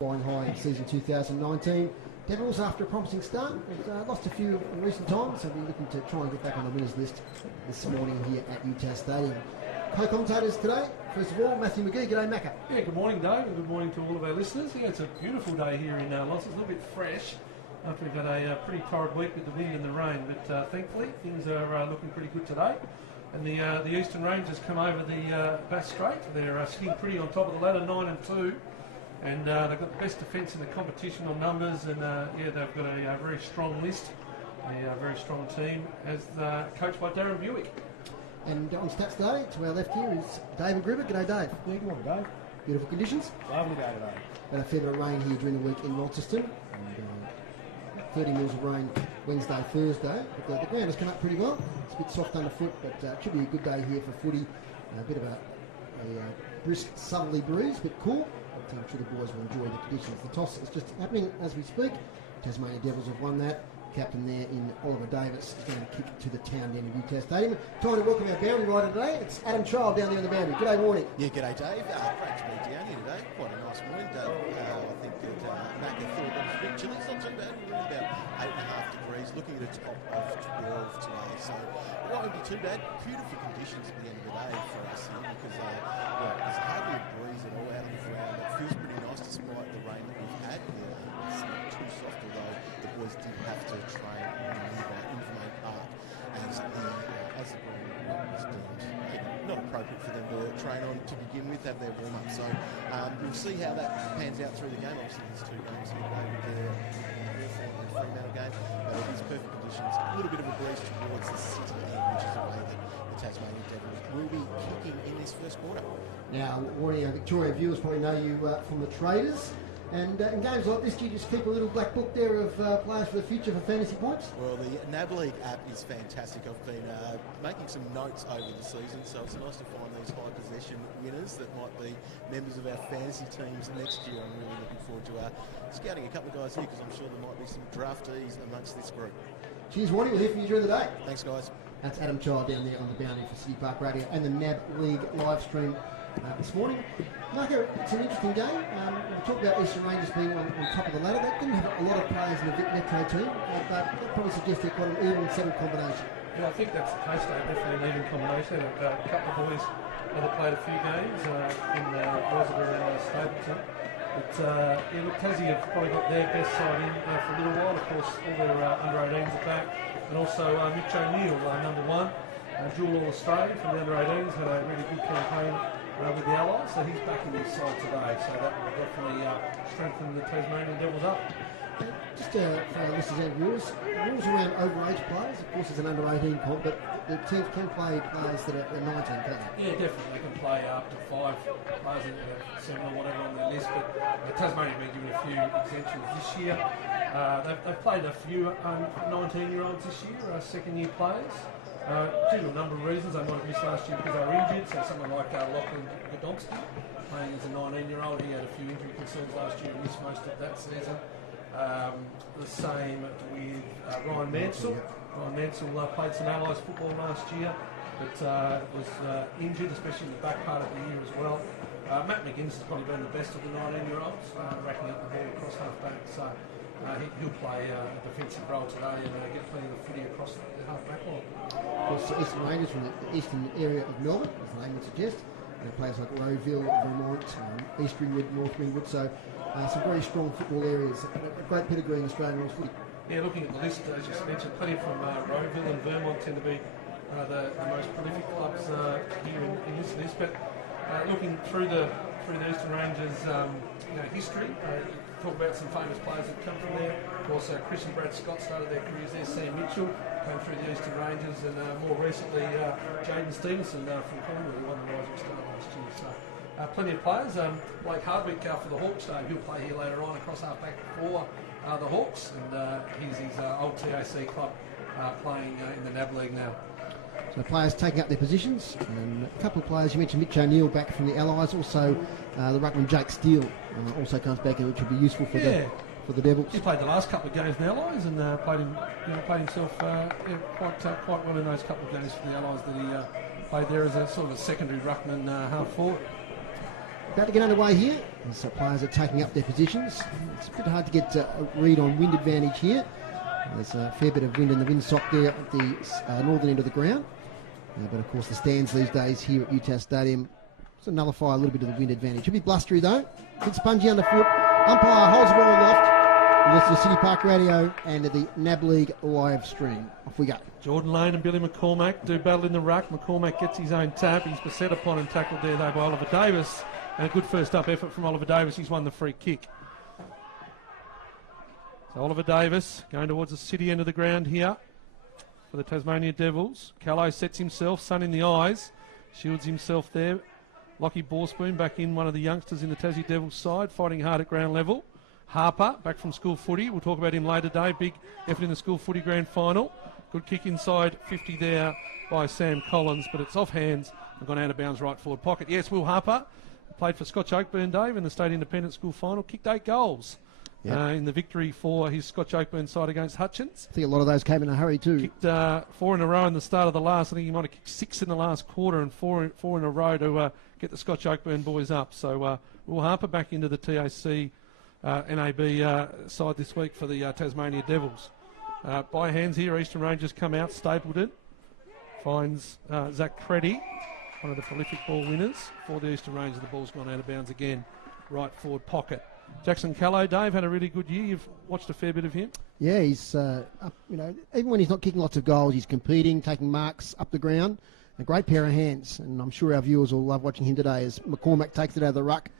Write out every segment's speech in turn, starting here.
Flying high in season 2019. Devils, after a promising start, have lost a few in recent times, so we're looking to try and get back on the winners list this morning here at UTAS Stadium. Co-commentators today, first of all, Matthew McGee. G'day, Macca. Yeah, good morning, Dave, and good morning to all of our listeners. Yeah, it's a beautiful day here in Launceston. It's a little bit fresh after we've had a pretty torrid week with the wind and the rain, but thankfully things are looking pretty good today. And the Eastern Rangers come over the Bass Strait. They're sitting pretty on top of the ladder, 9-2. And they've got the best defence in the competition on numbers, and they've got a very strong list, a very strong team, as coached by Darren Buick. And on stats today, to our left here is David Gribber. G'day, Dave. Yeah, good morning, Dave. Beautiful conditions. Lovely day today. Had a fair bit of rain here during the week in Launceston, and 30 mils of rain Wednesday, Thursday. But the ground has come up pretty well. It's a bit soft underfoot, but it should be a good day here for footy. A bit of a brisk southerly breeze, but cool. I'm sure the boys will enjoy the conditions. The toss is just happening as we speak. Tasmania Devils have won that. Captain there in Oliver Davis is going to kick to the town end of UTAS Stadium. Time to welcome our boundary rider today. It's Adam Child down there on the boundary. G'day, morning. Yeah, g'day, Dave. Great to be down here today. Quite a nice morning, Dave. I think that Macca thought it was a bit chilly. It's not too bad. We're only about 8.5 degrees, looking at a top of 12 today. So it won't be too bad. Beautiful conditions at the end of the day for us here because there's hardly a breeze at all out of the ground. It feels pretty nice despite the rain that we've had. It's not too soft, although the boys did have to train on the nearby Infomate Park as the ground was deemed not appropriate for them to train on to begin with, have their warm-up. So we'll see how that pans out through the game. Obviously there's two games here today with the Fremantle game, but it is perfect conditions. A little bit of a breeze towards the city end, which is the way that the Tasmanian Devils will be kicking in this first quarter. Now, warning our Victoria viewers probably know you from the Traders. And in games like this, do you just keep a little black book there of players for the future for fantasy points? Well, the NAB League app is fantastic. I've been making some notes over the season, so it's nice to find these high possession winners that might be members of our fantasy teams next year. I'm really looking forward to scouting a couple of guys here because I'm sure there might be some draftees amongst this group. Cheers, Warnie. We'll hear from you during the day. Thanks, guys. That's Adam Child down there on the boundary for City Park Radio and the NAB League live stream this morning. Marco, it's an interesting game. We talked about Eastern Rangers being on top of the ladder. They didn't have a lot of players in the Vic Metro team, but that probably suggests they've got an even 7 combination. Yeah, I think that's the case. They're definitely an even combination. A couple of boys that played a few games in Roosevelt and Stapleton. But look, Tassie have probably got their best side in for a little while. Of course, all their under-18s are back. And also Mitch O'Neill, number 1. Dual All-Australian from the under-18s, had a really good campaign with the Allies, so he's back in his side today, so that will definitely strengthen the Tasmanian Devils up. Just for our listeners and viewers, rules around overage players. Of course, it's an under-18 comp, but the teams can play players that are 19, can't they? Yeah, definitely. They can play up to 5 players, 7 or whatever on their list, but Tasmania have been given a few exemptions this year. They've played a few 19-year-olds this year, second-year players. Due to a number of reasons, they might have missed last year because they were injured. So someone like Lachlan Godomski, playing as a 19-year-old, he had a few injury concerns last year and missed most of that season. The same with Ryan Mansell. Ryan Mansell played some Allies football last year, but was injured, especially in the back part of the year as well. Matt McGinnis has probably been the best of the 19-year-olds, racking up the ball across half-back. So he'll play a defensive role today and get plenty of footy across the half-back line. Of course, the Eastern Rangers from the eastern area of Melbourne, as the name would suggest. Players like Rowville, Vermont, East Ringwood, North Ringwood. So some very strong football areas. A great pedigree in Australian rules footy. Yeah, looking at the list, as you mentioned, plenty from Rowville and Vermont tend to be the most prolific clubs here in this list. But looking through the Eastern Rangers history, talk about some famous players that come from there. Of course, Chris and Brad Scott started their careers there. Sam Mitchell came through the Eastern Rangers, and more recently Jaden Stevenson from Cornwall, who won the Rising Star last year. So plenty of players. Blake Hardwick for the Hawks, he'll play here later on across half-back for the Hawks, and he's his old TAC club playing in the NAB League now. So players taking up their positions, and a couple of players, you mentioned Mitch O'Neill back from the Allies, also the ruckman Jake Steele also comes back, which will be useful for the Devils. He played the last couple of games in the Allies and played himself quite well in those couple of games for the Allies that he played there as a sort of a secondary ruckman half forward. about to get underway here. As the players are taking up their positions. It's a bit hard to get a read on wind advantage here. There's a fair bit of wind in the windsock there at the northern end of the ground. But of course the stands these days here at UTAS Stadium so nullify a little bit of the wind advantage. Should be blustery though. Bit spongy underfoot. Umpire holds the ball aloft. Listen to City Park Radio and the NAB League live stream. Off we go. Jordan Lane and Billy McCormack do battle in the ruck. McCormack gets his own tap. He's beset upon and tackled there though by Oliver Davis. And a good first up effort from Oliver Davis. He's won the free kick. So Oliver Davis going towards the city end of the ground here for the Tasmania Devils. Callow sets himself, sun in the eyes. Shields himself there. Lockie Borspoon back in, one of the youngsters in the Tassie Devils side, fighting hard at ground level. Harper, back from school footy. We'll talk about him later today. Big effort in the school footy grand final. Good kick inside 50 there by Sam Collins, but it's off hands and gone out of bounds right forward pocket. Yes, Will Harper played for Scotch Oakburn, Dave, in the State Independent School final. Kicked 8 goals in the victory for his Scotch Oakburn side against Hutchins. I think a lot of those came in a hurry too. Kicked 4 in a row in the start of the last. I think he might have kicked 6 in the last quarter and four in a row to get the Scotch Oakburn boys up. So Will Harper back into the TAC NAB side this week for the Tasmania Devils. By hands here, Eastern Rangers come out. Stapleton finds Zach Preddy, one of the prolific ball winners for the Eastern Rangers. The ball's gone out of bounds again, right forward pocket. Jackson Callow, Dave, had a really good year. You've watched a fair bit of him. Yeah, he's up, even when he's not kicking lots of goals, he's competing, taking marks up the ground. A great pair of hands, and I'm sure our viewers will love watching him today as McCormack takes it out of the ruck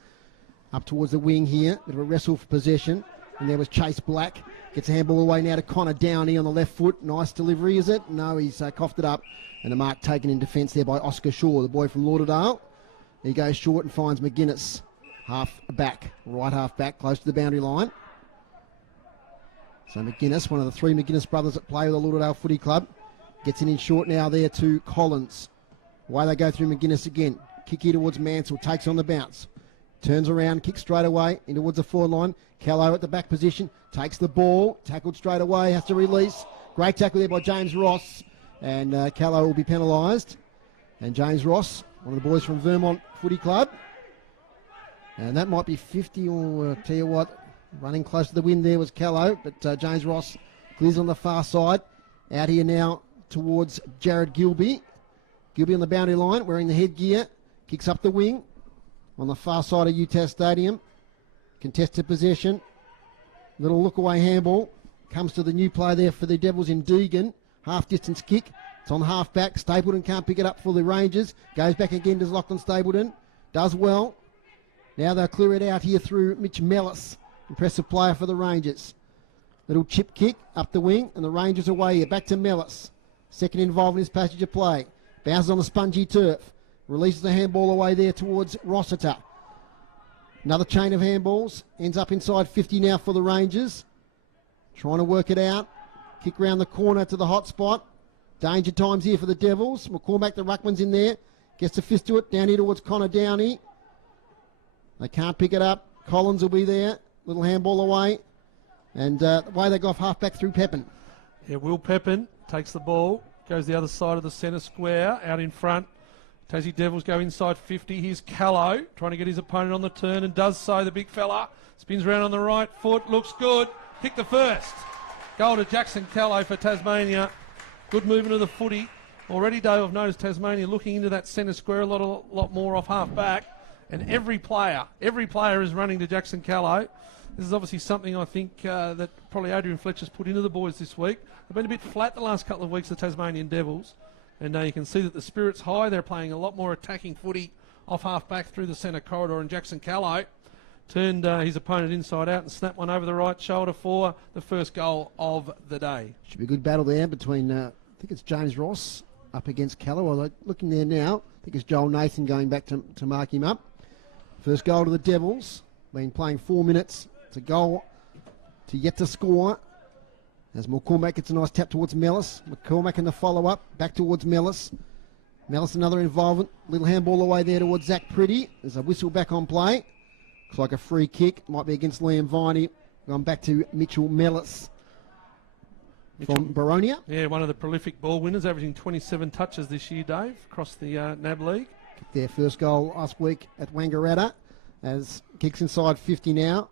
up towards the wing here. Bit of a wrestle for possession, and there was Chase Black. Gets a handball away now to Connor Downey on the left foot. Nice delivery, is it? No, he's coughed it up, and the mark taken in defence there by Oscar Shaw, the boy from Lauderdale. He goes short and finds McGuinness, right half back, close to the boundary line. So McGuinness, one of the 3 McGuinness brothers that play with the Lauderdale Footy Club, gets it in short now there to Collins. Away they go through McGuinness again. Kick here towards Mansell, takes on the bounce. Turns around, kicks straight away in towards the forward line. Callow at the back position, takes the ball, tackled straight away, has to release. Great tackle there by James Ross, and Callow will be penalised. And James Ross, one of the boys from Vermont Footy Club. And that might be 50, or tell you what, running close to the wind there was Callow, but James Ross clears on the far side. Out here now towards Jared Gilby. Gilby on the boundary line, wearing the headgear, kicks up the wing on the far side of UTAS Stadium. Contested possession. Little look away handball. Comes to the new player there for the Devils in Deegan. Half distance kick. It's on half back. Stapleton can't pick it up for the Rangers. Goes back again to Lachlan Stapleton. Does well. Now they'll clear it out here through Mitch Mellis. Impressive player for the Rangers. Little chip kick up the wing, and the Rangers away here. Back to Mellis. Second involved in this passage of play. Bounces on the spongy turf. Releases the handball away there towards Rossiter. Another chain of handballs. Ends up inside 50 now for the Rangers. Trying to work it out. Kick round the corner to the hot spot. Danger times here for the Devils. McCormack, the ruckman's in there. Gets a fist to it. Down here towards Connor Downey. They can't pick it up. Collins will be there. Little handball away. And away they go off half back through Pepin. Yeah, Will Pepin takes the ball. Goes the other side of the centre square. Out in front. Tassie Devils go inside 50. Here's Callow trying to get his opponent on the turn, and does so. The big fella spins round on the right foot. Looks good. Kick the first. Goal to Jackson Callow for Tasmania. Good movement of the footy. Already, Dave, I've noticed Tasmania looking into that centre square a lot more off half back. And every player is running to Jackson Callow. This is obviously something I think that probably Adrian Fletcher's put into the boys this week. They've been a bit flat the last couple of weeks, the Tasmanian Devils. And you can see that the spirit's high. They're playing a lot more attacking footy off half-back through the centre corridor. And Jackson Callow turned his opponent inside out and snapped one over the right shoulder for the first goal of the day. Should be a good battle there between, I think it's James Ross up against Callow. Although looking there now, I think it's Joel Nathan going back to mark him up. First goal to the Devils. Been playing 4 minutes. It's a goal to yet to score. As McCormack gets a nice tap towards Mellis. McCormack in the follow-up. Back towards Mellis. Mellis another involvement. Little handball away there towards Zach Pretty. There's a whistle back on play. Looks like a free kick. Might be against Liam Viney. Going back to Mitchell Mellis from Baronia. Yeah, one of the prolific ball winners, averaging 27 touches this year, Dave, across the NAB League. Their first goal last week at Wangaratta. as kicks inside 50 now.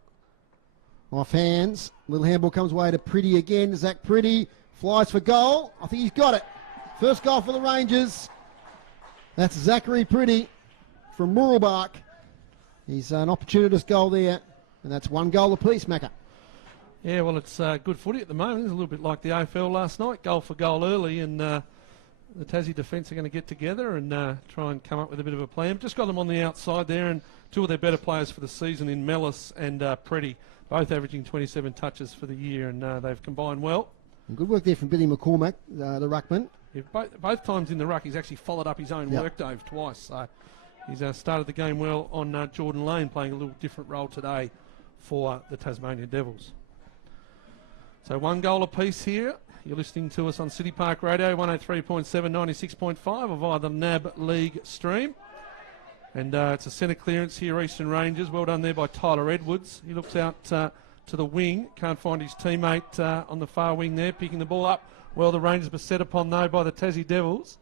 Off hands. Little handball comes away to Pretty again. Zach Pretty flies for goal. I think he's got it. First goal for the Rangers. That's Zachary Pretty from Muralbark. He's an opportunist goal there. And that's 1 goal apiece, Macca. Yeah, well, it's good footy at the moment. It's a little bit like the AFL last night. Goal for goal early, and the Tassie defence are going to get together and try and come up with a bit of a plan. Just got them on the outside there, and 2 of their better players for the season in Mellis and Pretty, both averaging 27 touches for the year, and they've combined well. And good work there from Billy McCormack, the ruckman. Yeah, both times in the ruck, he's actually followed up his own work, Dave, twice. So he's started the game well on Jordan Lane, playing a little different role today for the Tasmanian Devils. So 1 goal apiece here. You're listening to us on City Park Radio, 103.7, 96.5, or via the NAB League stream. And it's a centre clearance here, Eastern Rangers. Well done there by Tyler Edwards. He looks out to the wing. Can't find his teammate on the far wing there, picking the ball up. Well, the Rangers were set upon, though, by the Tassie Devils.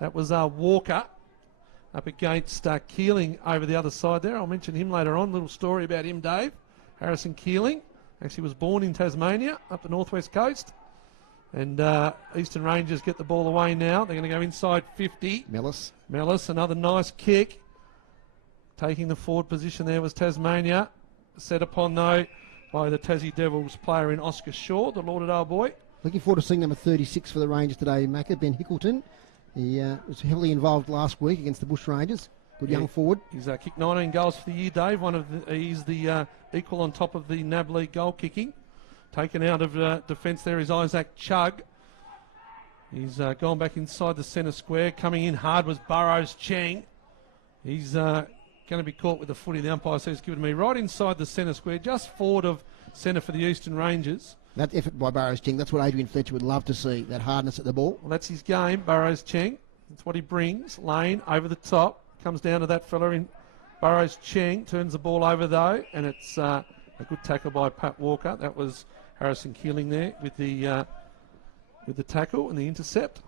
That was Walker up against Keeling over the other side there. I'll mention him later on. Little story about him, Dave. Harrison Keeling. Actually was born in Tasmania, up the northwest coast. And Eastern Rangers get the ball away now. They're going to go inside 50. Mellis, another nice kick. Taking the forward position there was Tasmania. Set upon, though, by the Tassie Devils player in Oscar Shaw, the Lauderdale boy. Looking forward to seeing number 36 for the Rangers today, Macca, Ben Hickleton. He was heavily involved last week against the Bush Rangers. Good young forward. He's kicked 19 goals for the year, Dave. He's the equal on top of the NAB League goal kicking. Taken out of defence there is Isaac Chugg. He's gone back inside the centre square. Coming in hard was Burrows Cheng. He's going to be caught with the footy. The umpire says give it to me right inside the centre square, just forward of centre for the Eastern Rangers. That effort by Burrows Cheng, that's what Adrian Fletcher would love to see, that hardness at the ball. Well, that's his game, Burrows Cheng. That's what he brings. Lane over the top. Comes down to that fella in Burrows Cheng. Turns the ball over, though, and it's a good tackle by Pat Walker. That was Harrison Keeling there with the tackle and the intercept.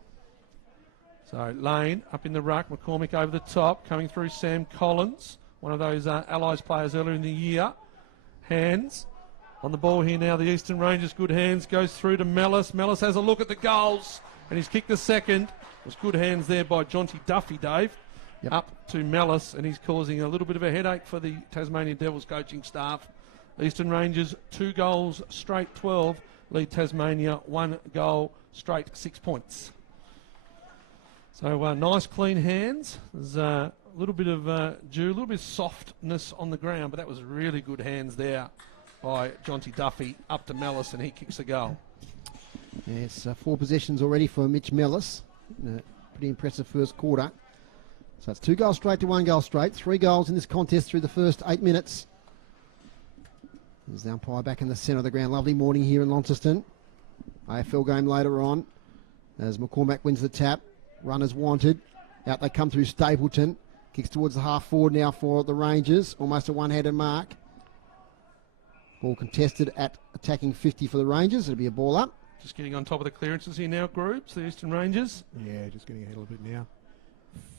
So Lane up in the ruck. McCormick over the top. Coming through Sam Collins, one of those Allies players earlier in the year. Hands on the ball here now. The Eastern Rangers, good hands. Goes through to Mellis. Mellis has a look at the goals, and he's kicked the second. It was good hands there by Jonty Duffy, Dave. Yep. Up to Mellis, and he's causing a little bit of a headache for the Tasmanian Devils coaching staff. Eastern Rangers, 2 goals straight 12, lead Tasmania 1 goal straight 6 points. So nice clean hands. There's a little bit of a little bit of softness on the ground, but that was really good hands there by Jonty Duffy up to Mellis, and he kicks the goal. Yes, 4 possessions already for Mitch Mellis. Pretty impressive first quarter. So it's 2 goals straight to 1 goal straight. 3 goals in this contest through the first 8 minutes. There's the umpire back in the centre of the ground. Lovely morning here in Launceston. AFL game later on as McCormack wins the tap. Runners wanted. Out they come through Stapleton. Kicks towards the half forward now for the Rangers. Almost a one-handed mark. Ball contested at attacking 50 for the Rangers. It'll be a ball up. Just getting on top of the clearances here now, Groups, the Eastern Rangers. Yeah, just getting ahead a little bit now.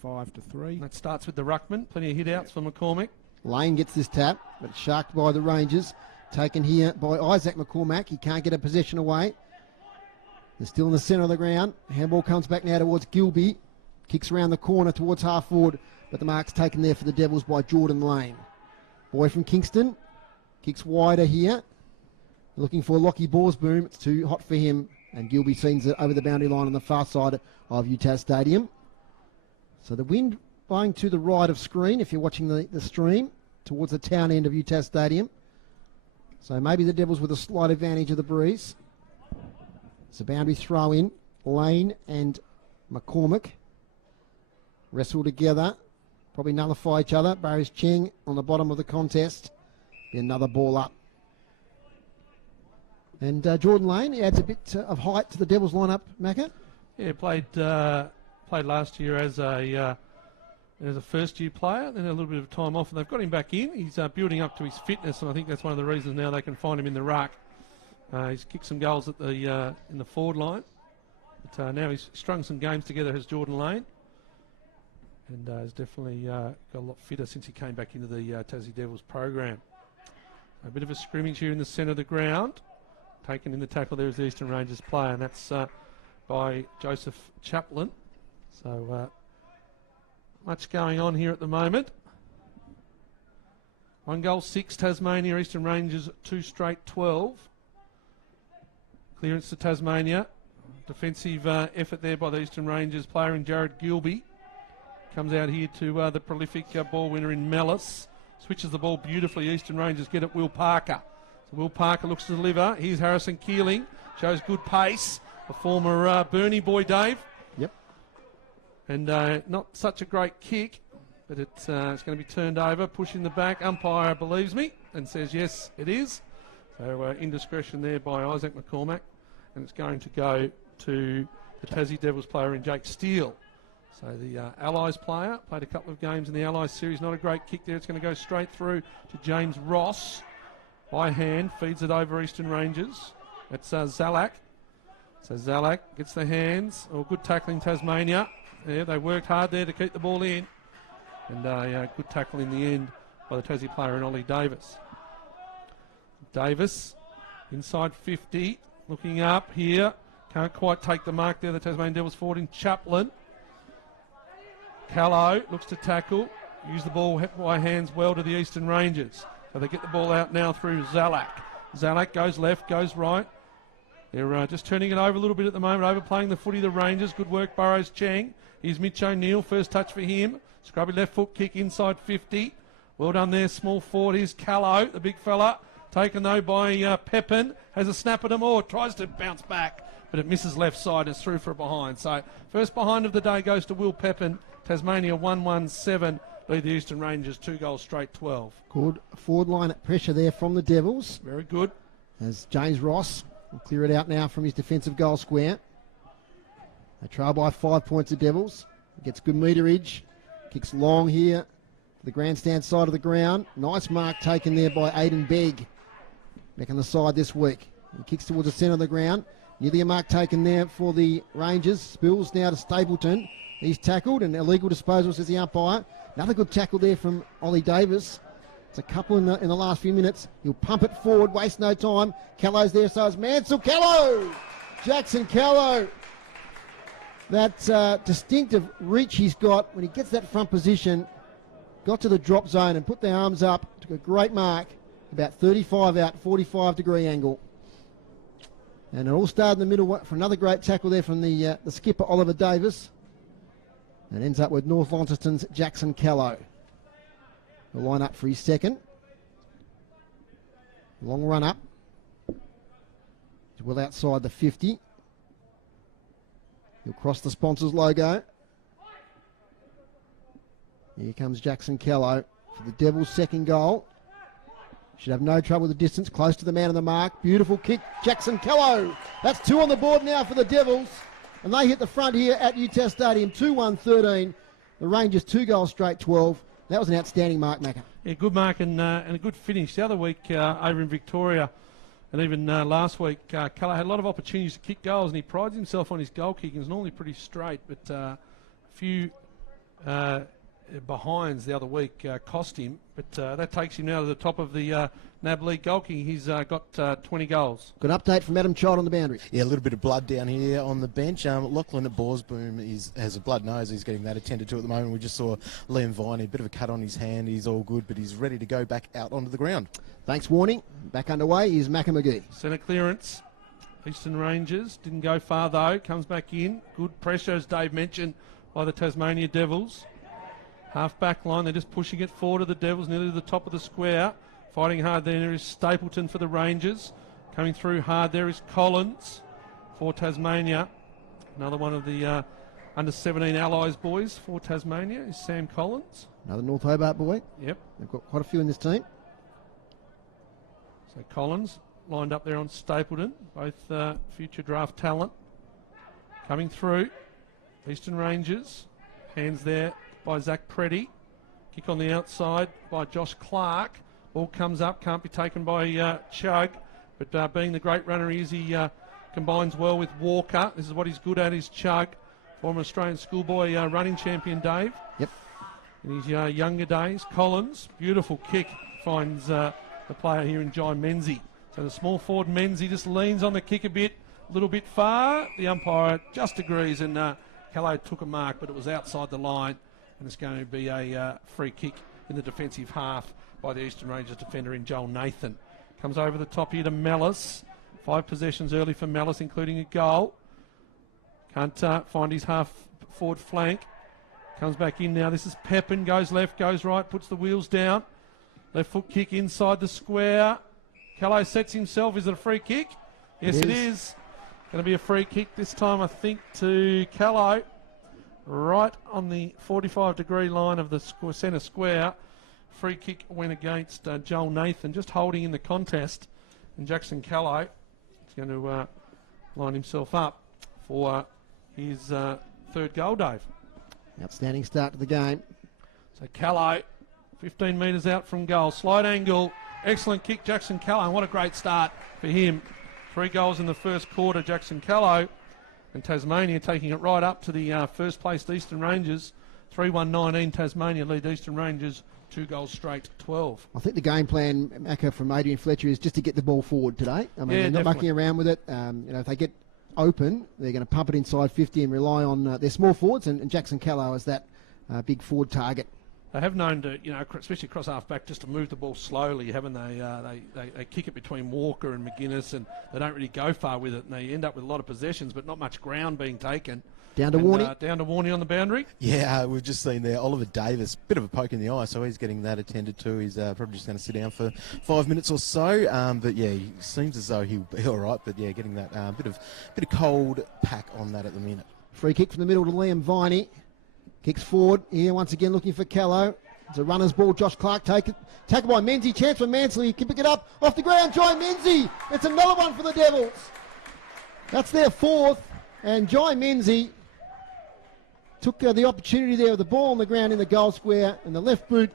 5-3. That starts with the ruckman. Plenty of hit-outs for McCormick. Lane gets this tap, but it's sharked by the Rangers. Taken here by Isaac McCormack. He can't get a possession away. They're still in the centre of the ground. Handball comes back now towards Gilby. Kicks around the corner towards half forward, but the mark's taken there for the Devils by Jordan Lane. Boy from Kingston. Kicks wider here. Looking for Lockie Borsboom. It's too hot for him. And Gilby sends it over the boundary line on the far side of UTAS Stadium. So the wind blowing to the right of screen if you're watching the stream towards the town end of UTAS Stadium. So maybe the Devils with a slight advantage of the breeze. It's a boundary throw in. Lane and McCormick wrestle together. Probably nullify each other. Burrows Cheng on the bottom of the contest. Be another ball up. And Jordan Lane, he adds a bit of height to the Devils lineup, Macca. Yeah, played last year as a first-year player, then a little bit of time off, and they've got him back in. He's building up to his fitness, and I think that's one of the reasons now they can find him in the ruck. He's kicked some goals at the in the forward line, but now he's strung some games together as Jordan Lane. and has definitely got a lot fitter since he came back into the Tassie Devils program. A bit of a scrimmage here in the centre of the ground. Taken in the tackle there is the Eastern Rangers player, and that's by Joseph Chaplin. So much going on here at the moment. 1 goal, 6 Tasmania, Eastern Rangers 2 straight 12. Clearance to Tasmania. Defensive effort there by the Eastern Rangers player in Jared Gilby. Comes out here to the prolific ball winner in Mellis. Switches the ball beautifully. Eastern Rangers get it Will Parker. So Will Parker looks to deliver. Here's Harrison Keeling. Shows good pace. A former Burnie boy, Dave. Yep. And not such a great kick, but it's going to be turned over. Pushing the back. Umpire believes me and says yes, it is. So indiscretion there by Isaac McCormack. And it's going to go to the Tassie Devils player in Jake Steele. So the Allies player played a couple of games in the Allies series. Not a great kick there. It's going to go straight through to James Ross. By hand, feeds it over Eastern Rangers. That's Zalak. So Zalak gets the hands. Oh, good tackling Tasmania. Yeah, they worked hard there to keep the ball in. And good tackle in the end by the Tassie player in Ollie Davis. Davis, inside 50, looking up here. Can't quite take the mark there. The Tasmanian Devils forward in Chaplin. Callow looks to tackle. Use the ball by hands well to the Eastern Rangers. So they get the ball out now through Zalak. Zalak goes left, goes right. They're just turning it over a little bit at the moment, overplaying the footy, the Rangers. Good work, Burrows Cheng. Here's Mitch O'Neill, first touch for him. Scrubby left foot kick inside 50. Well done there, small forward. Here's Callow, the big fella. Taken though by Pepin. Has a snap at him or tries to bounce back, but it misses left side and it's through for a behind. So first behind of the day goes to Will Pepin. Tasmania 1-1-7. Lead the Eastern Rangers 2 goals straight 12. Good forward line pressure there from the Devils. Very good. As James Ross will clear it out now from his defensive goal square. They trail by 5 points, the Devils. Gets good meterage. Kicks long here to the grandstand side of the ground. Nice mark taken there by Aidan Begg. Back on the side this week. He kicks towards the centre of the ground. Nearly a mark taken there for the Rangers. Spills now to Stapleton. He's tackled and illegal disposal, says the umpire. Another good tackle there from Ollie Davis. It's a couple in the last few minutes. He'll pump it forward, waste no time. Callow's there, so is Mansell. Callow! Jackson Callow. That distinctive reach he's got when he gets that front position. Got to the drop zone and put the arms up. Took a great mark. About 35 out, 45-degree angle. And it all started in the middle for another great tackle there from the skipper, Oliver Davis. And ends up with North Launceston's Jackson Callow. He'll line up for his second. Long run up. He's well outside the 50. He'll cross the sponsors logo. Here comes Jackson Callow for the Devils' second goal. Should have no trouble with the distance, close to the man on the mark. Beautiful kick, Jackson Callow. That's 2 on the board now for the Devils. And they hit the front here at UTAS Stadium, 2-1-13. The Rangers 2 goals straight 12. That was an outstanding mark, Macca. Yeah, good mark and a good finish. The other week over in Victoria and even last week, Callow had a lot of opportunities to kick goals and he prides himself on his goal kicking. It's normally pretty straight, but a few behinds the other week cost him. But that takes him now to the top of the NAB League goal kicking. He's got 20 goals. Good update from Adam Child on the boundary. Yeah, a little bit of blood down here on the bench. Lachlan at Borsboom has a blood nose. He's getting that attended to at the moment. We just saw Liam Viney, a bit of a cut on his hand. He's all good, but he's ready to go back out onto the ground. Thanks, Warning. Back underway is Macca McGee. Centre clearance. Eastern Rangers didn't go far though. Comes back in. Good pressure, as Dave mentioned, by the Tasmania Devils. Half back line. They're just pushing it forward to the Devils, nearly to the top of the square. Fighting hard there is Stapleton for the Rangers. Coming through hard there is Collins for Tasmania. Another one of the under-17 Allies boys for Tasmania is Sam Collins. Another North Hobart boy. Yep. They've got quite a few in this team. So Collins lined up there on Stapleton, both future draft talent. Coming through, Eastern Rangers. Hands there by Zach Preddy. Kick on the outside by Josh Clark. Ball comes up, can't be taken by Chug, but being the great runner he is, he combines well with Walker. This is what he's good at, is Chug former Australian schoolboy running champion, Dave. Yep. In his younger days. Collins, beautiful kick, finds the player here in Jai Menzie. So the small forward Menzie just leans on the kick a little bit far. The umpire just agrees, and Callow took a mark, but it was outside the line, and it's going to be a free kick in the defensive half by the Eastern Rangers defender in Joel Nathan. Comes over the top here to Mellis. 5 possessions early for Mellis, including a goal. Can't find his half-forward flank. Comes back in now. This is Pepin. Goes left, goes right, puts the wheels down. Left foot kick inside the square. Callow sets himself. Is it a free kick? Yes, it is. Going to be a free kick this time, I think, to Callow. Right on the 45-degree line of the centre square. Free kick went against Joel Nathan, just holding in the contest. And Jackson Callow is going to line himself up for his third goal, Dave. Outstanding start to the game. So Callow, 15 metres out from goal. Slide angle, excellent kick, Jackson Callow. And what a great start for him. 3 goals in the first quarter, Jackson Callow. And Tasmania taking it right up to the first placed Eastern Rangers. 3-1-19, Tasmania lead Eastern Rangers 2 goals straight, 12. I think the game plan, Macca, from Adrian Fletcher is just to get the ball forward today. I mean, they're not mucking around with it. If they get open, they're going to pump it inside 50 and rely on their small forwards, and Jackson Callow as that big forward target. They have known to, especially across half-back, just to move the ball slowly, haven't they? They kick it between Walker and McGuinness, and they don't really go far with it, and they end up with a lot of possessions, but not much ground being taken. Down to Warney. Down to Warney on the boundary. Yeah, we've just seen there Oliver Davis, bit of a poke in the eye, so he's getting that attended to. He's probably just going to sit down for 5 minutes or so. But yeah, he seems as though he'll be all right. But yeah, getting that bit of cold pack on that at the minute. Free kick from the middle to Liam Viney. Kicks forward here once again, looking for Callow. It's a runner's ball. Josh Clark tackled by Menzie. Chance for Mansley. He can pick it up off the ground. Jai Menzie. It's another one for the Devils. That's their 4th, and Jai Menzie took the opportunity there with the ball on the ground in the goal square, and the left boot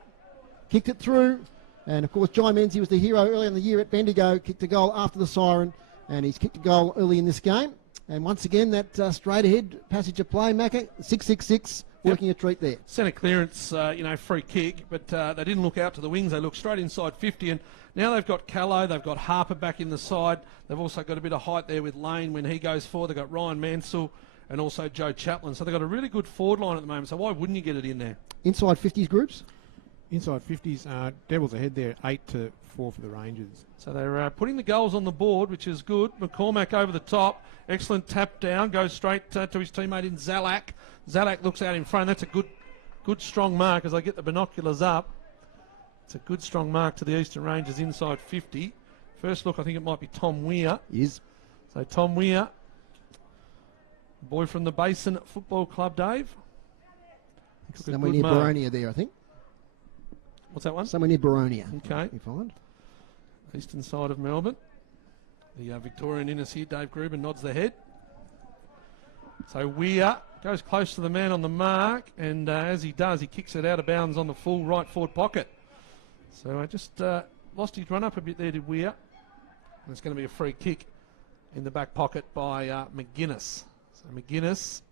kicked it through. And of course, Jai Menzie was the hero early in the year at Bendigo, kicked a goal after the siren, and he's kicked a goal early in this game. And once again, that straight ahead passage of play, Macca, 6-6-6, working a treat there. Centre clearance, free kick, but they didn't look out to the wings. They looked straight inside 50, and now they've got Callow, they've got Harper back in the side. They've also got a bit of height there with Lane when he goes forward. They've got Ryan Mansell and also Joe Chaplin. So they've got a really good forward line at the moment. So why wouldn't you get it in there? Inside 50s groups? Inside 50s, Devils ahead there, 8-4 for the Rangers. So they're putting the goals on the board, which is good. McCormack over the top. Excellent tap down. Goes straight to his teammate in Zalak. Zalak looks out in front. That's a good strong mark as I get the binoculars up. It's a good strong mark to the Eastern Rangers inside 50. First look, I think it might be Tom Weir. Yes. So Tom Weir, boy from the Basin Football Club, Dave. Somewhere near Baronia there, I think. What's that one? Somewhere near Baronia. Okay. You find. Eastern side of Melbourne. The Victorian Innes here, Dave Gruber, nods the head. So Weir goes close to the man on the mark, and as he does, he kicks it out of bounds on the full right forward pocket. So I just lost his run up a bit there, did Weir. And it's going to be a free kick in the back pocket by McGuinness. So McGuinness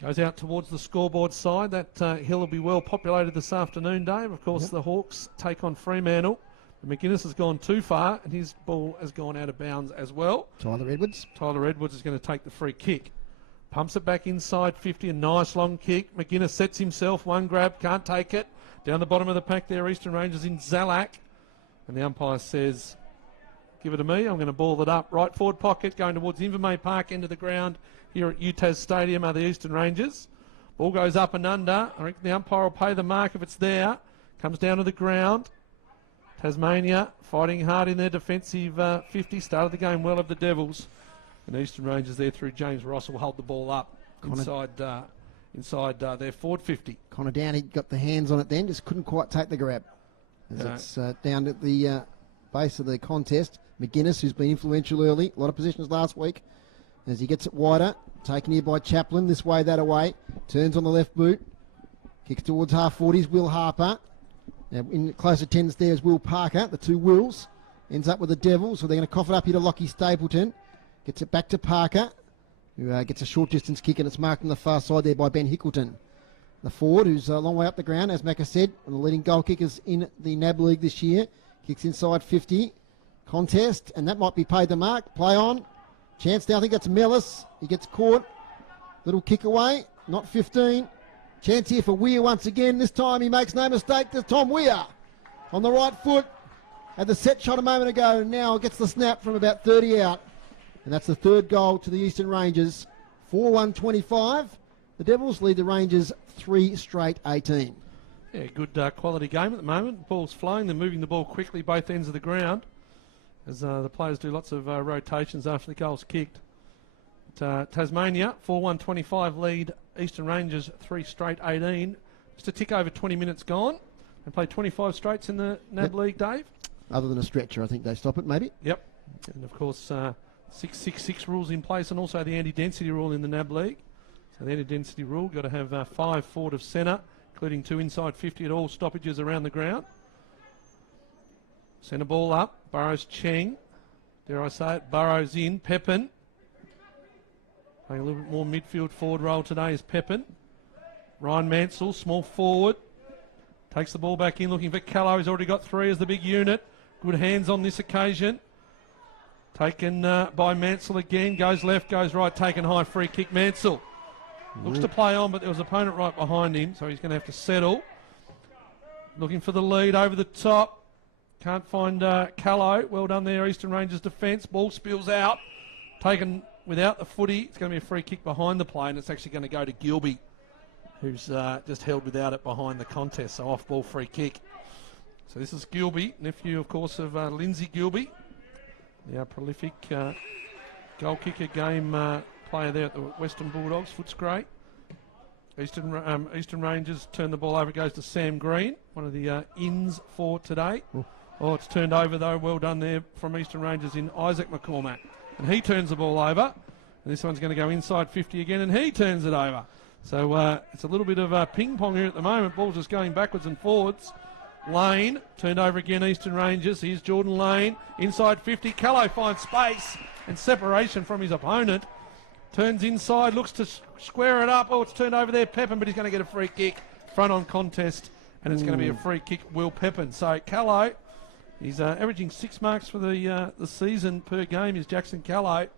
goes out towards the scoreboard side. That hill will be well populated this afternoon, Dave. Of course, the Hawks take on Fremantle. But McGuinness has gone too far, and his ball has gone out of bounds as well. Tyler Edwards is going to take the free kick. Pumps it back inside 50, a nice long kick. McGuinness sets himself, one grab, can't take it. Down the bottom of the pack there, Eastern Rangers in Zalak. And the umpire says, give it to me, I'm going to ball it up. Right forward pocket, going towards Invermay Park, end of the ground here at UTAS Stadium are the Eastern Rangers. Ball goes up and under. I reckon the umpire will pay the mark if it's there. Comes down to the ground. Tasmania fighting hard in their defensive 50. Started the game well of the Devils. And Eastern Rangers there through James Ross will hold the ball up inside their forward 50. Connor Downey got the hands on it then, just couldn't quite take the grab. As it's down at the base of the contest. McGuinness, who's been influential early, a lot of positions last week. As he gets it wider, taken here by Chaplin, this way, that away. Turns on the left boot. Kicks towards half 40s, Will Harper. Now in close attendance there is Will Parker, the two Wills. Ends up with the Devils, so they're going to cough it up here to Lockie Stapleton. Gets it back to Parker, who gets a short distance kick, and it's marked on the far side there by Ben Hickleton. The forward, who's a long way up the ground, as Macca said, one of the leading goal kickers in the NAB League this year. Kicks inside 50. Contest, and that might be paid the mark. Play on. Chance now, I think that's Mellis. He gets caught. Little kick away, not 15. Chance here for Weir once again. This time he makes no mistake. There's Tom Weir on the right foot. Had the set shot a moment ago, and now gets the snap from about 30 out. And that's the third goal to the Eastern Rangers. 4-1-25. The Devils lead the Rangers 3 straight 18. Yeah, good quality game at the moment. Ball's flowing. They're moving the ball quickly both ends of the ground as the players do lots of rotations after the goal's kicked. Tasmania, 4-1-25 lead. Eastern Rangers 3 straight 18. Just a tick over 20 minutes gone. They played 25 straights in the NAB League, Dave. Other than a stretcher, I think they stop it, maybe. Yep. And of course, 666 rules in place, and also the anti-density rule in the NAB League. So the anti-density rule, got to have 5 forward of centre, including 2 inside 50 at all stoppages around the ground. Centre ball up, Burrows Cheng. Dare I say it, Burrows in, Pepin. Playing a little bit more midfield forward role today is Pepin. Ryan Mansell, small forward. Takes the ball back in, looking for Callow. He's already got 3 as the big unit. Good hands on this occasion. Taken by Mansell again. Goes left, goes right, taken high, free kick Mansell. Looks to play on, but there was an opponent right behind him, so he's going to have to settle. Looking for the lead over the top. Can't find Callow. Well done there, Eastern Rangers defence. Ball spills out. Taken without the footy. It's going to be a free kick behind the play, and it's actually going to go to Gilby, who's just held without it behind the contest. So off-ball free kick. So this is Gilby, nephew, of course, of Lindsay Gilby, the prolific goal kicker game player there at the Western Bulldogs. Foot's great. Eastern Rangers turn the ball over. It goes to Sam Green, one of the ins for today. Oh, it's turned over, though. Well done there from Eastern Rangers in Isaac McCormack. And he turns the ball over. And this one's going to go inside 50 again, and he turns it over. So it's a little bit of ping-pong here at the moment. Ball's just going backwards and forwards. Lane, turned over again, Eastern Rangers. Here's Jordan Lane, inside 50. Callow finds space and separation from his opponent. Turns inside, looks to square it up. Oh, it's turned over there, Pepin, but he's going to get a free kick. Front on contest, and it's going to be a free kick, Will Pepin. So Callow, he's averaging 6 marks for the season per game, is Jackson Callow.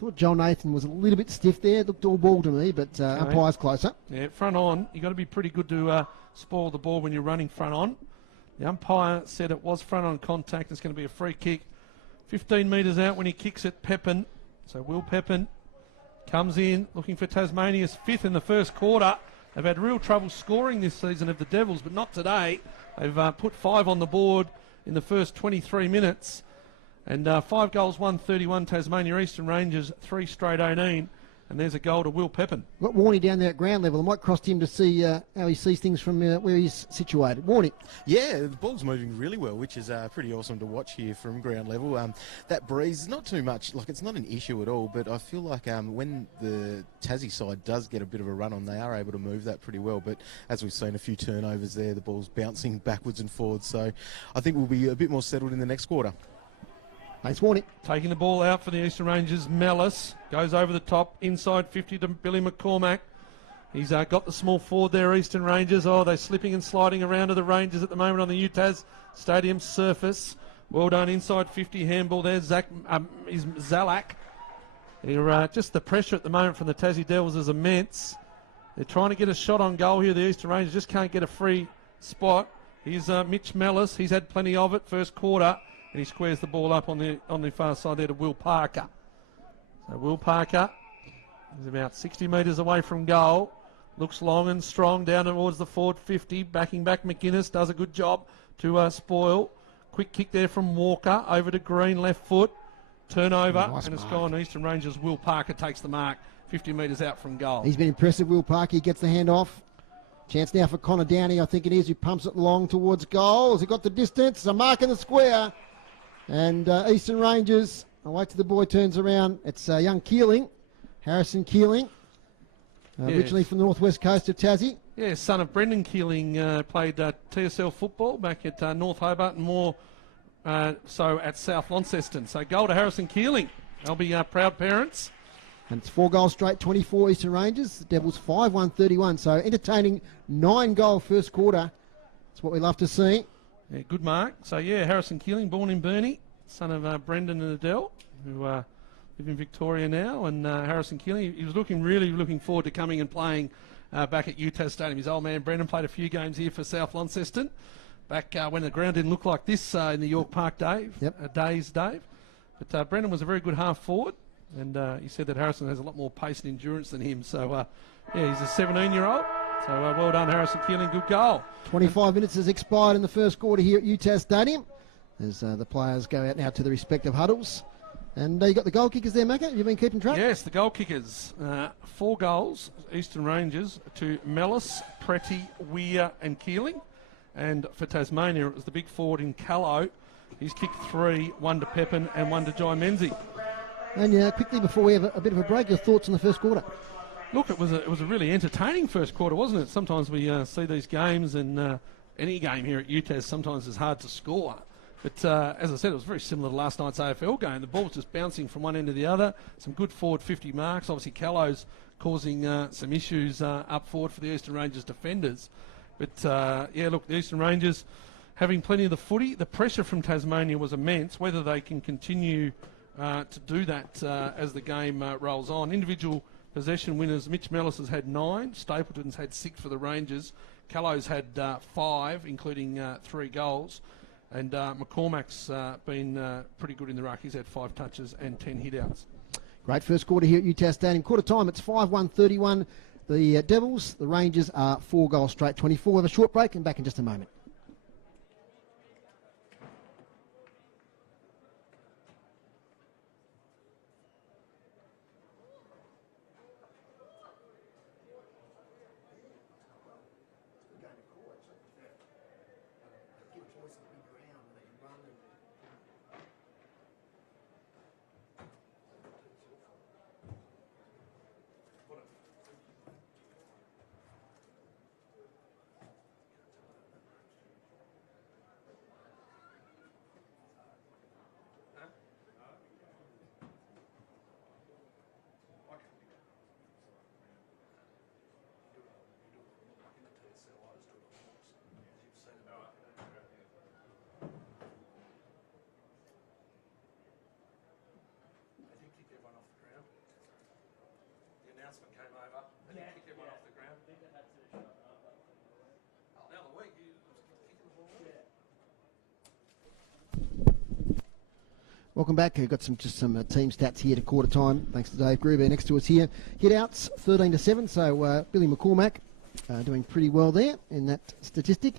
Thought Joel Nathan was a little bit stiff there. Looked all ball to me, but umpire's closer. Yeah, front on. You've got to be pretty good to spoil the ball when you're running front on. The umpire said it was front on contact. It's going to be a free kick. 15 metres out when he kicks it, Pepin. So Will Pepin comes in, looking for Tasmania's 5th in the first quarter. They've had real trouble scoring this season of the Devils, but not today. They've put 5 on the board in the first 23 minutes. And 5 goals, 131 Tasmania. Eastern Rangers, 3 straight 18. And there's a goal to Will Pepin. Got Warney down there at ground level. I might cross to him to see how he sees things from where he's situated. Warney. Yeah, the ball's moving really well, which is pretty awesome to watch here from ground level. That breeze is not too much, like it's not an issue at all, but I feel like when the Tassie side does get a bit of a run on, they are able to move that pretty well. But as we've seen, a few turnovers there, the ball's bouncing backwards and forwards. So I think we'll be a bit more settled in the next quarter. Thanks, Warney. Taking the ball out for the Eastern Rangers, Mellis goes over the top, inside 50 to Billy McCormack. He's got the small forward there, Eastern Rangers. Oh, they're slipping and sliding around to the Rangers at the moment on the UTAS Stadium surface. Well done, inside 50 handball there, is Zalak. Just the pressure at the moment from the Tassie Devils is immense. They're trying to get a shot on goal here. The Eastern Rangers just can't get a free spot. Here's Mitch Mellis. He's had plenty of it first quarter. And he squares the ball up on the far side there to Will Parker. So Will Parker is about 60 metres away from goal. Looks long and strong down towards the forward 50. Backing back McInnes does a good job to spoil. Quick kick there from Walker over to Green, left foot. Turnover, nice and it's mark. gone. Eastern Rangers, Will Parker takes the mark. 50 metres out from goal. He's been impressive, Will Parker. He gets the hand off. Chance now for Connor Downey, I think it is, who pumps it long towards goal. Has he got the distance? A mark in the square. And Eastern Rangers, I'll wait till the boy turns around. It's young Keeling, Harrison Keeling, originally from the northwest coast of Tassie. Yeah, son of Brendan Keeling, played TSL football back at North Hobart and more so at South Launceston. So goal to Harrison Keeling. They'll be proud parents. And it's 4 goals straight, 24 Eastern Rangers. The Devils 5-1-31. So entertaining 9-goal first quarter. That's what we love to see. Yeah, good mark. So, yeah, Harrison Keeling, born in Burnie, son of Brendan and Adele, who live in Victoria now. And Harrison Keeling, he was really looking forward to coming and playing back at UTAS Stadium. His old man, Brendan, played a few games here for South Launceston, back when the ground didn't look like this in the York Park days, Dave. But Brendan was a very good half forward, and he said that Harrison has a lot more pace and endurance than him. So, yeah, he's a 17-year-old. So, well done, Harrison Keeling. Good goal. 25 minutes has expired in the first quarter here at UTAS Stadium as the players go out now to the respective huddles. And you got the goal kickers there, Macca. Have you been keeping track? Yes, the goal kickers. 4 goals, Eastern Rangers, to Mellis, Pretty, Weir and Keeling. And for Tasmania, it was the big forward in Callow. He's kicked 3, 1 to Pepin and 1 to Jai Menzie. And quickly, before we have a bit of a break, your thoughts on the first quarter? Look, it was a really entertaining first quarter, wasn't it? Sometimes we see these games, and any game here at UTAS sometimes is hard to score. But as I said, it was very similar to last night's AFL game. The ball was just bouncing from one end to the other. Some good forward 50 marks. Obviously, Callow's causing some issues up forward for the Eastern Rangers defenders. But, yeah, look, the Eastern Rangers having plenty of the footy. The pressure from Tasmania was immense. Whether they can continue to do that as the game rolls on. Individual possession winners, Mitch Mellis has had 9. Stapleton's had 6 for the Rangers. Callow's had 5, including 3 goals. And McCormack's been pretty good in the ruck. He's had 5 touches and 10 hit-outs. Great first quarter here at UTAS Stadium. Quarter time, it's 5-1-31. The Devils, the Rangers are 4 goals straight, 24. We'll have a short break and back in just a moment. Welcome back. We've got some team stats here to quarter time. Thanks to Dave Gruber next to us here. Hit outs 13-7. So Billy McCormack doing pretty well there in that statistic.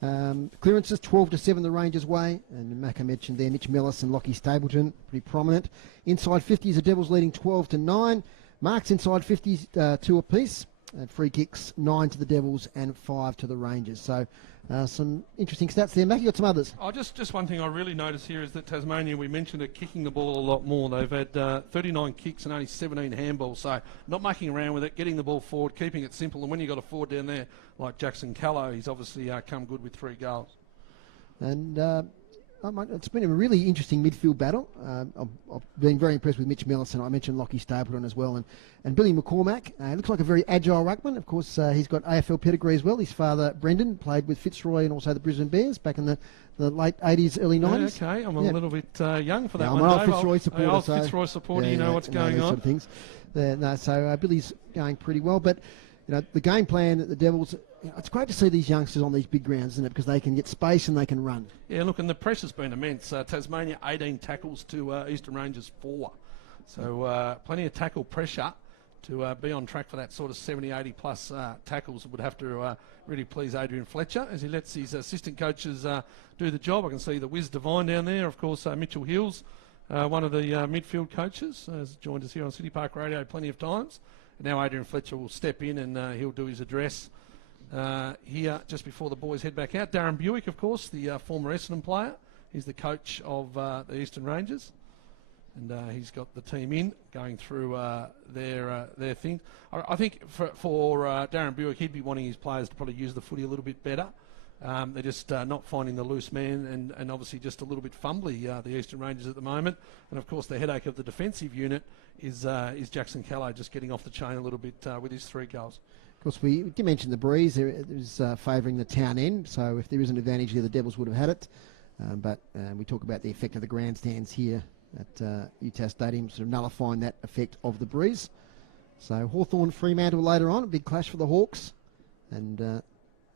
Clearances 12-7 the Rangers' way, and Macca mentioned there Mitch Mellis and Lockie Stapleton pretty prominent. Inside 50s the Devils leading 12-9. Marks inside 50s 2 apiece. And free kicks 9 to the Devils and 5 to the Rangers. So some interesting stats there. Mac, you got some others? Oh, just one thing I really noticed here is that Tasmania, we mentioned it, kicking the ball a lot more. They've had 39 kicks and only 17 handballs. So not mucking around with it, getting the ball forward, keeping it simple. And when you've got a forward down there like Jackson Callow, he's obviously come good with 3 goals. And it's been a really interesting midfield battle. I've been very impressed with Mitch Mellis, and I mentioned Lockie Stapleton as well. And Billy McCormack looks like a very agile ruckman. Of course, he's got AFL pedigree as well. His father, Brendan, played with Fitzroy and also the Brisbane Bears back in the late 80s, early 90s. Okay, I'm a little bit young for that one. I'm an old Fitzroy supporter. Old Fitzroy supporter, you know what's going on. Sort of things. So Billy's going pretty well. But the game plan that the Devils, it's great to see these youngsters on these big grounds, isn't it? Because they can get space and they can run. Yeah, look, and the pressure's been immense. Tasmania 18 tackles to Eastern Rangers 4. So plenty of tackle pressure to be on track for that sort of 70, 80 plus tackles. Would have to really please Adrian Fletcher as he lets his assistant coaches do the job. I can see the Wiz Devine down there. Of course, Mitchell Hills, one of the midfield coaches, has joined us here on City Park Radio plenty of times. And now Adrian Fletcher will step in and he'll do his address here just before the boys head back out. Darren Buick, of course, the former Essendon player. He's the coach of the Eastern Rangers. And he's got the team in, going through their thing. I think for Darren Buick, he'd be wanting his players to probably use the footy a little bit better. They're just not finding the loose man, and obviously just a little bit fumbly, the Eastern Rangers at the moment. And of course, the headache of the defensive unit is Jackson Callow just getting off the chain a little bit with his 3 goals. Of course, we did mention the breeze. It was favouring the town end, so if there is an advantage here, the Devils would have had it. But we talk about the effect of the grandstands here at UTAS Stadium, sort of nullifying that effect of the breeze. So Hawthorn Fremantle later on, a big clash for the Hawks, and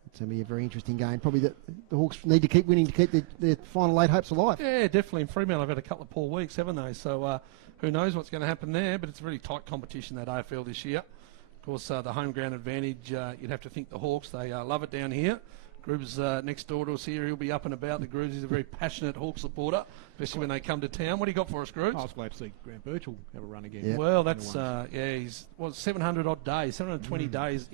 it's going to be a very interesting game. Probably the Hawks need to keep winning to keep their final 8 hopes alive. Yeah, definitely. And Fremantle have had a couple of poor weeks, haven't they? So who knows what's going to happen there, but it's a really tight competition, that AFL this year. Of course, the home ground advantage, you'd have to think the Hawks, they love it down here. Groove's next door to us here. He'll be up and about. The Grooves is a very passionate Hawk supporter, especially when they come to town. What do you got for us, Grooves? I was glad to see Grant Birchall have a run again. Yeah. Well, that's, he's 700 odd days, 720 days,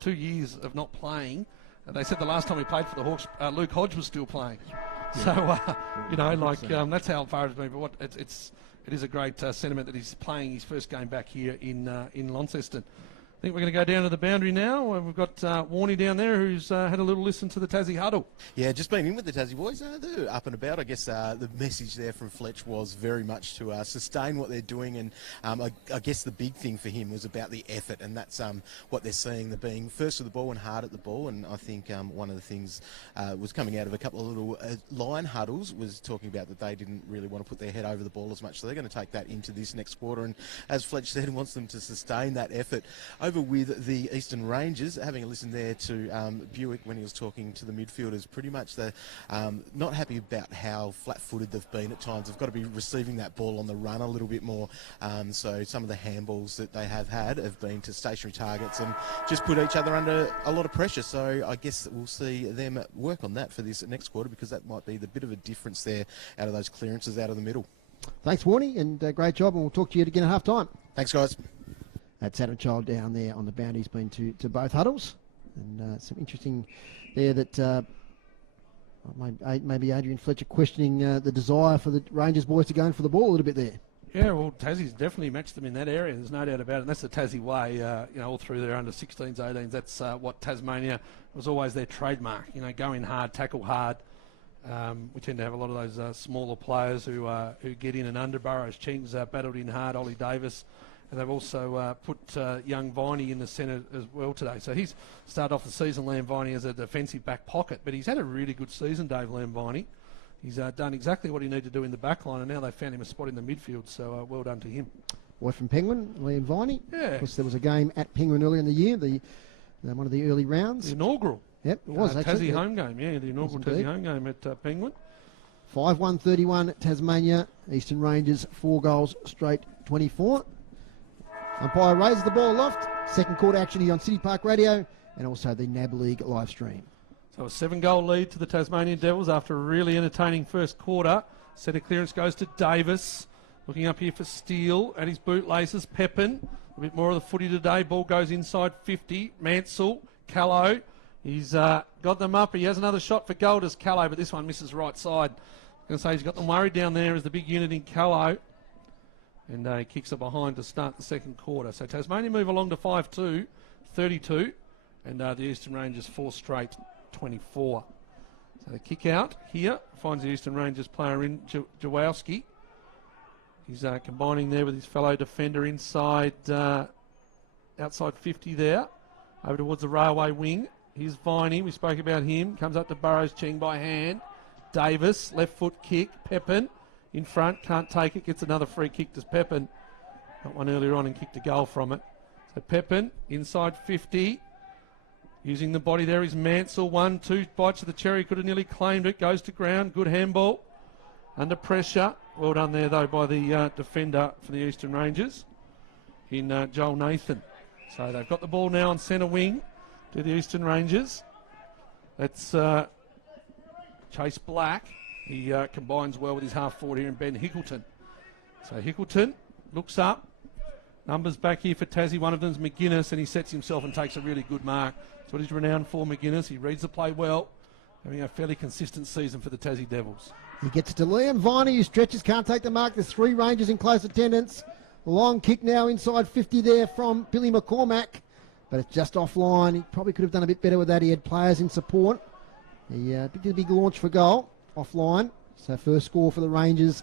2 years of not playing. They said the last time he played for the Hawks, Luke Hodge was still playing. Yeah. So, that's how far it's been. But it is a great sentiment that he's playing his first game back here in Launceston. I think we're going to go down to the boundary now. We've got Warney down there who's had a little listen to the Tassie huddle. Yeah, just been in with the Tassie boys. They're up and about. I guess the message there from Fletch was very much to sustain what they're doing, and I guess the big thing for him was about the effort, and that's what they're seeing. They're being first to the ball and hard at the ball, and I think one of the things was coming out of a couple of little line huddles was talking about that they didn't really want to put their head over the ball as much, so they're going to take that into this next quarter, and as Fletch said, wants them to sustain that effort. Over with the Eastern Rangers, having a listen there to Buick when he was talking to the midfielders, pretty much they're not happy about how flat-footed they've been at times. They've got to be receiving that ball on the run a little bit more. So some of the handballs that they have had have been to stationary targets and just put each other under a lot of pressure. So I guess we'll see them work on that for this next quarter, because that might be the bit of a difference there out of those clearances out of the middle. Thanks, Warney, and great job, and we'll talk to you again at half-time. Thanks, guys. That's Adam Child down there on the boundary. He's been to both huddles, and some interesting there that maybe Adrian Fletcher questioning the desire for the Rangers boys to go in for the ball a little bit there. Yeah, well, Tassie's definitely matched them in that area. There's no doubt about it. And that's the Tassie way, all through their under 16s, 18s. That's what Tasmania was always their trademark. Go in hard, tackle hard. We tend to have a lot of those smaller players who get in and under. Burrows Ching's battled in hard, Ollie Davis. And they've also put young Viney in the centre as well today. So he's started off the season, Liam Viney, as a defensive back pocket. But he's had a really good season, Dave Liam Viney. He's done exactly what he needed to do in the back line, and now they've found him a spot in the midfield. So well done to him. Boy from Penguin, Liam Viney. Yeah. Of course, there was a game at Penguin earlier in the year, one of the early rounds. The inaugural. Yep, it was actually. Tassie home game, yeah, the inaugural Tassie home game at Penguin. 5-1-31 Tasmania. Eastern Rangers, 4 goals straight 24. Umpire raises the ball aloft. Second quarter action here on City Park Radio and also the NAB League live stream. So a 7-goal lead to the Tasmanian Devils after a really entertaining first quarter. Centre clearance goes to Davis. Looking up here for Steele at his bootlaces. Pepin. A bit more of the footy today. Ball goes inside 50. Mansell. Callow. He's got them up. He has another shot for Golders. Callow, but this one misses right side. I'm going to say he's got them worried down there as the big unit in Callow. And he kicks it behind to start the second quarter. So Tasmania move along to 5-2, 32. And the Eastern Rangers 4 straight, 24. So the kick out here finds the Eastern Rangers player in Jawowski. He's combining there with his fellow defender inside, outside 50 there. Over towards the railway wing. Here's Viney. We spoke about him. Comes up to Burrows Ching by hand. Davis, left foot kick. Pepin. In front, can't take it, gets another free kick to Pepin. Got one earlier on and kicked a goal from it. So Pepin, inside 50. Using the body there is Mansell. 1-2 bites of the cherry, could have nearly claimed it. Goes to ground, good handball. Under pressure. Well done there, though, by the defender for the Eastern Rangers in Joel Nathan. So they've got the ball now on centre wing to the Eastern Rangers. That's Chase Black. He combines well with his half-forward here in Ben Hickleton. So Hickleton looks up. Numbers back here for Tassie. One of them's McGuinness, and he sets himself and takes a really good mark. That's what he's renowned for, McGuinness. He reads the play well. Having a fairly consistent season for the Tassie Devils. He gets it to Liam Viney, who stretches, can't take the mark. There's 3 Rangers in close attendance. Long kick now inside 50 there from Billy McCormack, but it's just offline. He probably could have done a bit better with that. He had players in support. He did a big launch for goal, offline. So first score for the Rangers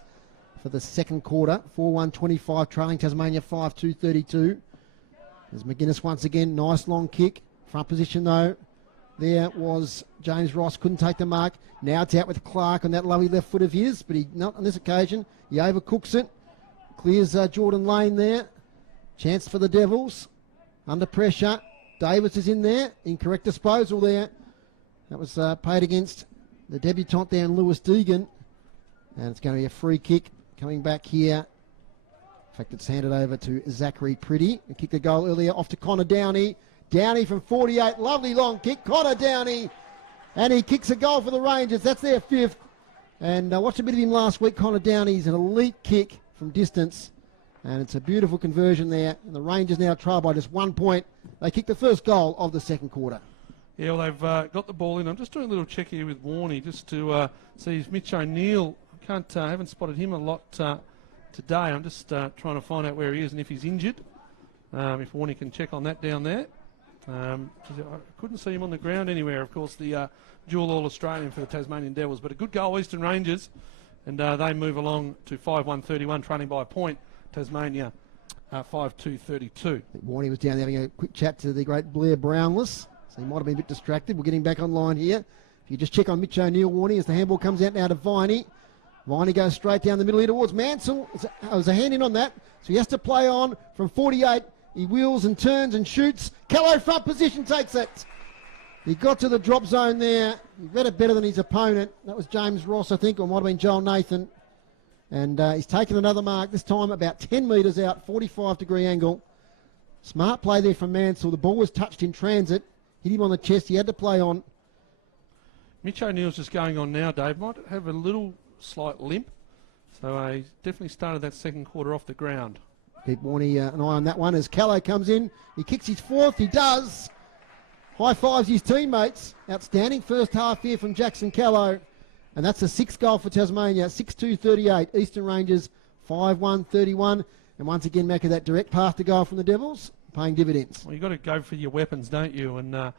for the second quarter. 4-1-25, trailing Tasmania 5-2-32. There's McGuinness once again, nice long kick. Front position though, there was James Ross, couldn't take the mark. Now it's out with Clark on that lovely left foot of his, but he not on this occasion. He overcooks it. Clears Jordan Lane there. Chance for the Devils. Under pressure. Davis is in there. Incorrect disposal there. That was paid against the debutant there in Lewis Deegan. And it's going to be a free kick coming back here. In fact, it's handed over to Zachary Pretty. He kicked a goal earlier off to Connor Downey. Downey from 48. Lovely long kick. Connor Downey. And he kicks a goal for the Rangers. That's their fifth. And I watched a bit of him last week. Connor Downey's an elite kick from distance. And it's a beautiful conversion there. And the Rangers now trail by just 1 point. They kick the first goal of the second quarter. Yeah, well, they've got the ball in. I'm just doing a little check here with Warney just to see if Mitch O'Neill. Haven't spotted him a lot today. I'm just trying to find out where he is and if he's injured. If Warney can check on that down there. I couldn't see him on the ground anywhere. Of course, the dual All-Australian for the Tasmanian Devils. But a good goal, Eastern Rangers. And they move along to 5-1-31, trailing by a point. Tasmania 5-2-32. Warney was down there having a quick chat to the great Blair Brownless. So he might have been a bit distracted. We're getting back online here. If you just check on Mitch O'Neill, Warney, as the handball comes out now to Viney. Viney goes straight down the middle here towards Mansell. There's a hand in on that. So he has to play on from 48. He wheels and turns and shoots. Callow front position takes it. He got to the drop zone there. He read it better than his opponent. That was James Ross, I think, or it might have been Joel Nathan. And he's taken another mark, this time about 10 metres out, 45-degree angle. Smart play there from Mansell. The ball was touched in transit. Hit him on the chest. He had to play on. Mitch O'Neill's just going on now, Dave. Might have a little slight limp. So he definitely started that second quarter off the ground. Keep Warney an eye on that one as Callow comes in. He kicks his fourth. He does. High fives his teammates. Outstanding first half here from Jackson Callow. And that's the sixth goal for Tasmania. 6-2-38. Eastern Rangers 5-1-31. And once again, Macca, that direct path to goal from the Devils, paying dividends. Well, you've got to go for your weapons, don't you? And a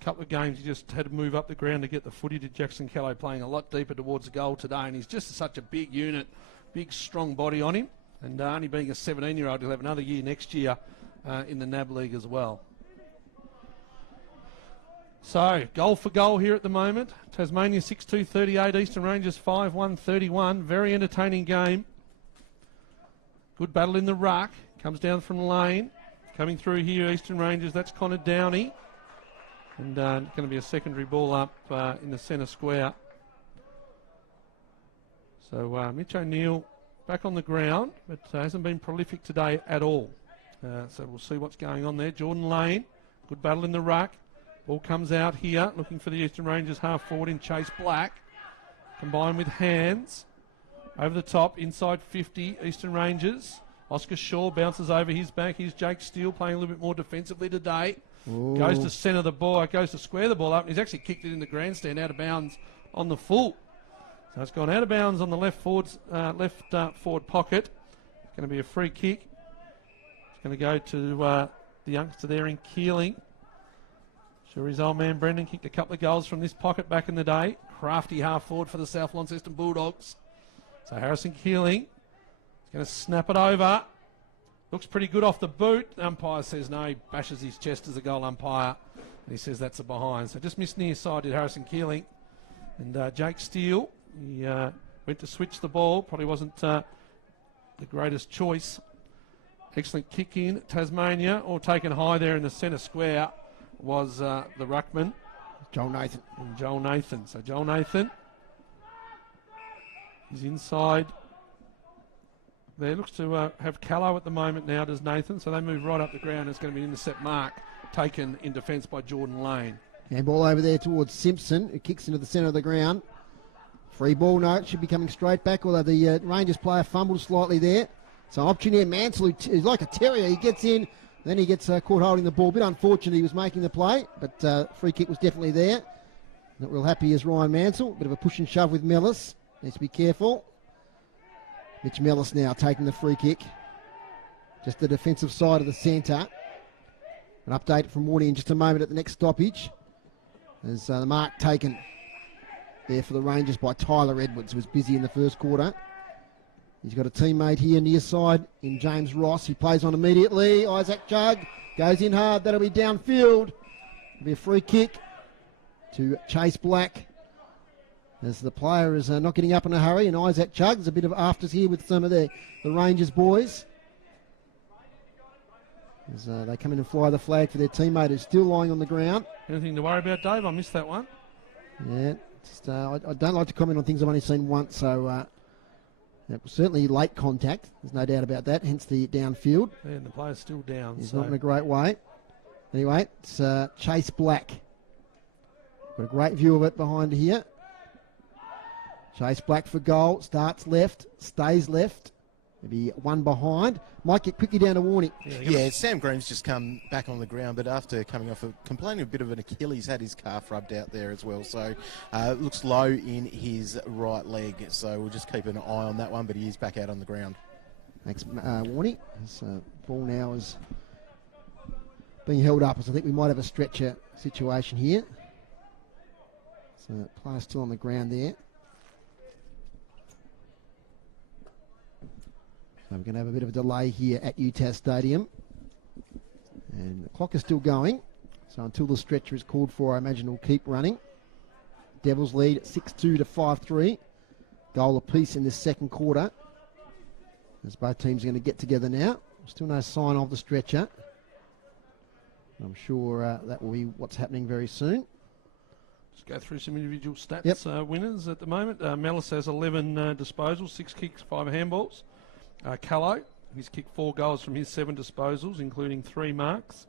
couple of games, you just had to move up the ground to get the footy to Jackson Callow, playing a lot deeper towards the goal today. And he's just such a big unit, big, strong body on him. And only being a 17-year-old, he'll have another year next year in the NAB League as well. So, goal for goal here at the moment. Tasmania 6-2-38, Eastern Rangers 5-1-31. Very entertaining game. Good battle in the ruck. Comes down from Lane. Coming through here, Eastern Rangers. That's Connor Downey. And going to be a secondary ball up in the centre square. So, Mitch O'Neill back on the ground, but hasn't been prolific today at all. So, we'll see what's going on there. Jordan Lane. Good battle in the ruck. Ball comes out here, looking for the Eastern Rangers half forward in Chase Black. Combined with hands. Over the top, inside 50, Eastern Rangers. Oscar Shaw bounces over his back. Here's Jake Steele playing a little bit more defensively today. Ooh. Goes to centre the ball, goes to square the ball up. And he's actually kicked it in the grandstand out of bounds on the full. So it's gone out of bounds on the left forward pocket. It's going to be a free kick. It's going to go to the youngster there in Keeling. Sure, his old man Brendan kicked a couple of goals from this pocket back in the day. Crafty half forward for the South Launceston Bulldogs. So Harrison Keeling is going to snap it over. Looks pretty good off the boot. The umpire says no. He bashes his chest as a goal umpire. And he says that's a behind. So just missed near side did Harrison Keeling. And Jake Steele, he went to switch the ball. Probably wasn't the greatest choice. Excellent kick in. Tasmania, all taken high there in the centre square, was the ruckman. Joel Nathan. And Joel Nathan. So Joel Nathan is inside. There looks to have Callow at the moment now, does Nathan. So they move right up the ground. It's going to be an intercept mark taken in defence by Jordan Lane. And ball over there towards Simpson, who kicks into the centre of the ground. Free ball, no, it should be coming straight back, although the Rangers player fumbled slightly there. So option here, Mansell, who's like a terrier. He gets in. Then he gets caught holding the ball. A bit unfortunate he was making the play, but free kick was definitely there. Not real happy is Ryan Mansell. Bit of a push and shove with Mellis. Needs to be careful. Mitch Mellis now taking the free kick. Just the defensive side of the centre. An update from Warney in just a moment at the next stoppage. There's the mark taken. there for the Rangers by Tyler Edwards, who was busy in the first quarter. He's got a teammate here near side in James Ross. He plays on immediately. Isaac Chugg goes in hard. That'll be downfield. It'll be a free kick to Chase Black, as the player is not getting up in a hurry. And Isaac Chugg, there's a bit of afters here with some of the Rangers boys, as they come in and fly the flag for their teammate who's still lying on the ground. Anything to worry about, Dave? I missed that one. Yeah, just, I don't like to comment on things I've only seen once, so it was certainly late contact. There's no doubt about that, hence the downfield. Yeah, and the player's still down. He's not in a great way. Anyway, it's Chase Black. Got a great view of it behind here. Chase Black for goal. Starts left, stays left. Maybe one behind. Might get quickly down to Warney. Yeah, Sam Green's just come back on the ground, but after coming off complaining a bit of an Achilles, had his calf rubbed out there as well. So looks low in his right leg. So we'll just keep an eye on that one, but he is back out on the ground. Thanks, Warney. This ball now is being held up, as I think we might have a stretcher situation here. So player still on the ground there. So we're going to have a bit of a delay here at UTAS Stadium. And the clock is still going. So until the stretcher is called for, I imagine we'll keep running. Devils lead 6-2 to 5-3. Goal apiece in this second quarter, as both teams are going to get together now. Still no sign of the stretcher. I'm sure that will be what's happening very soon. Let's go through some individual stats. Winners at the moment. Mellis has 11 disposals, 6 kicks, 5 handballs. Callow, he's kicked 4 goals from his 7 disposals, including 3 marks.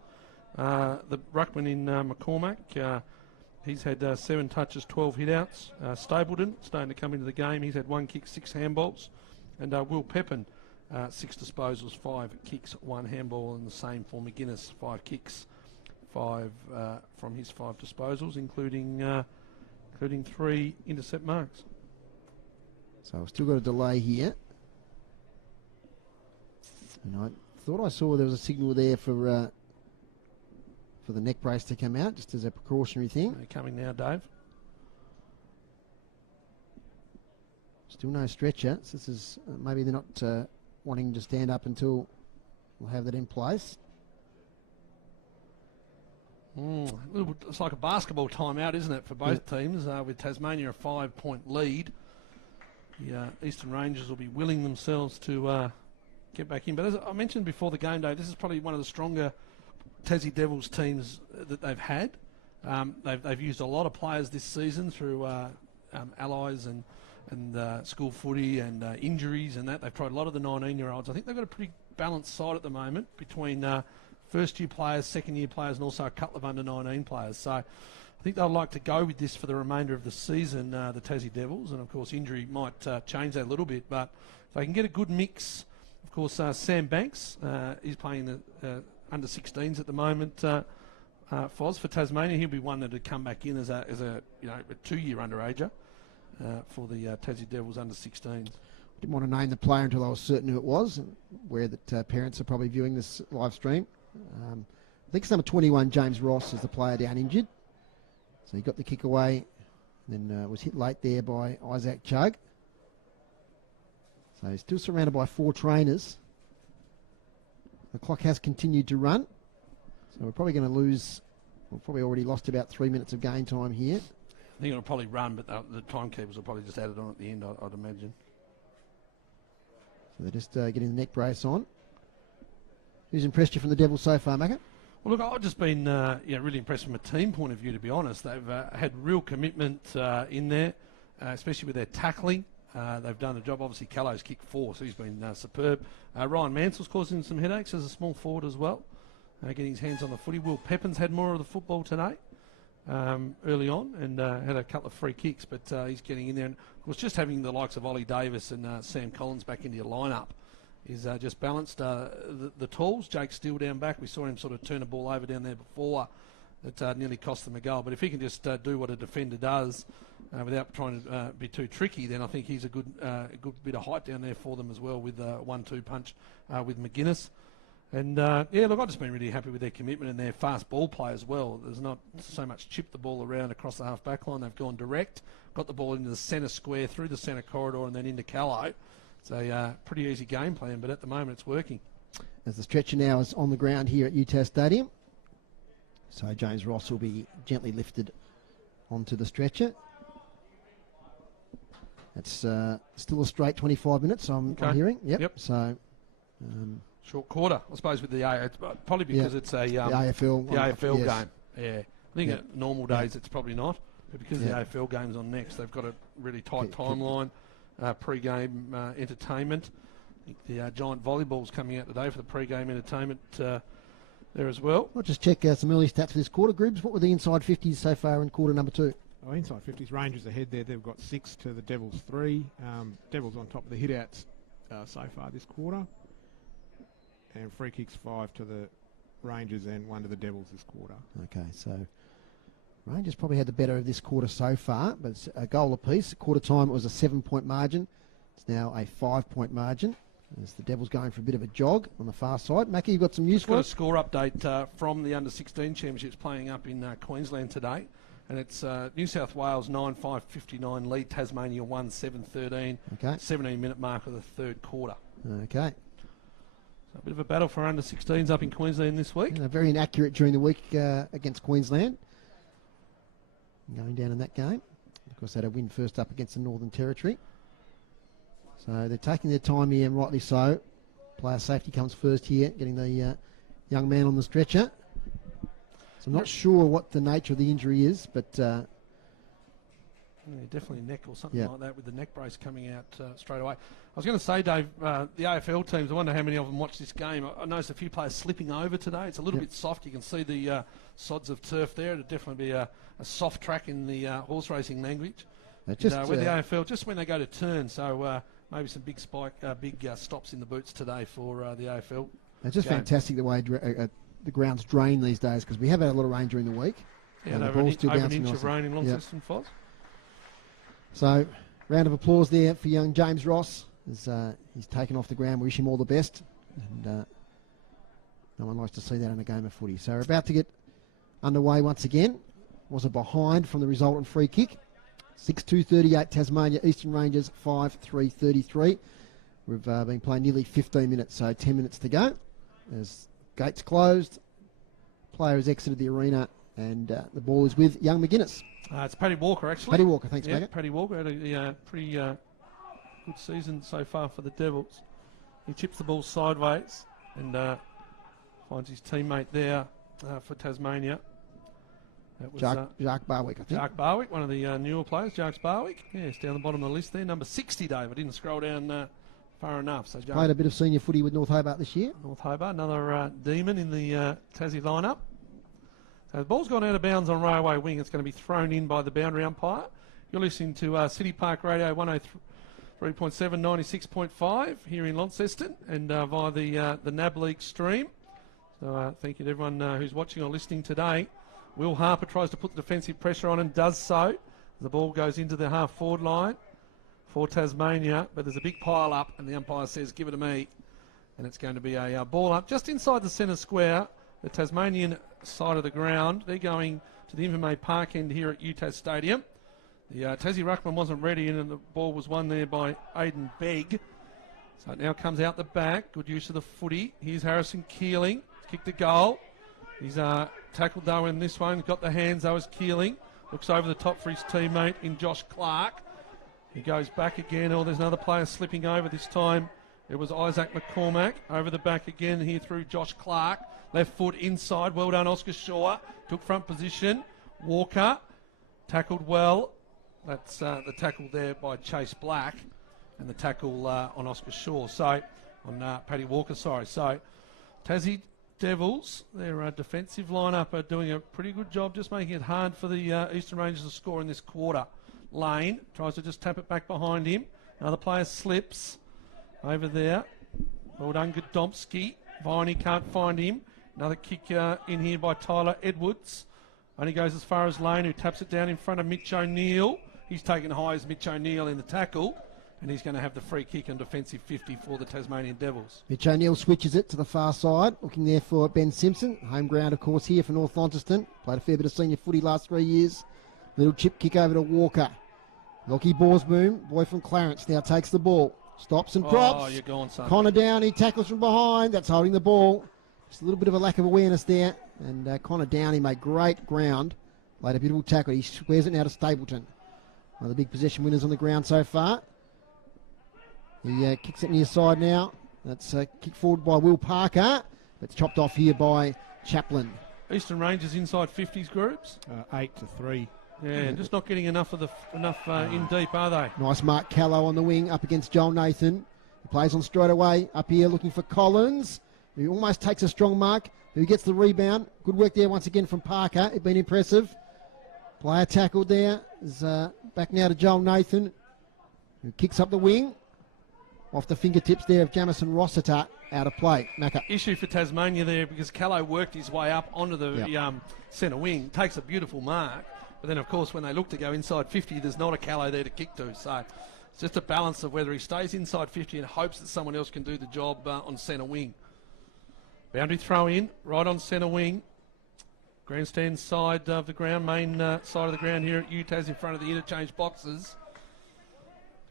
The ruckman in McCormack, he's had 7 touches, 12 hit-outs. Stapleton, starting to come into the game, he's had 1 kick, 6 handballs. And Will Pepin, 6 disposals, 5 kicks, 1 handball, and the same for McGuinness, 5 kicks, 5 from his 5 disposals, including 3 intercept marks. So we've still got a delay here. And I thought I saw there was a signal there for the neck brace to come out, just as a precautionary thing. They're coming now, Dave. Still no stretcher. So this is maybe they're not wanting to stand up until we'll have that in place. It's like a basketball timeout, isn't it, for both teams? With Tasmania a 5-point lead, the Eastern Rangers will be willing themselves to get back in. But as I mentioned before the game, Dave, this is probably one of the stronger Tassie Devils teams that they've had. They've used a lot of players this season through allies and school footy and injuries and that. They've tried a lot of the 19-year-olds. I think they've got a pretty balanced side at the moment between first-year players, second-year players, and also a couple of under-19 players. So I think they'll like to go with this for the remainder of the season, the Tassie Devils. And, of course, injury might change that a little bit. But if they can get a good mix, of course, Sam Banks is playing the under-16s at the moment. Foz for Tasmania, he'll be one that would come back in as a 2-year underager for the Tassie Devils under-16s. Didn't want to name the player until I was certain who it was, and aware that parents are probably viewing this live stream. I think it's number 21, James Ross, is the player down injured. So he got the kick away, and then was hit late there by Isaac Chugg. So he's still surrounded by 4 trainers. The clock has continued to run. So we're probably going to lose, we've probably already lost about 3 minutes of game time here. I think it'll probably run, but the timekeepers will probably just add it on at the end, I'd imagine. So they're just getting the neck brace on. Who's impressed you from the Devils so far, Macca? Well, look, I've just been really impressed from a team point of view, to be honest. They've had real commitment in there, especially with their tackling. They've done a job. Obviously, Callow's kicked 4, so he's been superb. Ryan Mansell's causing some headaches as a small forward as well, getting his hands on the footy. Will Pepin's had more of the football today early on and had a couple of free kicks, but he's getting in there. And of course, just having the likes of Ollie Davis and Sam Collins back into your lineup is just balanced. The tools, Jake Steele down back, we saw him sort of turn the ball over down there before. It nearly cost them a goal. But if he can just do what a defender does without trying to be too tricky, then I think he's a good bit of height down there for them as well with 1-2 punch with McGuinness. And, yeah, look, I've just been really happy with their commitment and their fast ball play as well. There's not so much chip the ball around across the half-back line. They've gone direct, got the ball into the centre square, through the centre corridor, and then into Callow. It's a pretty easy game plan, but at the moment it's working. As the stretcher now is on the ground here at UTAS Stadium. So James Ross will be gently lifted onto the stretcher. It's still a straight 25 minutes, I'm hearing. Yep. So... short quarter, I suppose, with the AFL, probably because it's a... the AFL. The AFL yes. game, yeah. I think at normal days it's probably not, but because the AFL game's on next, they've got a really tight timeline, pre-game entertainment. I think the Giant Volleyball's coming out today for the pre-game entertainment there as well. I'll just check some early stats for this quarter. Groups, what were the inside 50s so far in quarter number 2? Oh, inside 50s, Rangers ahead there. They've got 6 to the Devils 3. Devils on top of the hit-outs so far this quarter. And free kicks 5 to the Rangers and 1 to the Devils this quarter. Okay, so Rangers probably had the better of this quarter so far, but it's a goal apiece. At quarter time it was a 7-point margin. It's now a 5-point margin. As the Devils going for a bit of a jog on the far side. Mackie, you've got some news for us? Got a score update from the Under-16 Championships playing up in Queensland today. And it's New South Wales 9-5-59 lead, Tasmania 1-7-13. Okay. 17-minute mark of the third quarter. Okay. So a bit of a battle for under-16s up in Queensland this week. Yeah, very inaccurate during the week against Queensland. Going down in that game. Of course, they had a win first up against the Northern Territory. So they're taking their time here, and rightly so. Player safety comes first here, getting the young man on the stretcher. So I'm not sure what the nature of the injury is, but... yeah, definitely neck or something like that, with the neck brace coming out straight away. I was going to say, Dave, the AFL teams, I wonder how many of them watch this game. I noticed a few players slipping over today. It's a little bit soft. You can see the sods of turf there. It'll definitely be a soft track in the horse racing language. With the AFL, just when they go to turn, so maybe some big stops in the boots today for the AFL. It's just fantastic the way the grounds drain these days, because we have had a lot of rain during the week. Yeah, and over an inch of rain in Launceston, Foz. So, round of applause there for young James Ross as he's taken off the ground. We wish him all the best. And no one likes to see that in a game of footy. So, we're about to get underway once again. Was a behind from the resultant free kick. 6-2-38 Tasmania, Eastern Rangers 5-3-33. We've been playing nearly 15 minutes, so 10 minutes to go. As gates closed, player has exited the arena, and the ball is with young McGuinness. It's Paddy Walker, actually. Paddy Walker, thanks, yeah, Bagger. Paddy Walker had a pretty good season so far for the Devils. He chips the ball sideways and finds his teammate there for Tasmania. That was Jacques Barwick, I think. Jacques Barwick, one of the newer players, Jacques Barwick. Yeah, it's down the bottom of the list there. Number 60, Dave. I didn't scroll down far enough. So played a bit of senior footy with North Hobart this year. North Hobart, another demon in the Tassie lineup. So the ball's gone out of bounds on railway wing. It's going to be thrown in by the boundary umpire. You're listening to City Park Radio 103.7, 96.5 here in Launceston, and via the NAB League stream. So thank you to everyone who's watching or listening today. Will Harper tries to put the defensive pressure on and does so. The ball goes into the half-forward line for Tasmania, but there's a big pile up, and the umpire says, give it to me. And it's going to be a ball up just inside the centre square, the Tasmanian side of the ground. They're going to the Invermay Park end here at UTAS Stadium. The Tassie Ruckman wasn't ready, and the ball was won there by Aidan Begg. So it now comes out the back. Good use of the footy. Here's Harrison Keeling. Kicked a goal. He's tackled though in this one. Got the hands though as Keeling. Looks over the top for his teammate in Josh Clark. He goes back again. Oh, there's another player slipping over. This time it was Isaac McCormack. Over the back again here through Josh Clark. Left foot inside. Well done, Oscar Shaw. Took front position. Walker tackled well. That's the tackle there by Chase Black. And the tackle on Oscar Shaw. So, on Paddy Walker, sorry. So, Tassie Devils, their defensive lineup are doing a pretty good job, just making it hard for the Eastern Rangers to score in this quarter. Lane tries to just tap it back behind him. Another player slips over there. Well done, Godomski. Viney can't find him. Another kick in here by Tyler Edwards. Only goes as far as Lane, who taps it down in front of Mitch O'Neill. He's taken high as Mitch O'Neill in the tackle. and he's going to have the free kick and defensive 50 for the Tasmanian Devils. Mitch O'Neill switches it to the far side, looking there for Ben Simpson. Home ground, of course, here for North Launceston. Played a fair bit of senior footy last 3 years. Little chip kick over to Walker. Lockie Borsboom, boy from Clarence, now takes the ball. Stops and props. Oh, you're gone, son. Connor Downey tackles from behind. That's holding the ball. Just a little bit of a lack of awareness there. And Connor Downey made great ground. Laid a beautiful tackle. He squares it now to Stapleton. One of the big possession winners on the ground so far. He kicks it near side now. That's kicked forward by Will Parker. It's chopped off here by Chaplin. Eastern Rangers inside 50s groups. 8-3. Yeah, just not getting enough in deep, are they? Nice Mark Callow on the wing up against Joel Nathan. He plays on straight away up here looking for Collins, who almost takes a strong mark, who gets the rebound. Good work there once again from Parker. It's been impressive. Player tackled there. Is back now to Joel Nathan, who kicks up the wing. Off the fingertips there of Jamison Rossiter, out of play. Macca. Issue for Tasmania there because Callow worked his way up onto the centre wing. Takes a beautiful mark. But then, of course, when they look to go inside 50, there's not a Callow there to kick to. So it's just a balance of whether he stays inside 50 and hopes that someone else can do the job on centre wing. Boundary throw in, right on centre wing. Grandstand side of the ground, main side of the ground here at UTAS in front of the interchange boxes.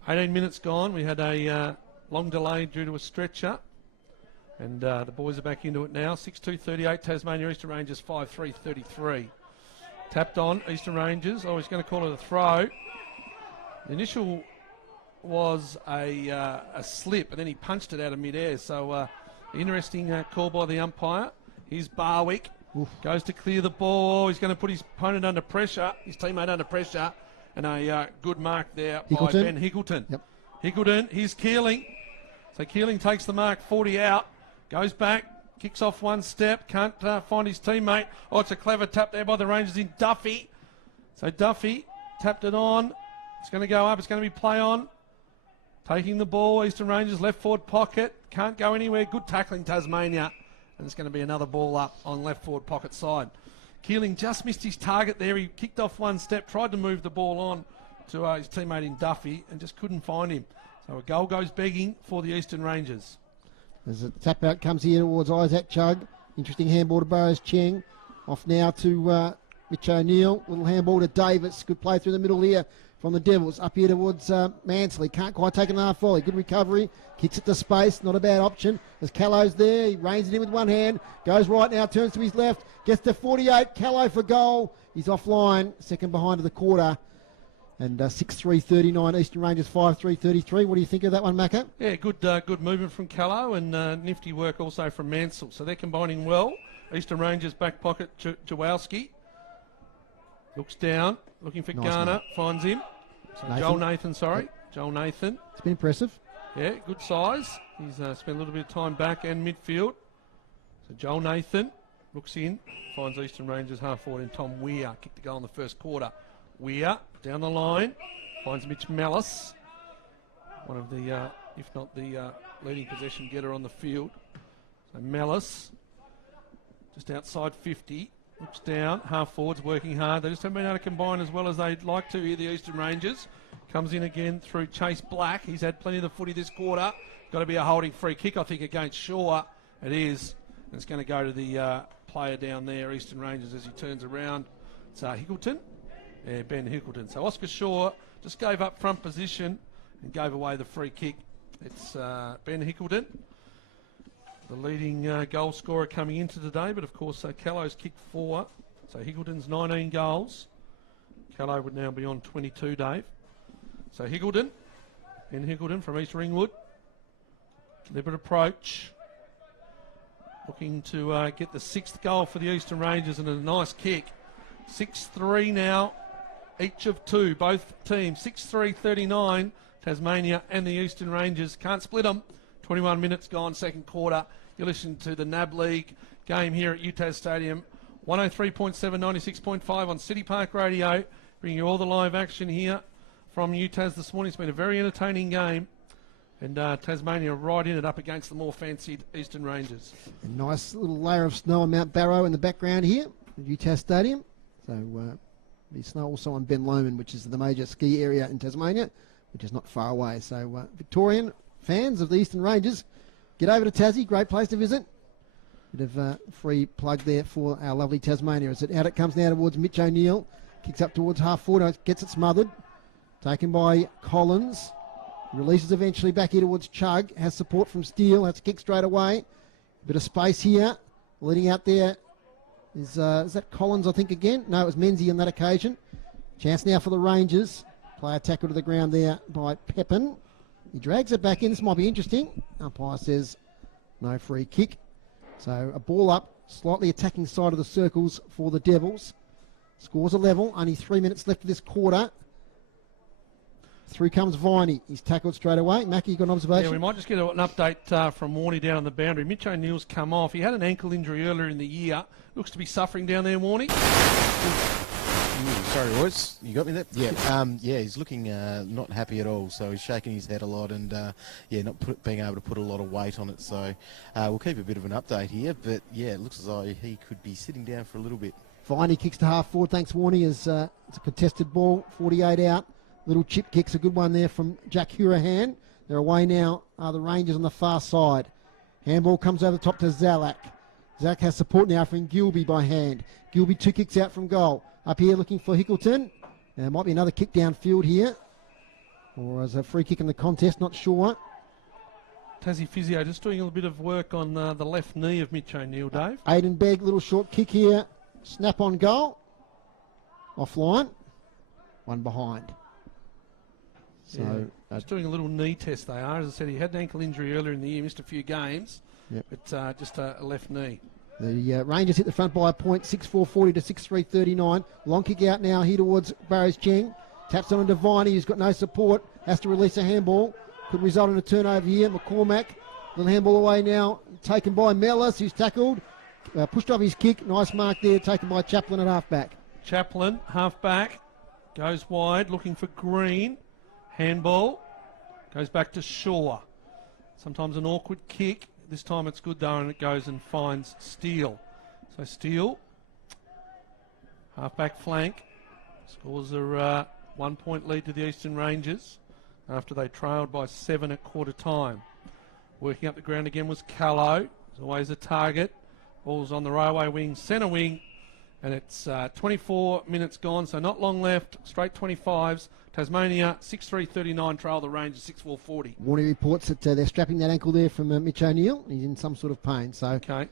18 minutes gone. We had a long delay due to a stretcher. And the boys are back into it now. 6-2-38, Tasmania Eastern Rangers 5-3-33. Tapped on, Eastern Rangers. Oh, he's going to call it a throw. The initial was a slip, and then he punched it out of midair. So interesting call by the umpire. Here's Barwick. Oof. Goes to clear the ball. He's going to put his opponent under pressure, his teammate under pressure. And a good mark there by Ben Hickleton. Yep. Hickleton, here's Keeling. So Keeling takes the mark, 40 out. Goes back. Kicks off one step, can't find his teammate. Oh, it's a clever tap there by the Rangers in Duffy. So Duffy tapped it on. It's going to go up. It's going to be play on. Taking the ball, Eastern Rangers left forward pocket. Can't go anywhere. Good tackling, Tasmania. And it's going to be another ball up on left forward pocket side. Keeling just missed his target there. He kicked off one step, tried to move the ball on to his teammate in Duffy and just couldn't find him. So a goal goes begging for the Eastern Rangers. As the tap out comes here towards Isaac Chugg. Interesting handball to Burrows Cheng. Off now to Mitch O'Neill. Little handball to Davis. Good play through the middle here from the Devils. Up here towards Mansley. Can't quite take an half volley. Good recovery. Kicks it to space. Not a bad option. As Callow's there. He reins it in with one hand. Goes right now. Turns to his left. Gets to 48. Callow for goal. He's offline. Second behind of the quarter. And 6-3-39, Eastern Rangers 5-3-33. What do you think of that one, Macca? Yeah, good movement from Callow and nifty work also from Mansell. So they're combining well. Eastern Rangers back pocket, Jawalski. Looks down, looking for nice Garner, man. Finds him. So Joel Nathan, sorry. Yep. Joel Nathan. It's been impressive. Yeah, good size. He's spent a little bit of time back and midfield. So Joel Nathan looks in, finds Eastern Rangers half forward, and Tom Weir kicked the goal in the first quarter. Weir down the line, finds Mitch Mellis, one of the, if not the leading possession getter on the field. So Mellis, just outside 50, looks down, half forwards working hard. They just haven't been able to combine as well as they'd like to here, the Eastern Rangers. Comes in again through Chase Black. He's had plenty of the footy this quarter. Got to be a holding free kick, I think, against Shaw. It is. And it's going to go to the player down there, Eastern Rangers, as he turns around. It's Hickleton. Yeah, Ben Hickleton. So Oscar Shaw just gave up front position and gave away the free kick. It's Ben Hickleton, the leading goal scorer coming into today. But, of course, Callow's kicked 4. So Hickleton's 19 goals. Callow would now be on 22, Dave. So Hickleton, Ben Hickleton from East Ringwood. Deliberate approach. Looking to get the 6th goal for the Eastern Rangers and a nice kick. 6-3 now. Each of 2, both teams. 6-3-39, Tasmania and the Eastern Rangers. Can't split them. 21 minutes gone, second quarter. You're listening to the NAB League game here at UTAS Stadium. 103.7, 96.5 on City Park Radio. Bringing you all the live action here from UTAS this morning. It's been a very entertaining game. And Tasmania right in it up against the more fancied Eastern Rangers. A nice little layer of snow on Mount Barrow in the background here at UTAS Stadium. So the snow also on Ben Lomond, which is the major ski area in Tasmania, which is not far away. So Victorian fans of the Eastern Ranges, get over to Tassie. Great place to visit. Bit of free plug there for our lovely Tasmania. As out it comes now towards Mitch O'Neill. Kicks up towards half forward. Gets it smothered. Taken by Collins. Releases eventually back here towards Chug. Has support from Steele. Has to kick straight away. Bit of space here. Leading out there is that Collins, I think, again? No, it was Menzies on that occasion. Chance now for the Rangers. Player tackle to the ground there by Pepin. He drags it back in. This might be interesting. Umpire says no free kick. So a ball up, slightly attacking side of the circles for the Devils. Scores a level. Only 3 minutes left of this quarter. Through comes Viney. He's tackled straight away. Mackie, you got an observation? Yeah, we might just get an update from Warney down on the boundary. Mitch O'Neill's come off. He had an ankle injury earlier in the year. Looks to be suffering down there, Warney. Sorry, Royce, you got me there? Yeah, he's looking not happy at all, so he's shaking his head a lot and, not being able to put a lot of weight on it. So we'll keep a bit of an update here, but, yeah, it looks as though he could be sitting down for a little bit. Viney kicks to half forward. Thanks, Warney, as it's a contested ball, 48 out. Little chip kick's a good one there from Jack Hurahan. They're away now, the Rangers on the far side. Handball comes over the top to Zalak. Zach has support now from Gilby by hand. Gilby 2 kicks out from goal. Up here looking for Hickleton. There might be another kick downfield here. Or as a free kick in the contest, not sure. Tassie Physio just doing a little bit of work on the left knee of Mitch O'Neill, Dave. Aidan Begg, little short kick here. Snap on goal. Offline. One behind. So just doing a little knee test they are. As I said, he had an ankle injury earlier in the year, missed a few games, but just a left knee. The Rangers hit the front by a point, 6-4-40 to 6-3-39. Long kick out now here towards Barrows Cheng. Taps on into Viney, who's got no support. Has to release a handball. Could result in a turnover here. McCormack, little handball away now. Taken by Mellis, who's tackled. Pushed off his kick. Nice mark there, taken by Chaplin at half-back. Chaplin, half-back, goes wide, looking for Green. Handball goes back to Shaw. Sometimes an awkward kick. This time it's good though, and it goes and finds Steele. So Steele, half-back flank, scores a 1 point lead to the Eastern Rangers after they trailed by 7 at quarter time. Working up the ground again was Callow. There's always a target. Ball's on the railway wing, centre wing, and it's 24 minutes gone, so not long left. Straight 25s. Tasmania 6-3-39, trail the Rangers 6-4-40. Warney reports that they're strapping that ankle there from Mitch O'Neill. He's in some sort of pain. So okay.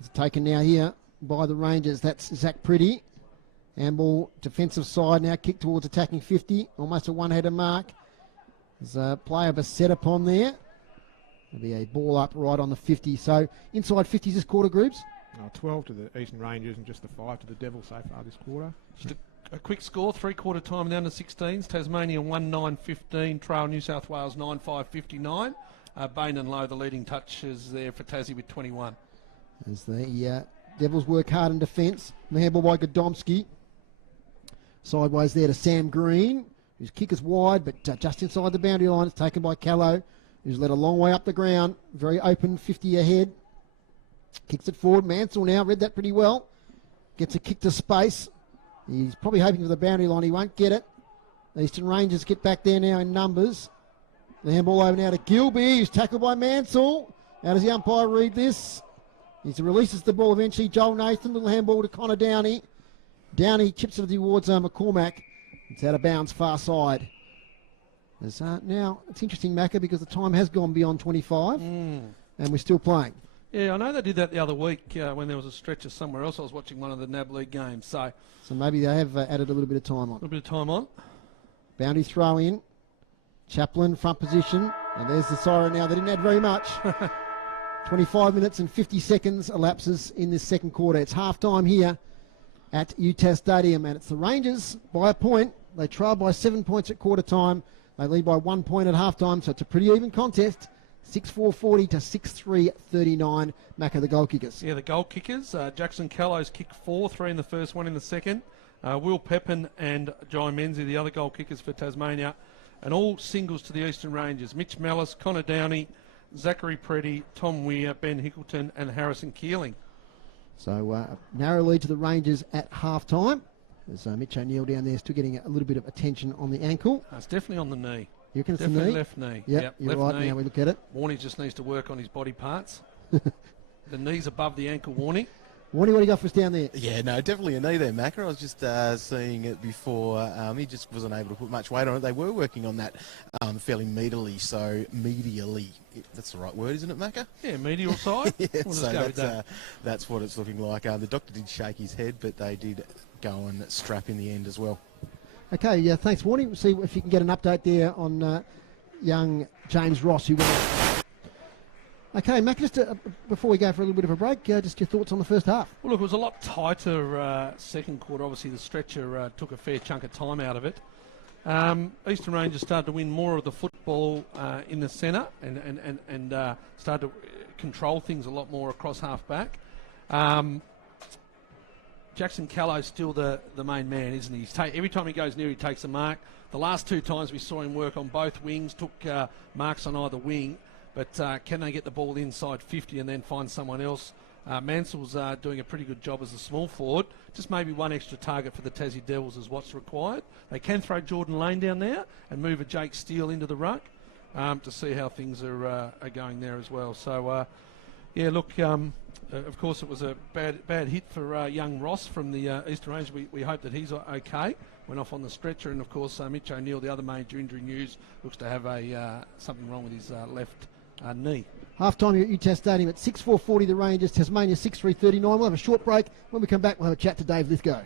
It's taken now here by the Rangers. That's Zach Pretty. Handball defensive side now, kick towards attacking 50. Almost a one-header mark. There's a player beset upon there. There'll be a ball up right on the 50. So inside 50s this quarter, groups. 12 to the Eastern Rangers and just the 5 to the Devils so far this quarter. Just a quick score, 3-quarter time in the under-16s. Tasmania 1-9-15, trail New South Wales 9-5-59. Bain and Lowe, the leading touches there for Tassie with 21. As the Devils work hard in defence. The handball by Godomski. Sideways there to Sam Green, whose kick is wide, but just inside the boundary line. It's taken by Callow, who's led a long way up the ground. Very open, 50 ahead. Kicks it forward. Mansell now read that pretty well. Gets a kick to space. He's probably hoping for the boundary line. He won't get it. The Eastern Rangers get back there now in numbers. The handball over now to Gilby. He's tackled by Mansell. How does the umpire read this? He releases the ball eventually. Joel Nathan, little handball to Connor Downey. Downey chips it towards McCormack. It's out of bounds, far side. Now, it's interesting, Macca, because the time has gone beyond 25 and we're still playing. Yeah, I know they did that the other week when there was a stretcher somewhere else. I was watching one of the NAB League games. So maybe they have added a little bit of time on. A little bit of time on. Boundary throw in. Chaplin, front position. And there's the siren now. They didn't add very much. 25 minutes and 50 seconds elapses in this second quarter. It's half-time here at UTAS Stadium. And it's the Rangers by a point. They trail by 7 points at quarter time. They lead by 1 point at half-time. So it's a pretty even contest. 6-4-40 to 6-3-39. Macca, the goal kickers. Yeah, the goal kickers. Jackson Callow's kicked 4, 3 in the first, 1 in the second. Will Pepin and Jai Menzies, the other goal kickers for Tasmania. And all singles to the Eastern Rangers. Mitch Mellis, Connor Downey, Zachary Preddy, Tom Weir, Ben Hickleton and Harrison Keeling. So narrow lead to the Rangers at half-time. As Mitch O'Neill down there still getting a little bit of attention on the ankle. It's definitely on the knee. You reckon it's the Definitely knee? left knee. Yep, you're left right. knee. Now we look at it. Warney just needs to work on his body parts. The knee's above the ankle, Warney. Warney, what do you got for us down there? Yeah, no, definitely a knee there, Macca. I was just seeing it before. He just wasn't able to put much weight on it. They were working on that fairly medially, that's the right word, isn't it, Macca? Yeah, medial side. Yeah, We'll so just go with that. that's what it's looking like. The doctor did shake his head, but they did go and strap in the end as well. Okay, yeah, thanks, Warney. We'll see if you can get an update there on young James Ross, who went. Okay, Mac, just before we go for a little bit of a break, just your thoughts on the first half. Well, look, it was a lot tighter second quarter. Obviously, the stretcher took a fair chunk of time out of it. Eastern Rangers started to win more of the football in the centre and started to control things a lot more across half-back. Jackson Callow's still the main man, isn't he? Every time he goes near, he takes a mark. The last two times we saw him work on both wings, took marks on either wing. But can they get the ball inside 50 and then find someone else? Mansell's doing a pretty good job as a small forward. Just maybe one extra target for the Tassie Devils is what's required. They can throw Jordan Lane down there and move a Jake Steele into the ruck to see how things are going there as well. So, yeah, look, of course it was a bad hit for young Ross from the Eastern Rangers. We hope that he's okay. Went off on the stretcher, and of course Mitch O'Neill, the other major injury news, looks to have something wrong with his left knee. Half time here at UTAS Stadium at 6:4:40 the Rangers, Tasmania 6:39. We'll have a short break. When we come back, we'll have a chat to Dave Lithgow.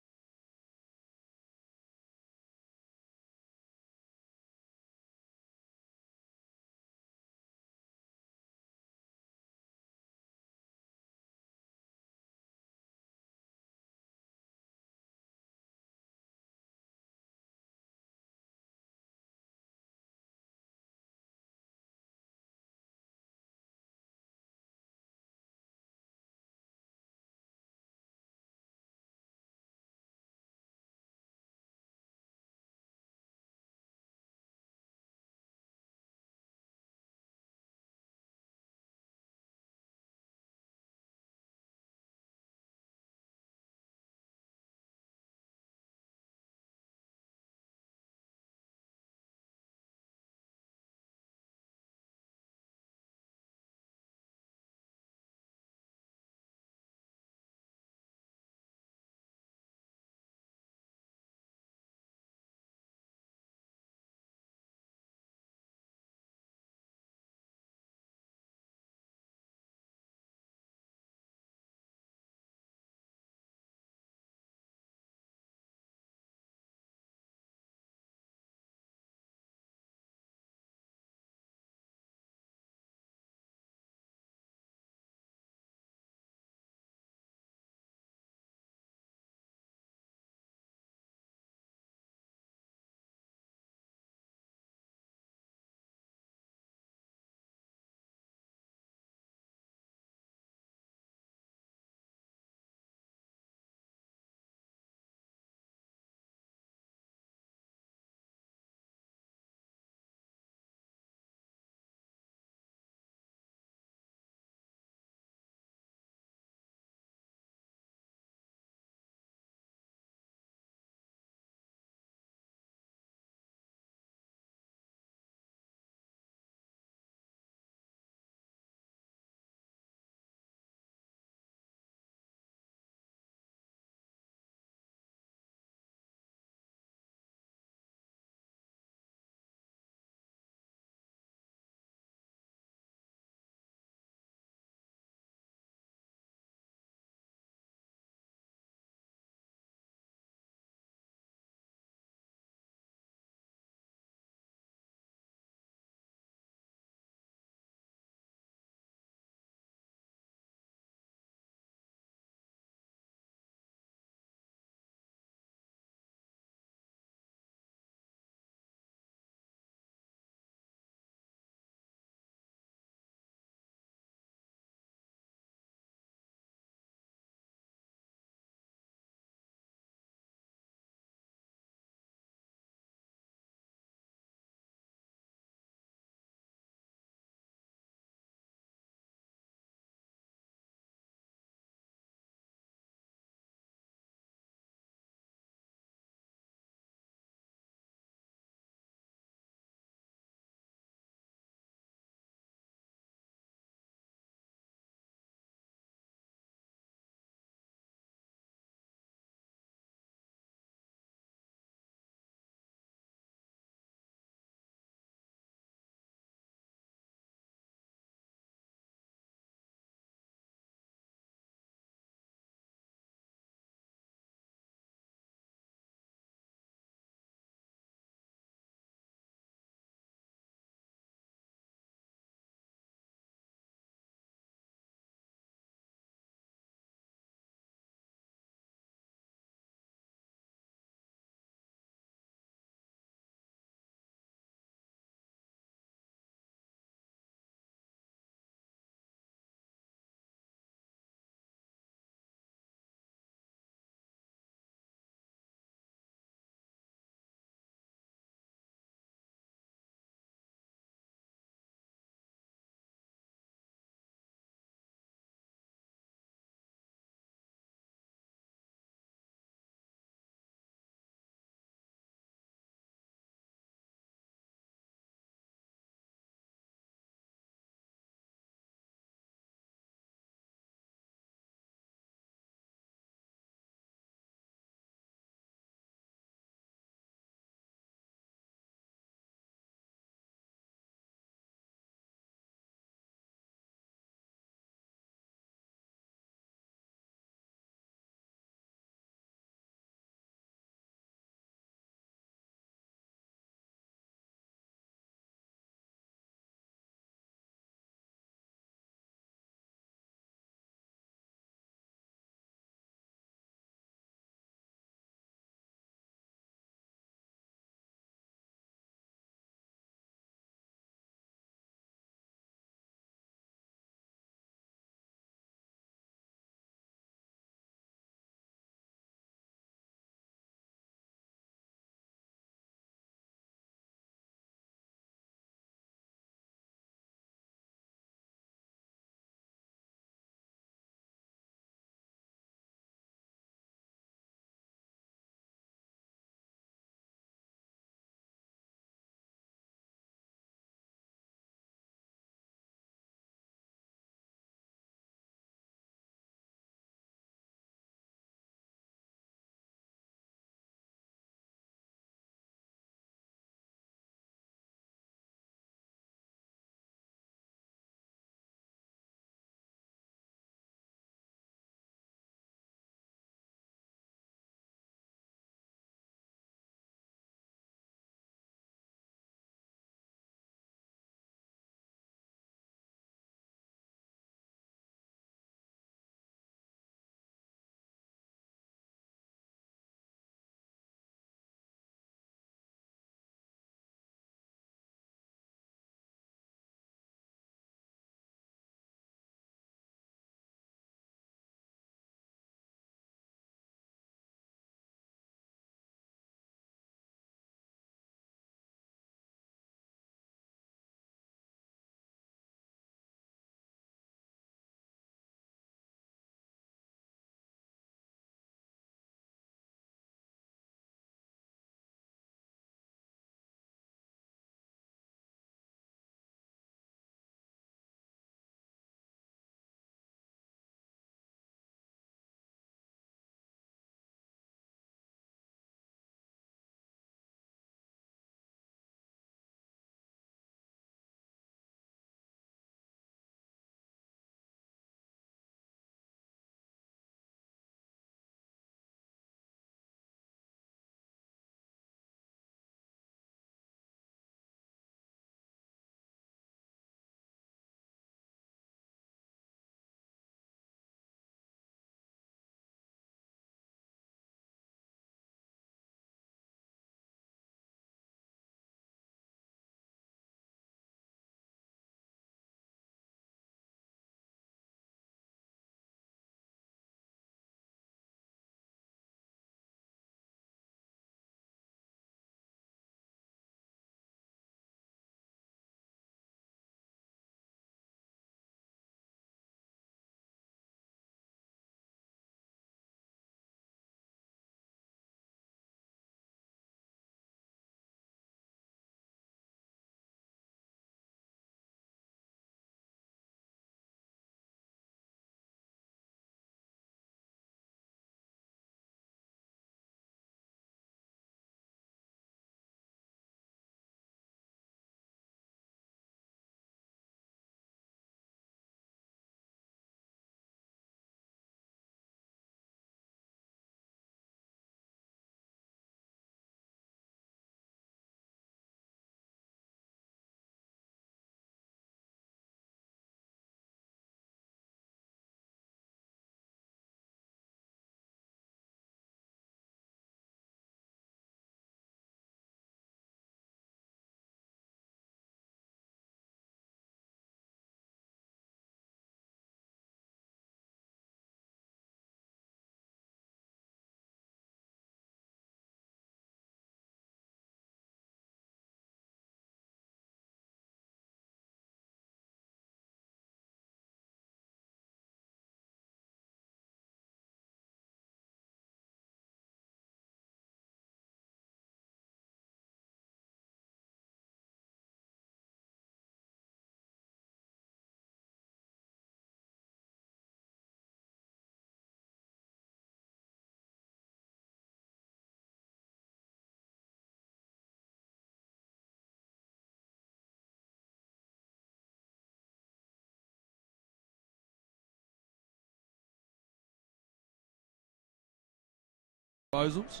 disposals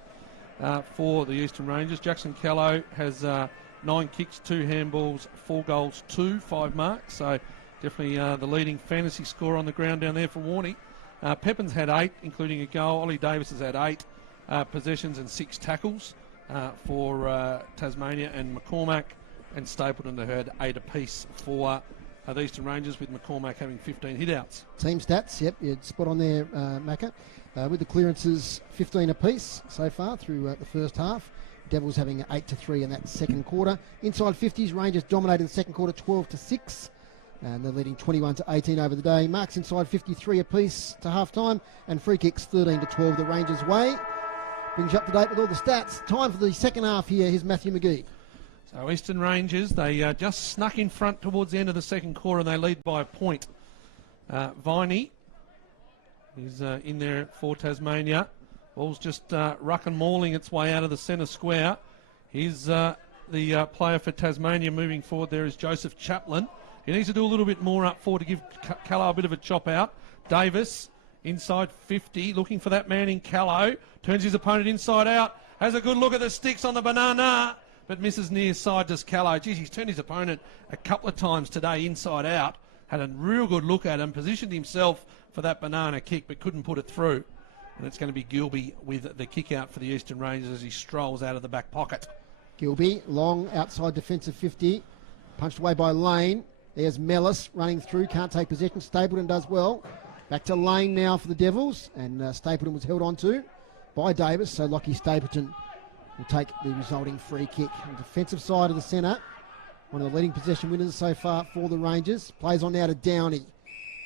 for the Eastern Rangers. Jackson Callow has 9 kicks, 2 handballs, 4 goals, 5 marks. So definitely the leading fantasy scorer on the ground down there for Warney. Pepin's had 8, including a goal. Ollie Davis has had 8 possessions and 6 tackles for Tasmania, and McCormack and Stapleton have had 8 apiece for the Eastern Rangers, with McCormack having 15 hit-outs. Team stats, yep, you're spot on there, Macca. With the clearances, 15 apiece so far through the first half. Devils having 8-3 in that second quarter. Inside 50s, Rangers dominated the second quarter 12-6. And they're leading 21-18 over the day. Marks inside 53 apiece to half-time. And free kicks 13-12 the Rangers' way. Brings you up to date with all the stats. Time for the second half here. Here's Matthew McGee. So Eastern Rangers, they just snuck in front towards the end of the second quarter, and they lead by a point. Viney is in there for Tasmania. Ball's just ruck and mauling its way out of the centre square. Here's the player for Tasmania moving forward. There is Joseph Chaplin. He needs to do a little bit more up forward to give Callow a bit of a chop out. Davis inside 50, looking for that man in Callow. Turns his opponent inside out. Has a good look at the sticks on the banana, but misses near side to Callow. Geez, he's turned his opponent a couple of times today inside out. Had a real good look at him, positioned himself for that banana kick, but couldn't put it through. And it's going to be Gilby with the kick out for the Eastern Rangers as he strolls out of the back pocket. Gilby, long outside defensive 50. Punched away by Lane. There's Mellis running through, can't take possession. Stapleton does well. Back to Lane now for the Devils, and Stapleton was held on to by Davis, so Lockie Stapleton will take the resulting free kick. On the defensive side of the centre, one of the leading possession winners so far for the Rangers. Plays on now to Downey.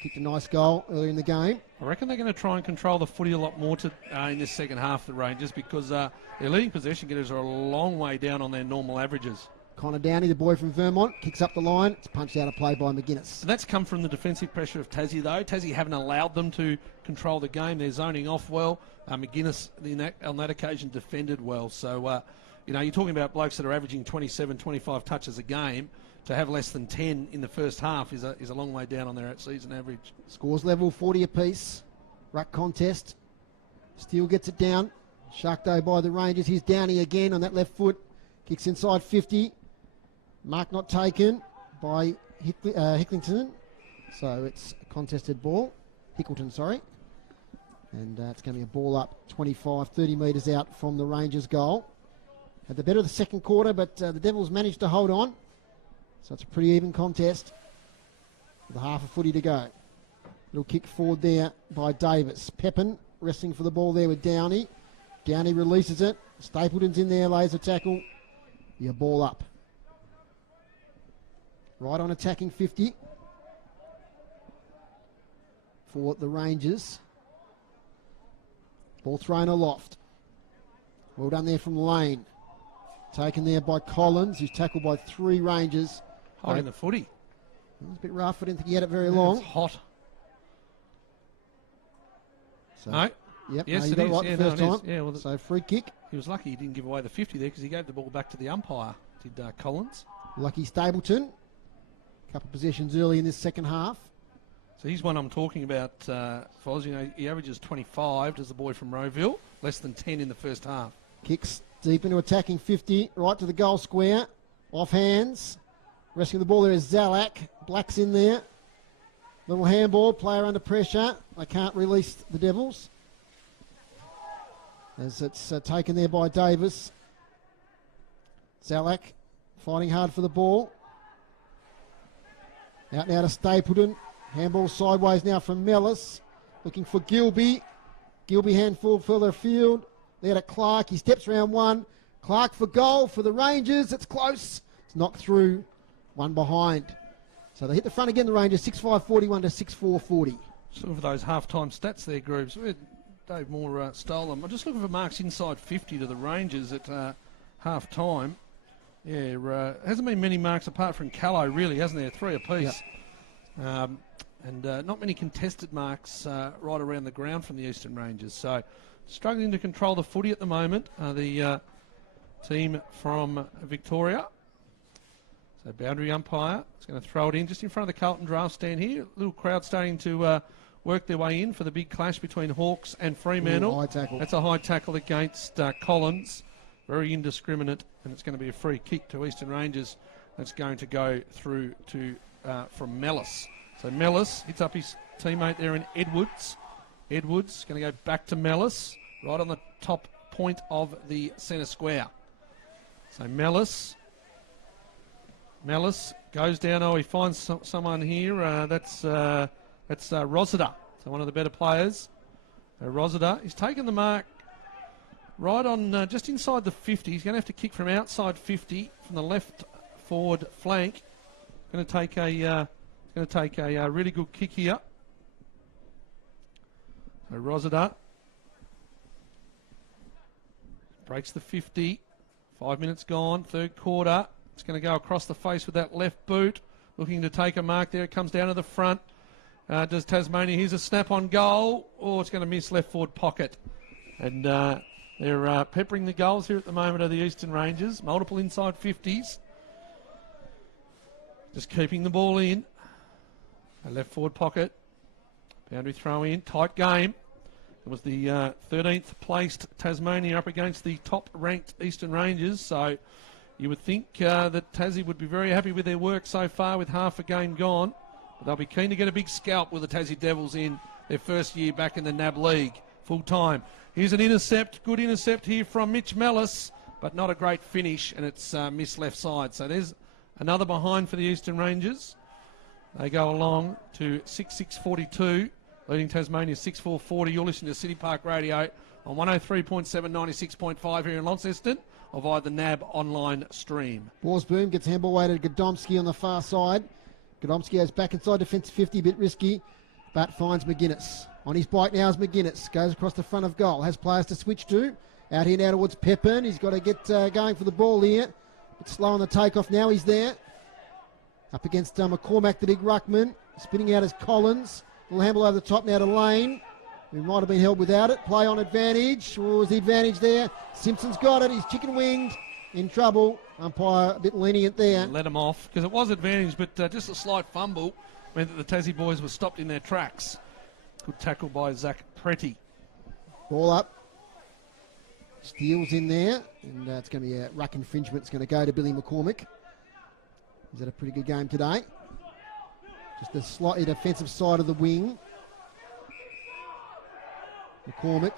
Kicked a nice goal earlier in the game. I reckon they're going to try and control the footy a lot more in this second half, the Rangers, because their leading possession getters are a long way down on their normal averages. Connor Downey, the boy from Vermont, kicks up the line. It's punched out of play by McGuinness. And that's come from the defensive pressure of Tassie, though. Tassie haven't allowed them to control the game. They're zoning off well. McGuinness, on that occasion, defended well. So, you're talking about blokes that are averaging 27, 25 touches a game. To have less than 10 in the first half is a long way down on their season average. Scores level, 40 apiece. Ruck contest. Steele gets it down. Sharkdo by the Rangers. Here's Downey again on that left foot. Kicks inside 50. Mark not taken by Hicklington. So it's a contested ball. Hickleton, sorry. And it's going to be a ball up 25, 30 metres out from the Rangers' goal. Had the better of the second quarter, but the Devils managed to hold on. So it's a pretty even contest with a half a footy to go. Little kick forward there by Davis. Pepin wrestling for the ball there with Downey. Downey releases it. Stapleton's in there, lays a tackle. Yeah, ball up. Right on attacking 50 for the Rangers. Ball thrown aloft. Well done there from Lane. Taken there by Collins, who's tackled by 3 Rangers. Holding the footy. It was a bit rough. I didn't think he had it very long. It's hot. So, no. Yep. Yes, no, you it got is. it right Yeah, the first no, it time. is. Yeah, well, so free kick. He was lucky he didn't give away the 50 there because he gave the ball back to the umpire, did Collins. Lucky Stapleton. Couple of possessions early in this second half. So he's one I'm talking about, Foz. He averages 25, does the boy from Rowville. Less than 10 in the first half. Kicks deep into attacking 50, right to the goal square. Off hands. Rescuing the ball there is Zalak. Black's in there. Little handball, player under pressure. They can't release the Devils. As it's taken there by Davis. Zalak fighting hard for the ball. Out now to Stapleton. Handball sideways now from Mellis. Looking for Gilby. Gilby handful further afield. There to Clark. He steps round one. Clark for goal for the Rangers. It's close. It's knocked through. One behind. So they hit the front again, the Rangers. 6-5-41 to 6-4-40. Just looking for those half-time stats there, Grooves. Dave Moore stole them. I'm just looking for marks inside 50 to the Rangers at half-time. Yeah, hasn't been many marks apart from Callow, really, hasn't there? 3 apiece. Yep. And not many contested marks right around the ground from the Eastern Rangers. So struggling to control the footy at the moment. The team from Victoria. So boundary umpire is going to throw it in just in front of the Carlton draft stand here. A little crowd starting to work their way in for the big clash between Hawks and Fremantle. Ooh, high tackle. That's a high tackle against Collins. Very indiscriminate, and it's going to be a free kick to Eastern Rangers. That's going to go through to from Mellis. So Mellis hits up his teammate there in Edwards. Edwards going to go back to Mellis, right on the top point of the centre square. So Mellis goes down. Oh, he finds someone here. That's Rossiter. So one of the better players. Rossiter. He's taken the mark right on just inside the 50. He's going to have to kick from outside 50 from the left forward flank. Going to take a really good kick here. So Rossiter breaks the 50. 5 minutes gone, third quarter. It's going to go across the face with that left boot. Looking to take a mark there. It comes down to the front. Does Tasmania? Here's a snap on goal. Oh, it's going to miss left forward pocket. And they're peppering the goals here at the moment of the Eastern Rangers. Multiple inside 50s. Just keeping the ball in. A left forward pocket. Boundary throw in. Tight game. It was the 13th placed Tasmania up against the top ranked Eastern Rangers. So you would think that Tassie would be very happy with their work so far with half a game gone. But they'll be keen to get a big scalp with the Tassie Devils in their first year back in the NAB League full time. Here's an intercept. Good intercept here from Mitch Mellis, but not a great finish, and it's missed left side. So there's another behind for the Eastern Rangers. They go along to 6-6-42. Leading Tasmania 6-4-40. You're listening to City Park Radio on 103.7, 96.5 here in Launceston, or via the NAB online stream. Borsboom gets handball weighted to Godomski on the far side. Godomski goes back inside defence 50, a bit risky, but finds McGuinness. On his bike now is McGuinness. Goes across the front of goal. Has players to switch to. Out here now towards Pepin. He's got to get going for the ball here. Bit slow on the takeoff now. He's there. Up against McCormack, the big ruckman. Spinning out as Collins. Little handball over the top now to Lane, who might have been held without it. Play on advantage. What was the advantage there? Simpson's got it. He's chicken-winged. In trouble. Umpire a bit lenient there. Let him off, because it was advantage, but just a slight fumble meant that the Tassie boys were stopped in their tracks. Good tackle by Zach Pretty. Ball up. Steele's in there. And it's going to be a ruck infringement. It's going to go to Billy McCormack. He's had a pretty good game today. Just the slightly defensive side of the wing. McCormack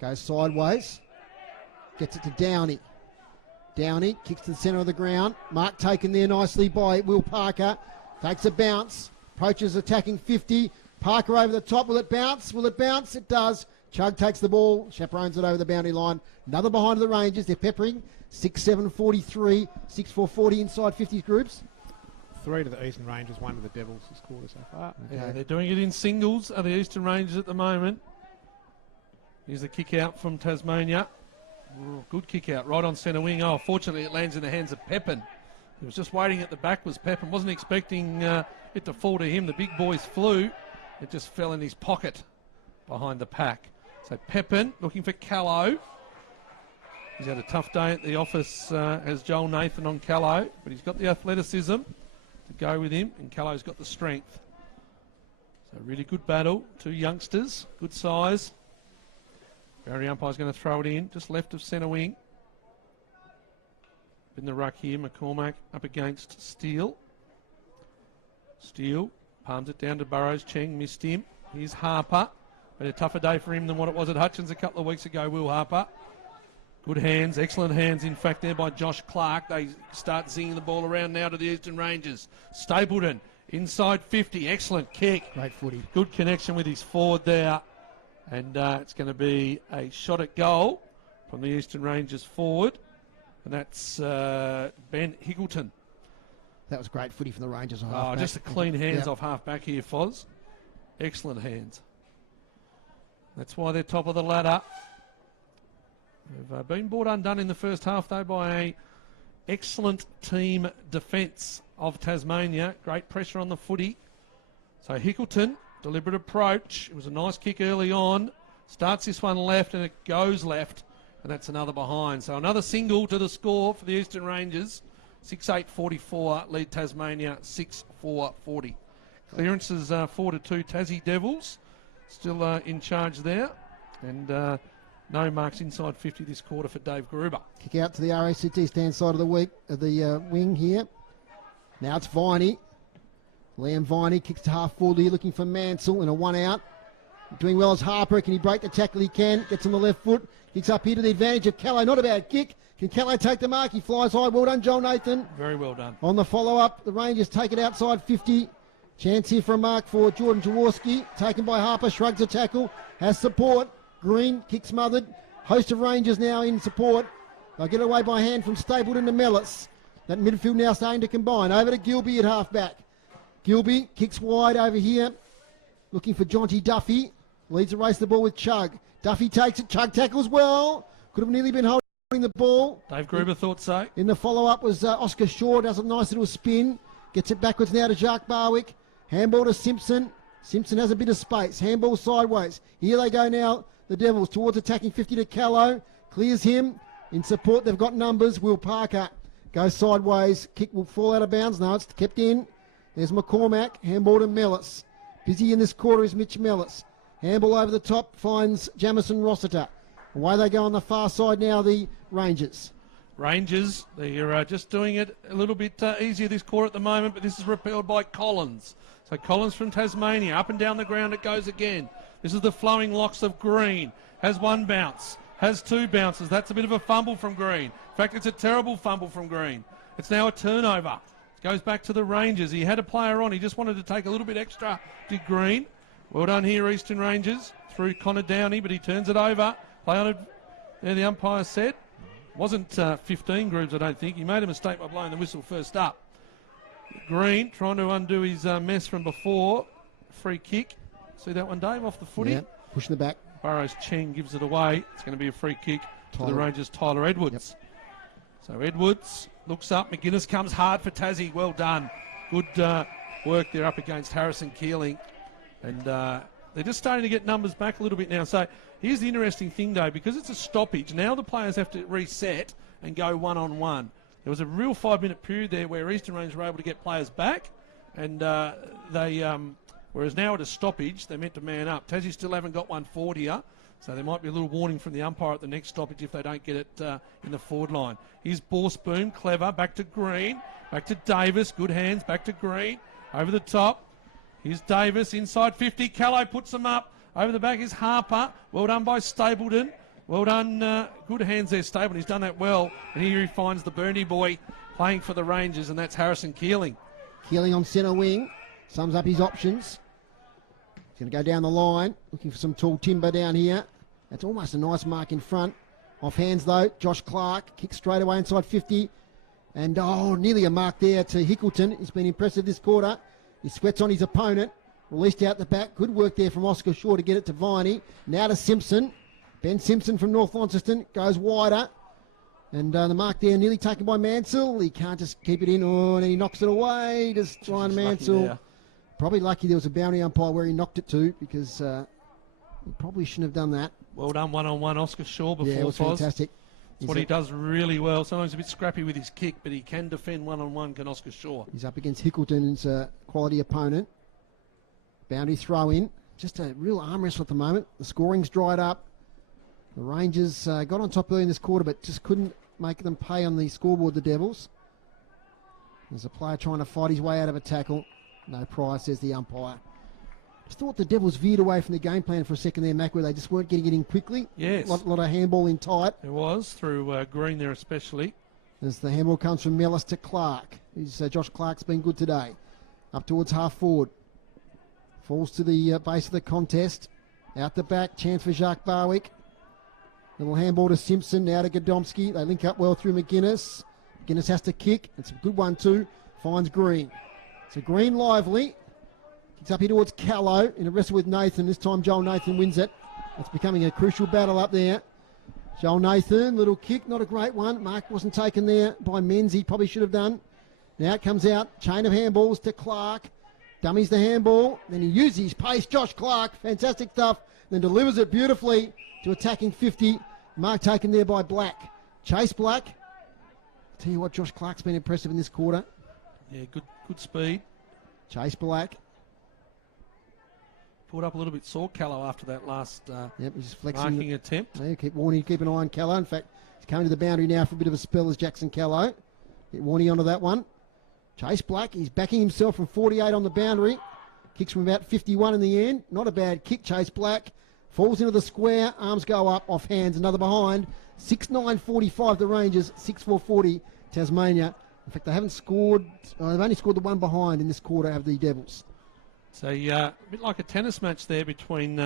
goes sideways. Gets it to Downey. Downey kicks to the centre of the ground. Mark taken there nicely by Will Parker. Takes a bounce. Approaches attacking 50. Parker over the top. Will it bounce? Will it bounce? It does. Chug takes the ball. Chaperones it over the boundary line. Another behind the Rangers. They're peppering. 6-7-43. 6-4-40 inside 50 groups. 3 to the Eastern Rangers, 1 to the Devils this quarter so far. Okay. Yeah, they're doing it in singles, are the Eastern Rangers at the moment. Here's the kick out from Tasmania. Ooh, good kick out, right on centre wing. Oh, fortunately it lands in the hands of Pepin. He was just waiting at the back, was Pepin. Wasn't expecting it to fall to him. The big boys flew. It just fell in his pocket behind the pack. So Pepin looking for Callow. He's had a tough day at the office as Joel Nathan on Callow, but he's got the athleticism to go with him, and Callow's got the strength. So really good battle. 2 youngsters, good size. Barry umpire's going to throw it in, just left of centre wing. In the ruck here, McCormack up against Steele. Steele palms it down to Burrows. Cheng missed him. Here's Harper. But a tougher day for him than what it was at Hutchins a couple of weeks ago, Will Harper. Good hands, excellent hands, in fact, there by Josh Clark. They start zinging the ball around now to the Eastern Rangers. Stapleton, inside 50, excellent kick. Great footy. Good connection with his forward there. And it's going to be a shot at goal from the Eastern Rangers forward. And that's Ben Higgleton. That was great footy from the Rangers. Just a clean hands off half back here, Foz. Excellent hands. That's why they're top of the ladder. They've been brought undone in the first half, though, by a excellent team defence of Tasmania. Great pressure on the footy. So Hickleton, deliberate approach. It was a nice kick early on. Starts this one left, and it goes left, and that's another behind. So another single to the score for the Eastern Rangers. 6-8-44, lead Tasmania 6-4-40. Clearances 4-2 Tassie Devils. Still in charge there. And no marks inside 50 this quarter for Dave Gruber. Kick out to the RACT stand side of the wing here. Now it's Viney. Liam Viney kicks to half forward here, looking for Mansell in a 1 out. Doing well as Harper. Can he break the tackle? He can. Gets on the left foot. Kicks up here to the advantage of Callow. Not a bad kick. Can Callow take the mark? He flies high. Well done, Joel Nathan. Very well done. On the follow-up, the Rangers take it outside 50. Chance here for a mark for Jordan Jaworski. Taken by Harper. Shrugs the tackle. Has support. Green. Kick smothered. Host of Rangers now in support. They'll get away by hand from Stapleton to Mellis. That midfield now starting to combine. Over to Gilby at half-back. Gilby kicks wide over here. Looking for Jonty Duffy. Leads the race the ball with Chug. Duffy takes it. Chug tackles well. Could have nearly been holding the ball. Dave Gruber thought so. In the follow-up was Oscar Shaw. Does a nice little spin. Gets it backwards now to Jacques Barwick. Handball to Simpson. Simpson has a bit of space. Handball sideways. Here they go now. The Devils towards attacking 50 to Callow. Clears him. In support, they've got numbers. Will Parker goes sideways. Kick will fall out of bounds. No, it's kept in. There's McCormack. Handball to Mellis. Busy in this quarter is Mitch Mellis. Handball over the top finds Jamison Rossiter. Away they go on the far side now, the Rangers. Rangers, they're just doing it a little bit easier this quarter at the moment, but this is repelled by Collins. So Collins from Tasmania, up and down the ground it goes again. This is the flowing locks of Green. Has one bounce, has two bounces. That's a bit of a fumble from Green. In fact, it's a terrible fumble from Green. It's now a turnover. It goes back to the Rangers. He had a player on. He just wanted to take a little bit extra, did Green. Well done here, Eastern Rangers. Through Connor Downey, but he turns it over. Play on it. There the umpire said. Wasn't 15 Grooves, I don't think. He made a mistake by blowing the whistle first up. Green trying to undo his mess from before. Free kick. See that one, Dave, off the footy? Yeah, pushing the back. Burrows Cheng gives it away. It's going to be a free kick to the Rangers' Tyler Edwards. Yep. So Edwards looks up. McGuinness comes hard for Tassie. Well done. Good work there up against Harrison Keeling. And they're just starting to get numbers back a little bit now. So here's the interesting thing, though. Because it's a stoppage, now the players have to reset and go one-on-one. There was a real 5-minute period there where Eastern Rangers were able to get players back. And whereas now at a stoppage, they're meant to man up. Tassie still haven't got one forward here. So there might be a little warning from the umpire at the next stoppage if they don't get it in the forward line. Here's Borsboom, clever, back to Green. Back to Davis, good hands, back to Green. Over the top. Here's Davis, inside 50. Callow puts them up. Over the back is Harper. Well done by Stapleton. Well done. Good hands there, Stapleton. He's done that well. And here he finds the Burnley boy playing for the Rangers, and that's Harrison Keeling. Keeling on centre wing. Sums up his options. He's going to go down the line. Looking for some tall timber down here. That's almost a nice mark in front. Off hands, though. Josh Clark kicks straight away inside 50. And, nearly a mark there to Hickleton. He's been impressive this quarter. He sweats on his opponent. Released out the back. Good work there from Oscar Shaw to get it to Viney. Now to Simpson. Ben Simpson from North Launceston goes wider. And the mark there nearly taken by Mansell. He can't just keep it in. Oh, and he knocks it away. Just Ryan Mansell. Probably lucky there was a boundary umpire where he knocked it to, because he probably shouldn't have done that. Well done one-on-one Oscar Shaw before. Yeah, it was fantastic. That's what he does really well. Sometimes a bit scrappy with his kick, but he can defend one-on-one, can Oscar Shaw. He's up against Hickleton's quality opponent. Boundary throw in. Just a real arm wrestle at the moment. The scoring's dried up. The Rangers got on top early in this quarter, but just couldn't make them pay on the scoreboard, the Devils. There's a player trying to fight his way out of a tackle. No prize, says the umpire. Just thought the Devils veered away from the game plan for a second there, Mac, where they just weren't getting it in quickly. Yes. A lot of handball in tight. There was, through Green there especially. As the handball comes from Mellis to Clark. Josh Clark's been good today. Up towards half forward. Falls to the base of the contest. Out the back, chance for Jacques Barwick. Little handball to Simpson, now to Godomski. They link up well through McGuinness. McGuinness has to kick. It's a good one too. Finds Green. So Green lively. Kicks up here towards Callow in a wrestle with Nathan. This time Joel Nathan wins it. It's becoming a crucial battle up there. Joel Nathan, little kick, not a great one. Mark wasn't taken there by Menzies. Probably should have done. Now it comes out. Chain of handballs to Clark. Dummies the handball. Then he uses his pace. Josh Clark, fantastic stuff. Then delivers it beautifully to attacking 50. Mark taken there by Black. Chase Black. Tell you what, Josh Clark's been impressive in this quarter. Yeah, good speed. Chase Black. pulled up a little bit sore, Callow, after that last he's flexing marking attempt. Yeah, keep Warney, keep an eye on Callow. In fact, he's coming to the boundary now for a bit of a spell as Jackson Callow. Get Warney onto that one. Chase Black, he's backing himself from 48 on the boundary. Kicks from about 51 in the end. Not a bad kick, Chase Black. Falls into the square, arms go up, off hands, another behind. 6-9-45 the Rangers, 6-4-40 Tasmania. In fact, they haven't scored, they've only scored the one behind in this quarter of the Devils. So, a bit like a tennis match there between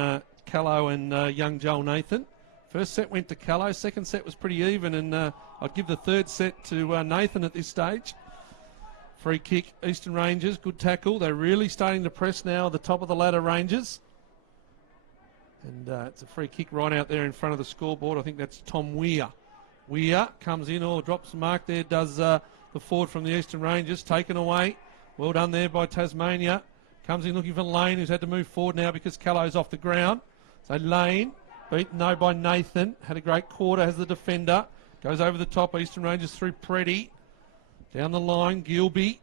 Callow and young Joel Nathan. First set went to Callow, second set was pretty even, and I'd give the third set to Nathan at this stage. Free kick, Eastern Rangers, good tackle. They're really starting to press now at the top of the ladder, Rangers. And it's a free kick right out there in front of the scoreboard. I think that's Tom Weir. Weir comes in or drops the mark there, does the forward from the Eastern Rangers, taken away. Well done there by Tasmania. Comes in looking for Lane, who's had to move forward now because Callow's off the ground. So Lane, beaten though by Nathan, had a great quarter, has the defender. Goes over the top, Eastern Rangers through Preddy. Down the line, Gilby.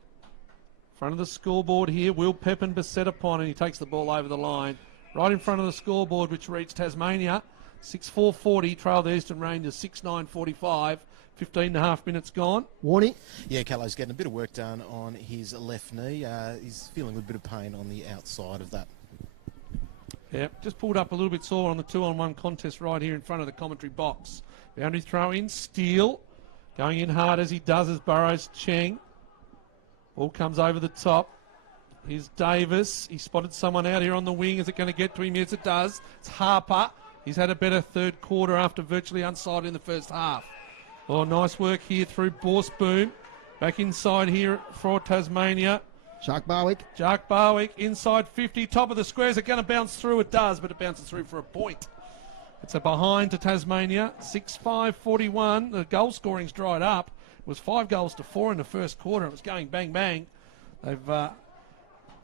Front of the scoreboard here, Will Pepin beset upon, and he takes the ball over the line. Right in front of the scoreboard, which reads Tasmania. 6-4-40, trail the Eastern Rangers, 6-9-45. 15.5 minutes gone. Warney. Yeah, Callow's getting a bit of work done on his left knee. He's feeling a bit of pain on the outside of that. Yeah, just pulled up a little bit sore on the 2-on-1 contest right here in front of the commentary box. Boundary throw in, Steele. Going in hard as he does as Burrows Cheng. Ball comes over the top. Here's Davis. He spotted someone out here on the wing. Is it going to get to him? Yes, it does. It's Harper. He's had a better third quarter after virtually unsided in the first half. Oh, nice work here through Borsboom. Back inside here for Tasmania. Shark Barwick. Jark Barwick inside 50. Top of the square. Is it going to bounce through? It does, but it bounces through for a point. It's a behind to Tasmania. 6-5-41. The goal scoring's dried up. It was 5-4 in the first quarter. It was going bang, bang. They've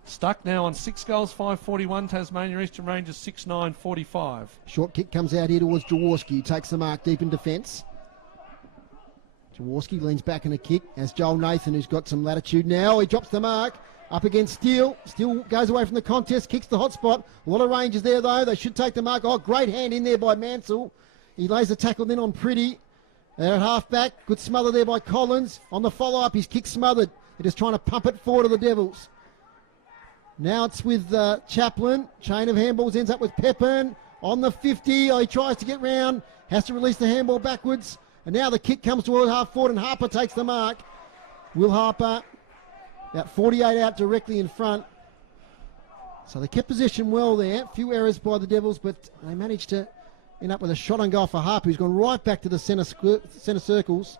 stuck now on 6 goals, 5-41. Tasmania Eastern Rangers 6-9-45. Short kick comes out here towards Jaworski. Takes the mark deep in defence. Jaworski leans back in a kick as Joel Nathan, who's got some latitude now. He drops the mark up against Steele. Steele goes away from the contest, kicks the hot spot. A lot of Rangers there though. They should take the mark. Oh, great hand in there by Mansell. He lays the tackle then on Pretty. They're at half back. Good smother there by Collins. On the follow up, his kick smothered. They're just trying to pump it forward to the Devils. Now it's with Chaplin. Chain of handballs ends up with Pepin on the 50. Oh, he tries to get round. Has to release the handball backwards. And now the kick comes toward half forward and Harper takes the mark. Will Harper, about 48 out directly in front. So they kept possession well there. A few errors by the Devils, but they managed to end up with a shot on goal for Harper, who's gone right back to the centre circles.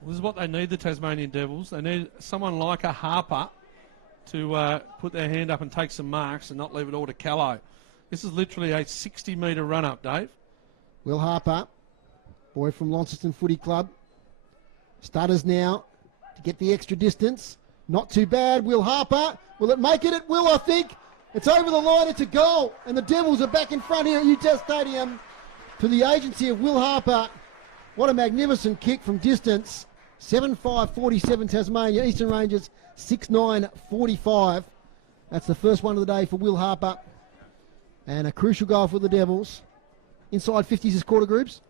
Well, this is what they need, the Tasmanian Devils. They need someone like a Harper to put their hand up and take some marks and not leave it all to Callow. This is literally a 60-metre run-up, Dave. Will Harper, boy from Launceston Footy Club. Stutters now to get the extra distance. Not too bad. Will Harper, will it make it? It will, I think. It's over the line, it's a goal. And the Devils are back in front here at UTAS Stadium to the agency of Will Harper. What a magnificent kick from distance. 7-5-47 Tasmania. Eastern Rangers 6-9-45. That's the first one of the day for Will Harper. And a crucial goal for the Devils. Inside 50s is quarter groups.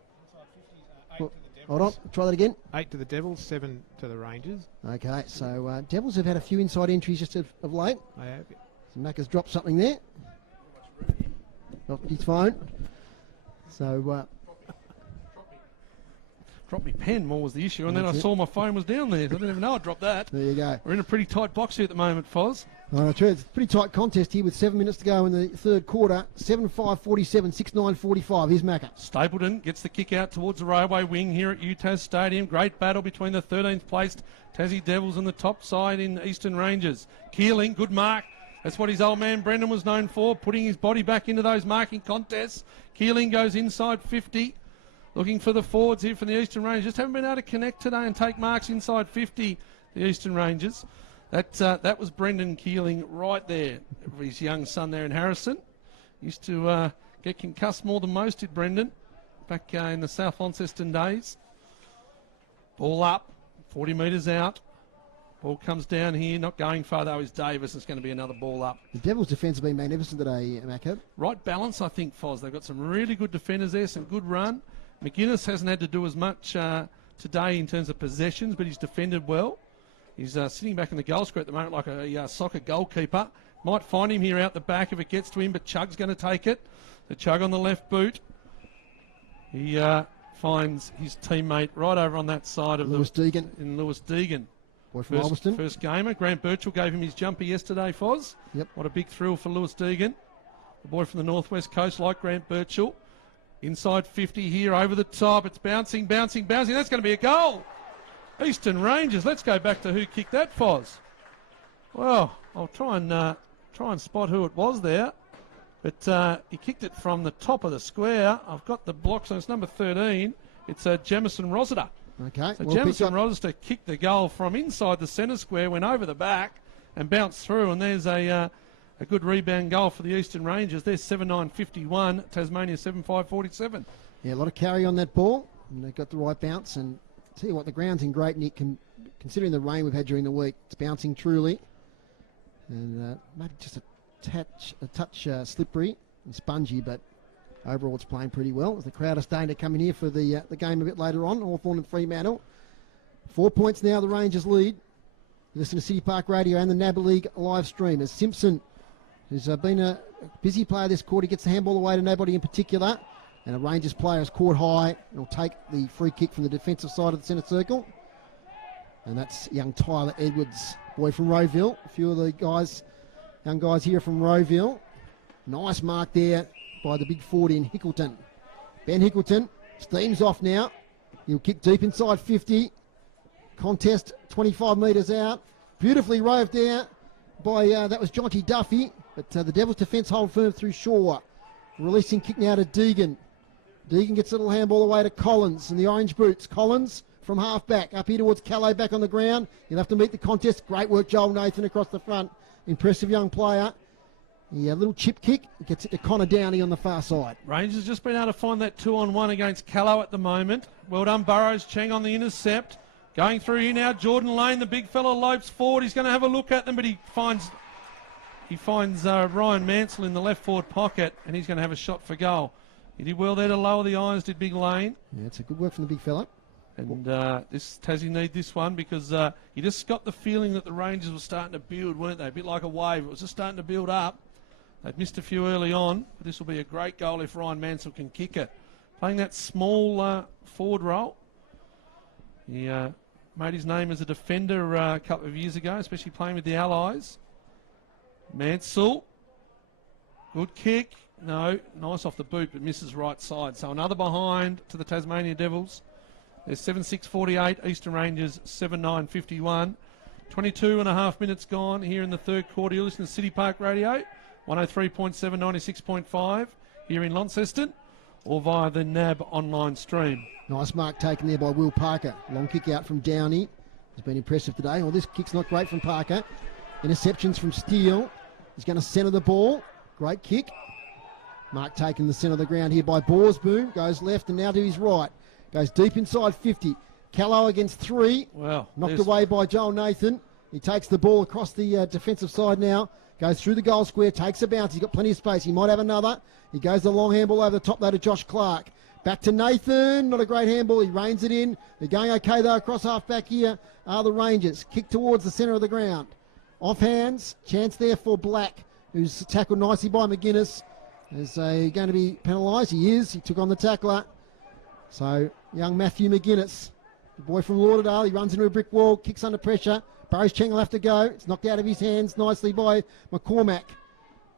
Hold on, try that again. 8 to the Devils, 7 to the Rangers. Okay, so Devils have had a few inside entries just of late. They have. So Mac has dropped something there. Dropped his phone. So Dropped me pen, more was the issue, and then I saw my phone was down there. I didn't even know I dropped that. There you go. We're in a pretty tight box here at the moment, Foz. True. It's a pretty tight contest here with 7 minutes to go in the third quarter. 7-5-47, 6-9-45. Here's Macca. Stapleton gets the kick out towards the railway wing here at UTAS Stadium. Great battle between the 13th placed Tassie Devils and the top side in Eastern Rangers. Keeling, good mark. That's what his old man Brendan was known for, putting his body back into those marking contests. Keeling goes inside 50. Looking for the forwards here for the Eastern Rangers. Just haven't been able to connect today and take marks inside 50, the Eastern Rangers. That was Brendan Keeling right there, his young son there in Harrison. Used to get concussed more than most, did Brendan, back in the South Launceston days. Ball up, 40 metres out. Ball comes down here, not going far though is Davis. It's going to be another ball up. The Devils' defence have been magnificent today, Macca. Right balance, I think, Foz. They've got some really good defenders there, some good run. McGuinness hasn't had to do as much today in terms of possessions, but he's defended well. He's sitting back in the goal square at the moment like a soccer goalkeeper. Might find him here out the back if it gets to him, but Chug's going to take it. The Chug on the left boot. He finds his teammate right over on that side of Lewis Deegan. In Lewis Deegan. Boy from Launceston. First gamer. Grant Birchall gave him his jumper yesterday, Foz. Yep. What a big thrill for Lewis Deegan. The boy from the northwest coast like Grant Birchall. Inside 50 here, over the top. It's bouncing. That's going to be a goal. Eastern Rangers. Let's go back to who kicked that, Foz. Well, I'll try and spot who it was there. But he kicked it from the top of the square. I've got the block, so it's number 13. It's Jamison Rossiter. Okay. So Jamison Rossiter kicked the goal from inside the centre square, went over the back and bounced through. And there's a good rebound goal for the Eastern Rangers. They're 7-9-51, Tasmania 7-5-47. Yeah, a lot of carry on that ball. And they got the right bounce. And tell you what, the ground's in great nick, considering the rain we've had during the week. It's bouncing truly. And maybe just a touch slippery and spongy, but overall it's playing pretty well. As the crowd are starting to come in here for the game a bit later on, Hawthorn and Fremantle. 4 points now, the Rangers lead. Listen to City Park Radio and the NAB League live stream as Simpson, who's been a busy player this quarter, gets the handball away to nobody in particular, and a Rangers player is caught high and will take the free kick from the defensive side of the centre circle. And that's young Tyler Edwards, boy from Rowville. A few of the young guys here from Rowville. Nice mark there by the big forward in Hickleton. Ben Hickleton steams off now. He'll kick deep inside 50. Contest 25 metres out. Beautifully roved there by, that was Jonty Duffy. But the Devils defence hold firm through Shaw. Releasing kick now to Deegan. Deegan gets a little handball away to Collins in the orange boots. Collins from half back. Up here towards Callow back on the ground. He'll have to meet the contest. Great work, Joel Nathan across the front. Impressive young player. Yeah, little chip kick. Gets it to Connor Downey on the far side. Rangers just been able to find that 2-on-1 against Callow at the moment. Well done, Burrows. Cheng on the intercept. Going through here now, Jordan Lane, the big fella, lopes forward. He's going to have a look at them, but he finds Ryan Mansell in the left forward pocket, and he's going to have a shot for goal. He did well there to lower the irons, did Big Lane. Yeah, it's a good work from the big fella. And this Tassie need this one because you just got the feeling that the Rangers were starting to build, weren't they? A bit like a wave. It was just starting to build up. They'd missed a few early on, but this will be a great goal if Ryan Mansell can kick it. Playing that small forward role. He made his name as a defender a couple of years ago, especially playing with the Allies. Mansell. Good kick. No, nice off the boot, but misses right side. So another behind to the Tasmania Devils. They're 7-6-48, Eastern Rangers 7-9-51. 22 and a half minutes gone here in the third quarter. You listen to City Park Radio, 103.7, 96.5 here in Launceston, or via the NAB online stream. Nice mark taken there by Will Parker. Long kick out from Downey. Has been impressive today. Well, this kick's not great from Parker. Interceptions from Steele. He's going to centre the ball. Great kick. Mark taken the centre of the ground here by Borsboom. Goes left and now to his right. Goes deep inside 50. Callow against 3. Wow. Knocked away by Joel Nathan. He takes the ball across the defensive side now. Goes through the goal square. Takes a bounce. He's got plenty of space. He might have another. He goes the long handball over the top there to Josh Clark. Back to Nathan. Not a great handball. He reins it in. They're going okay though across half back here are the Rangers. Kick towards the centre of the ground. Off hands. Chance there for Black, who's tackled nicely by McGuinness. Is going to be penalised? He is. He took on the tackler. So, young Matthew McGuinness, the boy from Lauderdale, he runs into a brick wall, kicks under pressure. Burrows Cheng will have to go. It's knocked out of his hands nicely by McCormack.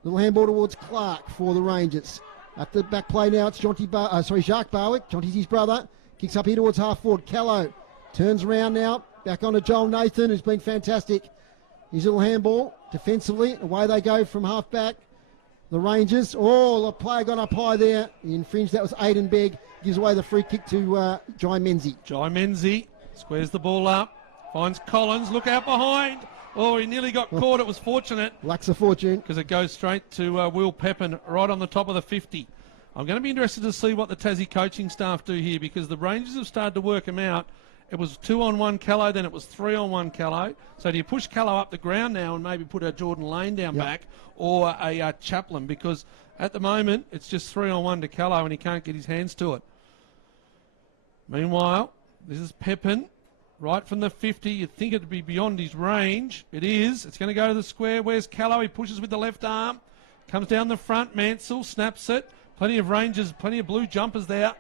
Little handball towards Clark for the Rangers. At the back play now, it's Jacques Barwick. Jonty's his brother. Kicks up here towards half forward. Callow turns around now. Back on to Joel Nathan, who's been fantastic. His little handball defensively. Away they go from half back. The Rangers. Oh, the player got up high there. He infringed. That was Aidan Begg. Gives away the free kick to Jai Menzie. Jai Menzie squares the ball up. Finds Collins. Look out behind. Oh, he nearly got caught. It was fortunate. Lacks of fortune. Because it goes straight to Will Pepin right on the top of the 50. I'm going to be interested to see what the Tassie coaching staff do here because the Rangers have started to work him out it was 2-on-1 Callow, then it was 3-on-1 Callow. So do you push Callow up the ground now and maybe put a Jordan Lane down back, or a Chaplin? Because at the moment, it's just 3-on-1 to Callow and he can't get his hands to it. Meanwhile, this is Pepin, right from the 50. You'd think it'd be beyond his range. It is. It's going to go to the square. Where's Callow? He pushes with the left arm. Comes down the front. Mansell snaps it. Plenty of Rangers, plenty of blue jumpers there.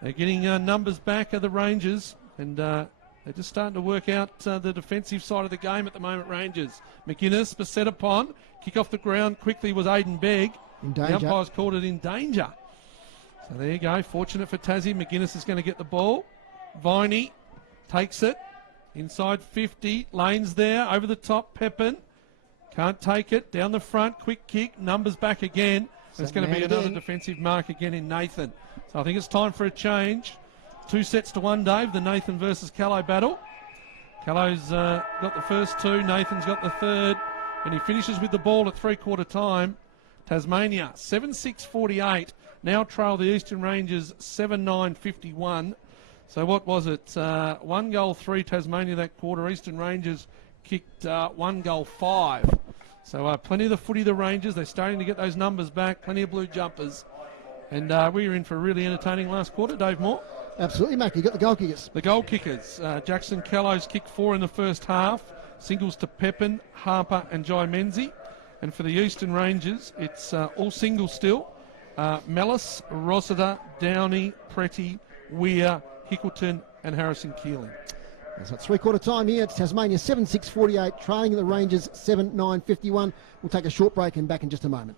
They're getting numbers back of the Rangers. And they're just starting to work out the defensive side of the game at the moment, Rangers. McInnes was set upon. Kick off the ground quickly was Aidan Begg. In danger. The umpires called it in danger. So there you go. Fortunate for Tassie. McInnes is going to get the ball. Viney takes it. Inside 50. Lane's there. Over the top. Pepin. Can't take it. Down the front. Quick kick. Numbers back again. There's going to be another defensive mark again in Nathan. So I think it's time for a change. 2 sets to 1, Dave. The Nathan versus Callow battle. Callow's got the first 2. Nathan's got the third. And he finishes with the ball at 3/4 time. Tasmania 7-6-48. Now trail the Eastern Rangers 7-9-51. So what was it? 1 goal 3 Tasmania that quarter. Eastern Rangers kicked 1 goal 5. So plenty of the footy, the Rangers. They're starting to get those numbers back. Plenty of blue jumpers. And we were in for a really entertaining last quarter. Dave Moore? Absolutely, Mac. You got the goal kickers. The goal kickers. Jackson Callow's kicked 4 in the first half. Singles to Pepin, Harper and Jai Menzie. And for the Eastern Rangers, it's all singles still. Mellis, Rossiter, Downey, Pretty, Weir, Hickleton and Harrison Keeling. So it's 3/4 time here. It's Tasmania 7-6-48, trailing the Rangers 7-9-51. We'll take a short break and back in just a moment.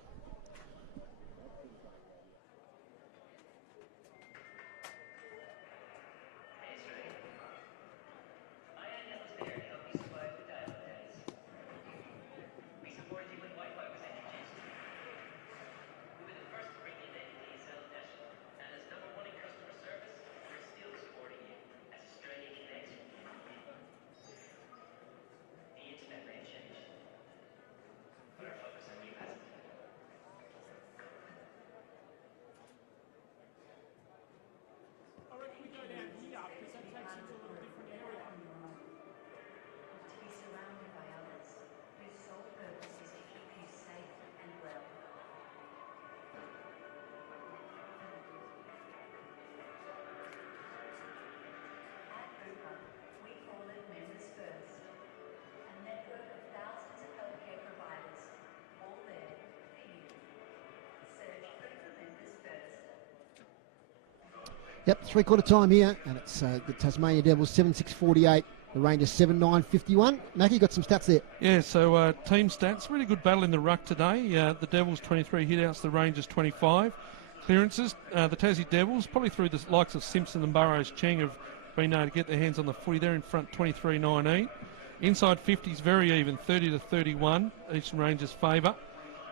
Yep, 3/4 time here, and it's the Tasmania Devils 7-6-48, the Rangers 7-9-51. Mackie, got some stats there. Yeah, so team stats, really good battle in the ruck today. The Devils 23 hitouts, the Rangers 25. Clearances, the Tassie Devils, probably through the likes of Simpson and Burrows Cheng, have been able to get their hands on the footy. They're in front 23-19. Inside 50s very even, 30-31, Eastern Rangers' favour.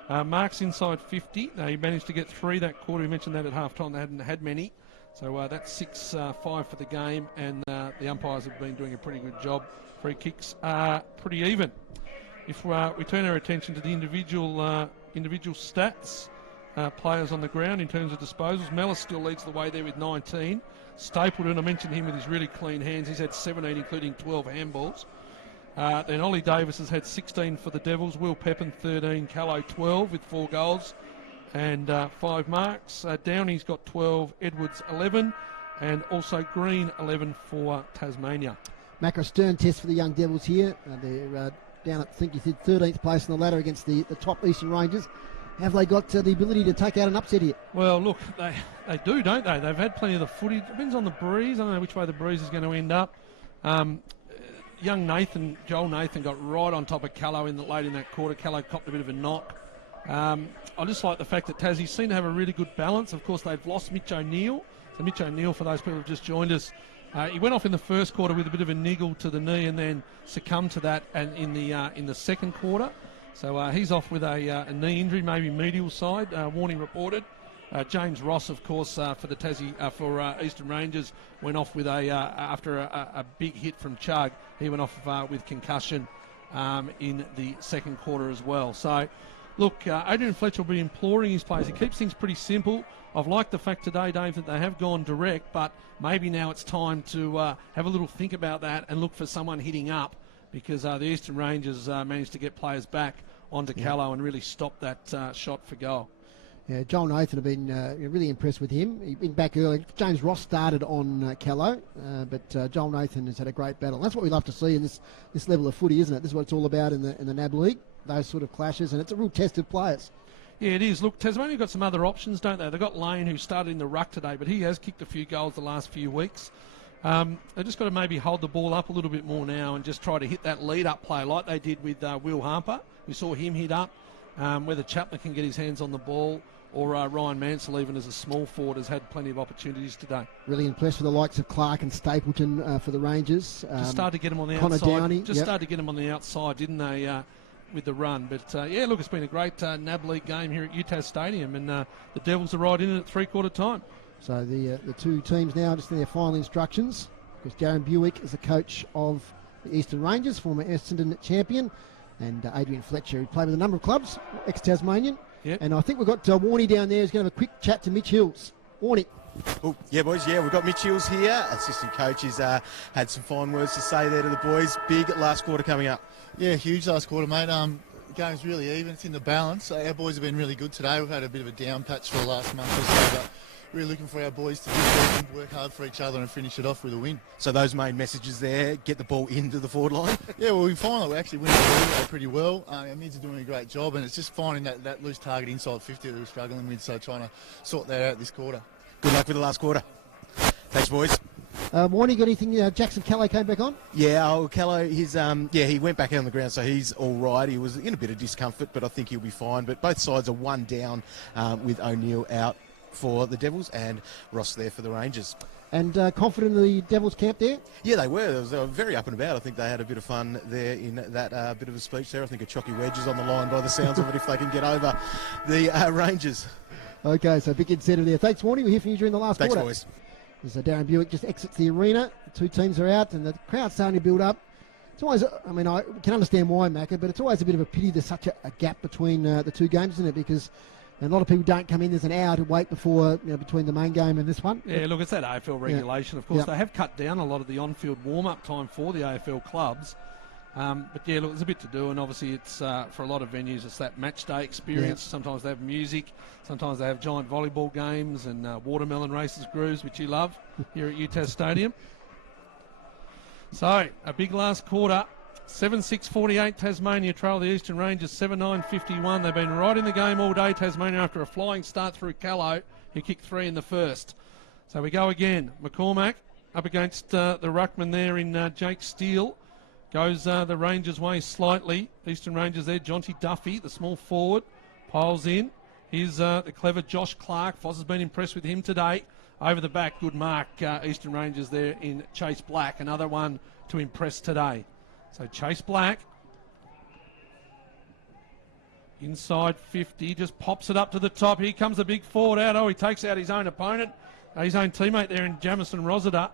Marks inside 50, he managed to get 3 that quarter. We mentioned that at half-time, they hadn't had many. So that's 6-5 for the game, and the umpires have been doing a pretty good job. Free kicks are pretty even. If we turn our attention to the individual stats, players on the ground in terms of disposals, Mellis still leads the way there with 19. Stapleton, I mentioned him with his really clean hands. He's had 17, including 12 handballs. Then Ollie Davis has had 16 for the Devils. Will Pepin 13, Callow 12 with 4 goals. And 5 marks. Downey's got 12, Edwards 11, and also Green 11 for Tasmania. Macro stern test for the young Devils here. They're down at, I think you said, 13th place on the ladder against the top Eastern Rangers. Have they got the ability to take out an upset here? Well, look, they do, don't they? They've had plenty of the footy. Depends on the breeze. I don't know which way the breeze is going to end up. Young Nathan, Joel Nathan, got right on top of Callow late in that quarter. Callow copped a bit of a knock. I just like the fact that Tassie seem to have a really good balance. Of course, they've lost Mitch O'Neill. So Mitch O'Neill, for those people who have just joined us, he went off in the first quarter with a bit of a niggle to the knee and then succumbed to that and in the second quarter. So he's off with a knee injury, maybe medial side, warning reported. James Ross, of course, for the Tassie, for Eastern Rangers, went off with after a big hit from Chug. He went off with concussion in the second quarter as well. So look, Adrian Fletcher will be imploring his players. He keeps things pretty simple. I've liked the fact today, Dave, that they have gone direct, but maybe now it's time to have a little think about that and look for someone hitting up, because the Eastern Rangers managed to get players back onto Callow and really stop that shot for goal. Yeah, Joel Nathan have been really impressed with him. He's been back early. James Ross started on Callow, but Joel Nathan has had a great battle. That's what we love to see in this level of footy, isn't it? This is what it's all about in the NAB League, those sort of clashes, and it's a real test of players. Yeah, it is. Look, Tasmania got some other options, don't they? They've got Lane, who started in the ruck today, but he has kicked a few goals the last few weeks. They've just got to maybe hold the ball up a little bit more now and just try to hit that lead-up play like they did with Will Harper. We saw him hit up, whether Chapman can get his hands on the ball, or Ryan Mansell, even as a small forward, has had plenty of opportunities today. Really impressed with the likes of Clark and Stapleton for the Rangers. Just started to get him on the Connor outside. Downey, Started to get him on the outside, didn't they, with the run? But, yeah, look, it's been a great NAB League game here at UTAS Stadium, and the Devils are right in it at three-quarter time. So the two teams now just in their final instructions, because Darren Buick is the coach of the Eastern Rangers, former Essendon champion, and Adrian Fletcher, who played with a number of clubs, ex-Tasmanian. Yep. And I think we've got Warney down there who's going to have a quick chat to Mitch Hills. Warney. Oh, yeah, boys, yeah, we've got Mitch Hills here. Assistant coach. He's had some fine words to say there to the boys. Big last quarter coming up. Yeah, huge last quarter, mate. The game's really even. It's in the balance. Our boys have been really good today. We've had a bit of a down patch for the last month or so, but really looking for our boys to work hard for each other and finish it off with a win. So those main messages there, get the ball into the forward line. Yeah, well, we find that we're actually winning the ball pretty well. Our mids are doing a great job, and it's just finding that loose target inside 50 that we're struggling with, so trying to sort that out this quarter. Good luck with the last quarter. Thanks, boys. Warney, got anything? Jackson Callow came back on? Yeah, Callow, he went back out on the ground, so he's all right. He was in a bit of discomfort, but I think he'll be fine. But both sides are one down with O'Neill out for the Devils and Ross there for the Rangers. And confident in the Devils camp there? Yeah, they were. They were very up and about. I think they had a bit of fun there in that bit of a speech there. I think a Chocky Wedge is on the line by the sounds of it if they can get over the Rangers. Okay, so big incentive there. Thanks, Warney. We'll hear from you during the last quarter. Thanks, boys. As Darren Buick just exits the arena, the two teams are out and the crowd's starting to build up. It's always, I can understand why, Macca, but it's always a bit of a pity there's such a gap between the two games, isn't it? Because a lot of people don't come in. There's an hour to wait before between the main game and this one. Yeah, look, it's that AFL regulation. Of course, they have cut down a lot of the on-field warm-up time for the AFL clubs. But yeah, look, there's a bit to do, and obviously it's for a lot of venues, it's that match day experience. Yeah. Sometimes they have music, sometimes they have giant volleyball games and watermelon races, grooves, which you love here at UTAS Stadium. So a big last quarter. 7-6-48 Tasmania trail the Eastern Rangers 7-9-51. They've been right in the game all day, Tasmania, after a flying start through Callow, who kicked 3 in the first. So we go again. McCormack up against the ruckman there in Jake Steele. Goes the Rangers' way slightly. Eastern Rangers there. Jonty Duffy, the small forward, piles in. Here's the clever Josh Clark. Foz has been impressed with him today. Over the back, good mark. Eastern Rangers there in Chase Black. Another one to impress today. So Chase Black, inside 50, just pops it up to the top. Here comes the big forward out. Oh, he takes out his own opponent, his own teammate there in Jamison Rosita.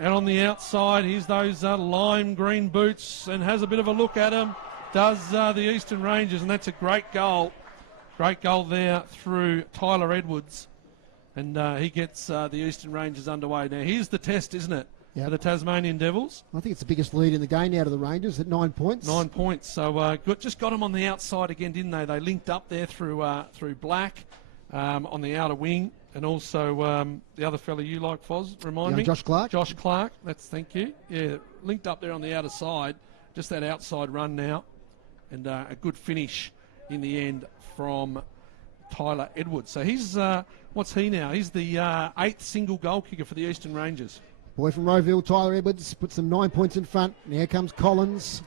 Out on the outside, here's those lime green boots and has a bit of a look at him. Does the Eastern Rangers, and that's a great goal. Great goal there through Tyler Edwards. And he gets the Eastern Rangers underway. Now, here's the test, isn't it? Yep. For the Tasmanian Devils. I think it's the biggest lead in the game now to the Rangers at 9 points. 9 points. So just got them on the outside again, didn't they? They linked up there through Black on the outer wing, and also the other fella you like, Foz, remind me. Josh Clark. Josh Clark. Thank you. Yeah, linked up there on the outer side. Just that outside run now, and a good finish in the end from Tyler Edwards. So he's what's he now? He's the 8th single goal kicker for the Eastern Rangers. Boy from Rowville, Tyler Edwards, puts them 9 points in front. Now comes Collins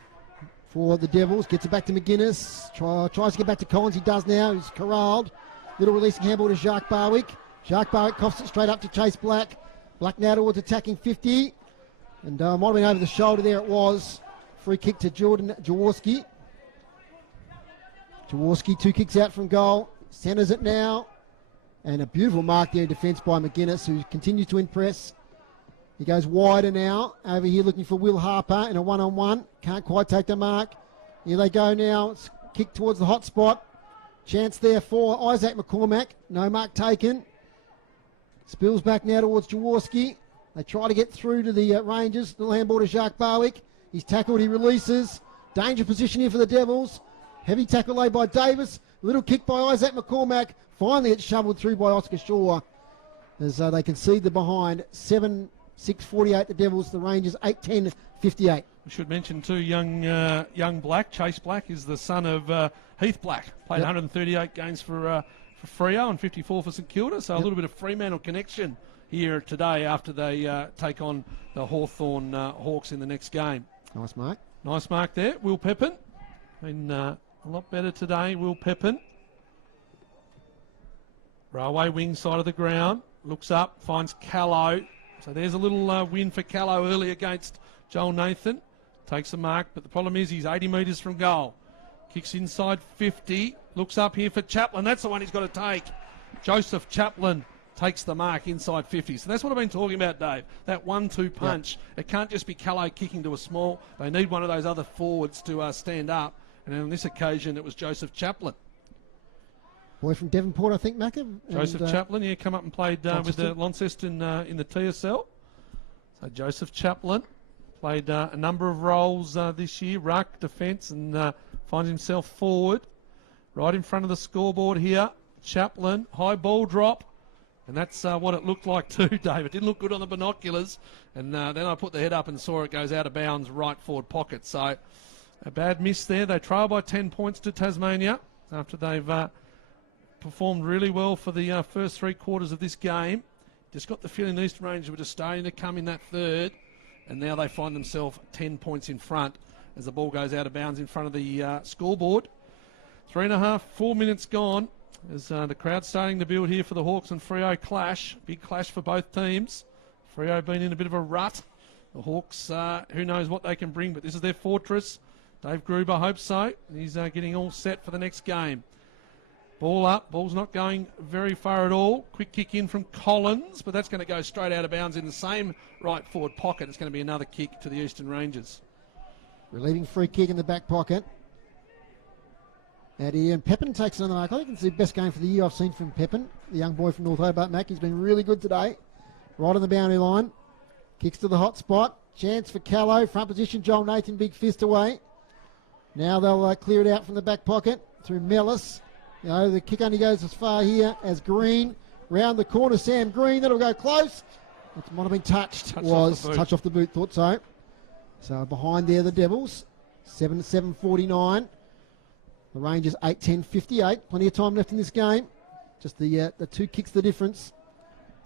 for the Devils. Gets it back to McGuinness. Tries to get back to Collins. He does now. He's corralled. Little releasing handball to Jacques Barwick. Jacques Barwick coughs it straight up to Chase Black. Black now towards attacking 50. And might have been over the shoulder there. It was. Free kick to Jordan Jaworski. Jaworski, 2 kicks out from goal. Centres it now. And a beautiful mark there in defence by McGuinness, who continues to impress. He goes wider now, over here looking for Will Harper in a one-on-one. Can't quite take the mark. Here they go now. It's kick towards the hot spot. Chance there for Isaac McCormack. No mark taken. Spills back now towards Jaworski. They try to get through to the Rangers. The handball to Jacques Barwick. He's tackled, he releases. Danger position here for the Devils. Heavy tackle laid by Davis. Little kick by Isaac McCormack. Finally it's shoveled through by Oscar Shaw as they concede the behind. 7-6-48 the Devils, the Rangers 8-10-58. We should mention too, young Black, Chase Black, is the son of Heath Black. Played 138 games for Freo and 54 for St Kilda, so a little bit of Fremantle connection here today after they take on the Hawthorn Hawks in the next game. Nice mark. Nice mark there. Will Pepin. Been a lot better today, Will Pepin. Railway wing side of the ground. Looks up, finds Callow. So there's a little win for Callow early against Joel Nathan. Takes a mark, but the problem is he's 80 metres from goal. Kicks inside 50. Looks up here for Chaplin. That's the one he's got to take. Joseph Chaplin takes the mark inside 50. So that's what I've been talking about, Dave. That 1-2 punch. Yep. It can't just be Callow kicking to a small. They need one of those other forwards to stand up. And on this occasion, it was Joseph Chaplin. Boy from Devonport, I think, Macca. Joseph Chaplin, yeah, come up and played with the Launceston in the TSL. So Joseph Chaplin played a number of roles this year, ruck, defence, and finds himself forward. Right in front of the scoreboard here. Chaplin, high ball drop. And that's what it looked like too, Dave. It didn't look good on the binoculars. And then I put the head up and saw it goes out of bounds right forward pocket. So a bad miss there. They trail by 10 points to Tasmania after they've performed really well for the first 3 quarters of this game. Just got the feeling the Eastern Rangers were just starting to come in that third. And now they find themselves 10 points in front as the ball goes out of bounds in front of the scoreboard. 4 minutes gone. As the crowd starting to build here for the Hawks and Freo clash. Big clash for both teams. Freo been in a bit of a rut. The Hawks, who knows what they can bring, but this is their fortress. Dave Gruber hopes so. He's getting all set for the next game. Ball up. Ball's not going very far at all. Quick kick in from Collins, but that's going to go straight out of bounds in the same right forward pocket. It's going to be another kick to the Eastern Rangers. Relieving free kick in the back pocket. And Pepin takes another mark. I think it's the best game for the year I've seen from Pepin, the young boy from North Hobart, Mac. He's been really good today. Right on the boundary line. Kicks to the hot spot. Chance for Callow. Front position, Joel Nathan, big fist away. Now they'll clear it out from the back pocket through Mellis. You know, the kick only goes as far here as Green. Round the corner, Sam Green. That'll go close. It might have been touched. Touch off the boot, thought so. So behind there, the Devils. 7-7-49. The Rangers 8-10-58. Plenty of time left in this game. Just the 2 kicks the difference.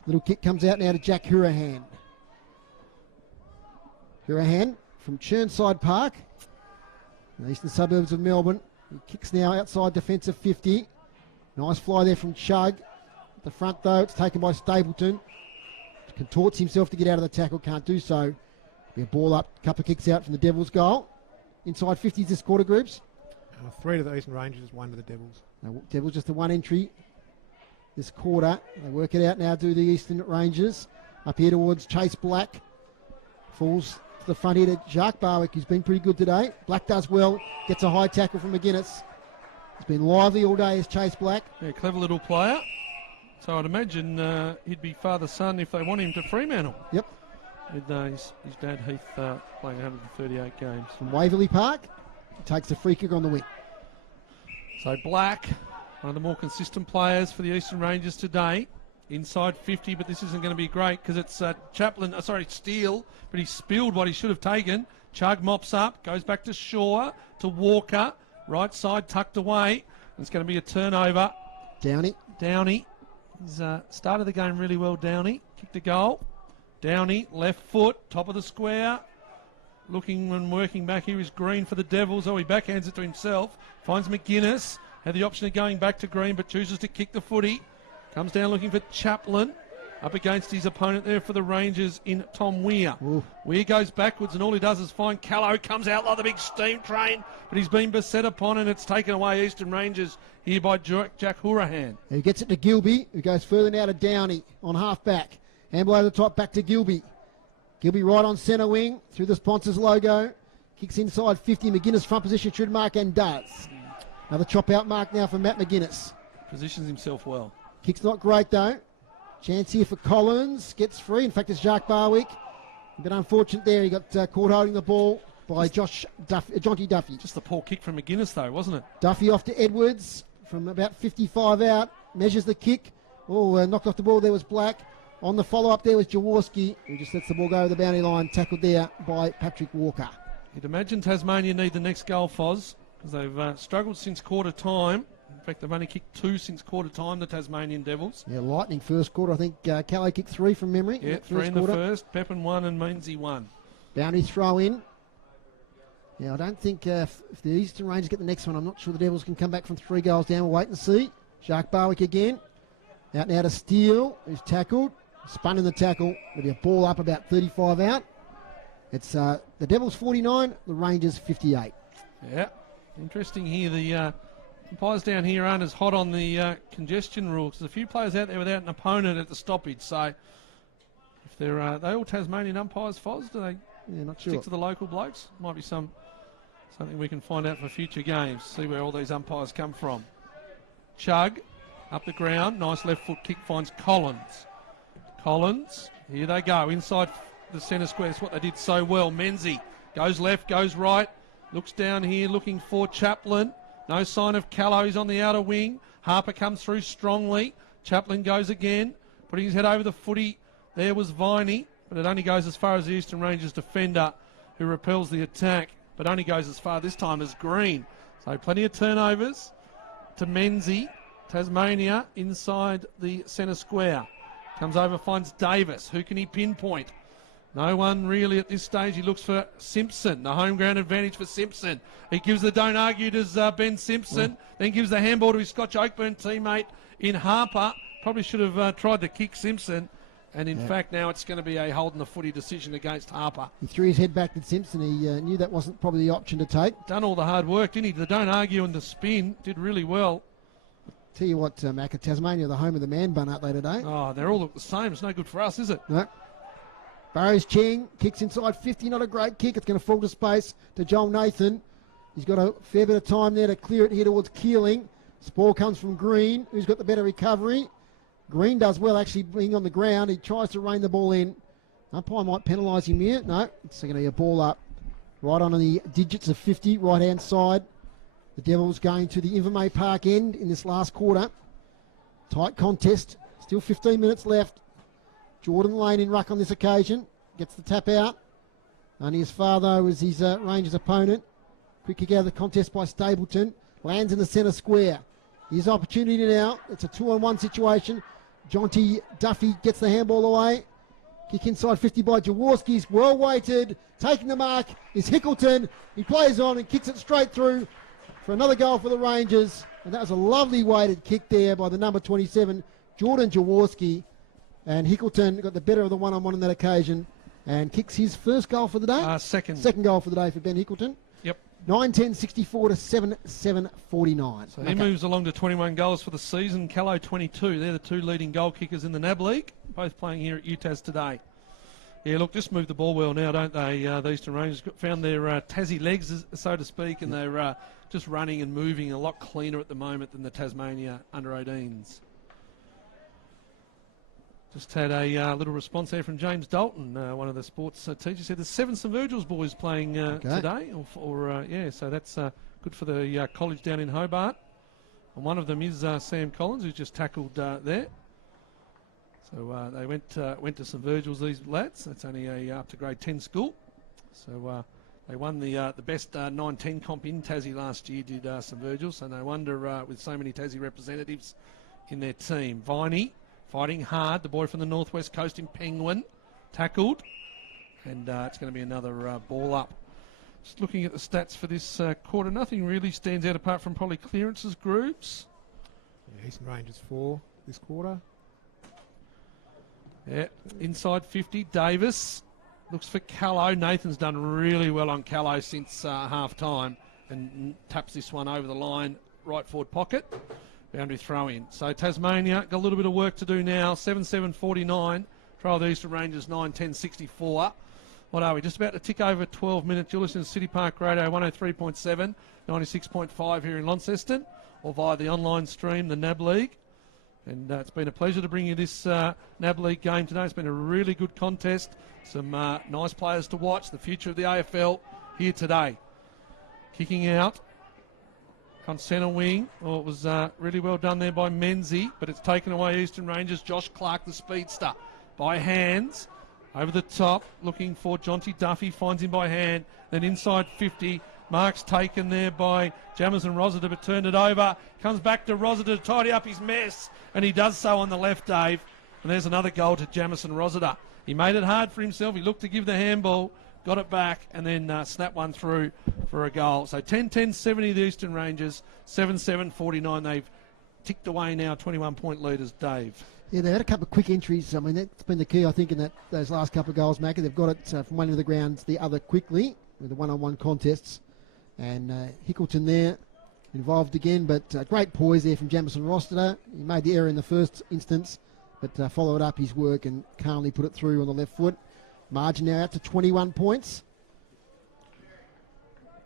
Little kick comes out now to Jack Hurahan. Hurahan from Chirnside Park, the eastern suburbs of Melbourne. He kicks now outside defensive 50. Nice fly there from Chugg. At the front though, it's taken by Stapleton. Contorts himself to get out of the tackle, can't do so. Be a ball up, couple of kicks out from the Devils' goal. Inside 50s this quarter, groups. 3 to the Eastern Rangers, 1 to the Devils. Devils just the 1 entry this quarter. They work it out now, do the Eastern Rangers. Up here towards Chase Black. Falls to the front here to Jacques Barwick, who's been pretty good today. Black does well, gets a high tackle from McGuinness. He's been lively all day as Chase Black. Yeah, clever little player. So I'd imagine he'd be father-son if they want him to Fremantle. Yep. With his dad Heath playing 138 games. From Waverley Park. Takes the free kick on the wing. So Black, one of the more consistent players for the Eastern Rangers today. Inside 50, but this isn't going to be great because it's Steele, but he spilled what he should have taken. Chugg mops up, goes back to Shaw, to Walker. Right side tucked away. It's going to be a turnover. Downey. He's started the game really well, Downey. Kicked a goal. Downey, left foot, top of the square. Looking and working back here is Green for the Devils. Oh, he backhands it to himself. Finds McGuinness. Had the option of going back to Green, but chooses to kick the footy. Comes down looking for Chaplin. Up against his opponent there for the Rangers in Tom Weir. Ooh. Weir goes backwards and all he does is find Callow. Comes out like the big steam train, but he's been beset upon and it's taken away Eastern Rangers here by Jack Hurahan. He gets it to Gilby, who goes further now to Downey on half back. Handball over the top, back to Gilby. Gilby right on centre wing, through the sponsors logo. Kicks inside 50, McGuinness front position should mark and does. Another chop out mark now for Matt McGuinness. Positions himself well. Kick's not great though. Chance here for Collins. Gets free. In fact, it's Jacques Barwick. A bit unfortunate there. He got caught holding the ball by Jonty Duffy. Just a poor kick from McGuinness though, wasn't it? Duffy off to Edwards from about 55 out. Measures the kick. Oh, knocked off the ball. There was Black. On the follow-up there was Jaworski, who just lets the ball go over the boundary line. Tackled there by Patrick Walker. You'd imagine Tasmania need the next goal, Foz, because they've struggled since quarter time. In fact, they've only kicked 2 since quarter time, the Tasmanian Devils. Yeah, lightning first quarter. I think Callow kicked 3 from memory. Yeah, 3 in the first. Pepin 1 and Meansy 1. Boundary throw in. Now, I don't think if the Eastern Rangers get the next one, I'm not sure the Devils can come back from 3 goals down. We'll wait and see. Jacques Barwick again. Out now to Steele, who's tackled. Spun in the tackle. There'll be a ball up about 35 out. It's the Devils 49, the Rangers 58. Yeah, interesting here. The umpires down here aren't as hot on the congestion rule. There's a few players out there without an opponent at the stoppage. So if they're are they all Tasmanian umpires, Foz? Do they not sure. stick to the local blokes? Might be something we can find out for future games. See where all these umpires come from. Chug up the ground. Nice left foot kick finds Collins. Collins, here they go, inside the centre square. That's what they did so well. Menzie goes left, goes right, looks down here, looking for Chaplin. No sign of Callow, he's on the outer wing. Harper comes through strongly. Chaplin goes again, putting his head over the footy. There was Viney, but it only goes as far as the Eastern Rangers defender, who repels the attack, but only goes as far this time as Green. So plenty of turnovers to Menzie. Tasmania inside the centre square. Comes over, finds Davis. Who can he pinpoint? No one really at this stage. He looks for Simpson. The home ground advantage for Simpson. He gives the don't argue to Ben Simpson. Then gives the handball to his Scotch Oakburn teammate in Harper. Probably should have tried to kick Simpson. And in fact, now it's going to be a holding the footy decision against Harper. He threw his head back at Simpson. He knew that wasn't probably the option to take. Done all the hard work, didn't he? The don't argue and the spin did really well. Tell you what, Macca, Tasmania, the home of the man bun, aren't they today? Oh, they all look the same. It's no good for us, is it? No. Burrows Cheng kicks inside 50, not a great kick. It's going to fall to space to Joel Nathan. He's got a fair bit of time there to clear it here towards Keeling. Ball comes from Green, who's got the better recovery. Green does well actually being on the ground. He tries to rein the ball in. Umpire might penalise him here. No, it's going to be a ball up. Right on the digits of 50, right-hand side. The Devils going to the Invermay Park end in this last quarter. Tight contest. Still 15 minutes left. Jordan Lane in ruck on this occasion. Gets the tap out. Only as far, though, as his Rangers opponent. Quick kick out of the contest by Stapleton. Lands in the centre square. His opportunity now. It's a 2-on-1 situation. Jonty Duffy gets the handball away. Kick inside 50 by Jaworski's. Well weighted. Taking the mark is Hickleton. He plays on and kicks it straight through for another goal for the Rangers. And that was a lovely weighted kick there by the number 27, Jordan Jaworski. And Hickleton got the better of the one-on-one on that occasion and kicks his first goal for the day. Second goal for the day for Ben Hickleton. Yep. 9-10-64 to 7-7-49. So he moves along to 21 goals for the season. Callow 22. They're the 2 leading goal kickers in the NAB League, both playing here at UTAS today. Yeah, look, just move the ball well now, don't they? The Eastern Rangers found their Tassie legs, so to speak, and they're just running and moving a lot cleaner at the moment than the Tasmania under-18s. Just had a little response there from James Dalton, one of the sports teachers. Said there's 7 St Virgil's boys playing today. So that's good for the college down in Hobart. And one of them is Sam Collins, who's just tackled there. So they went to St Virgil's, these lads. That's only a up to grade 10 school. So they won the best 9-10 comp in Tassie last year, did St Virgil's. So no wonder with so many Tassie representatives in their team. Viney fighting hard, the boy from the northwest coast in Penguin, tackled. And it's going to be another ball up. Just looking at the stats for this quarter, nothing really stands out apart from probably clearances groups. Yeah, Eastern Rangers 4 this quarter. Yeah, inside 50, Davis looks for Callow. Nathan's done really well on Callow since half-time and taps this one over the line, right forward pocket. Boundary throw in. So Tasmania got a little bit of work to do now. 7-7-49. Trial the Eastern Rangers 9-10-64. What are we? Just about to tick over 12 minutes. You're listening to City Park Radio 103.7, 96.5 here in Launceston, or via the online stream, the NAB League. And it's been a pleasure to bring you this NAB League game today. It's been a really good contest. Some nice players to watch. The future of the AFL here today. Kicking out on centre wing. Oh, it was really well done there by Menzie, but it's taken away Eastern Rangers. Josh Clark, the speedster, by hands. Over the top, looking for Jonty Duffy, finds him by hand. Then inside 50, mark's taken there by Jamison Rossiter, but turned it over. Comes back to Rossiter to tidy up his mess, and he does so on the left, Dave. And there's another goal to Jamison Rossiter. He made it hard for himself. He looked to give the handball, got it back, and then snapped one through for a goal. So 10-10-70 the Eastern Rangers, 7-7-49. They've ticked away now, 21-point leaders, Dave. Yeah, they had a couple of quick entries. I mean, that's been the key, I think, in those last couple of goals, Macca. They've got it from one end of the ground to the other quickly with the one-on-one contests. And Hickleton there involved again, but great poise there from Jamison Rossiter. He made the error in the first instance, but followed up his work and calmly put it through on the left foot. Margin now out to 21 points.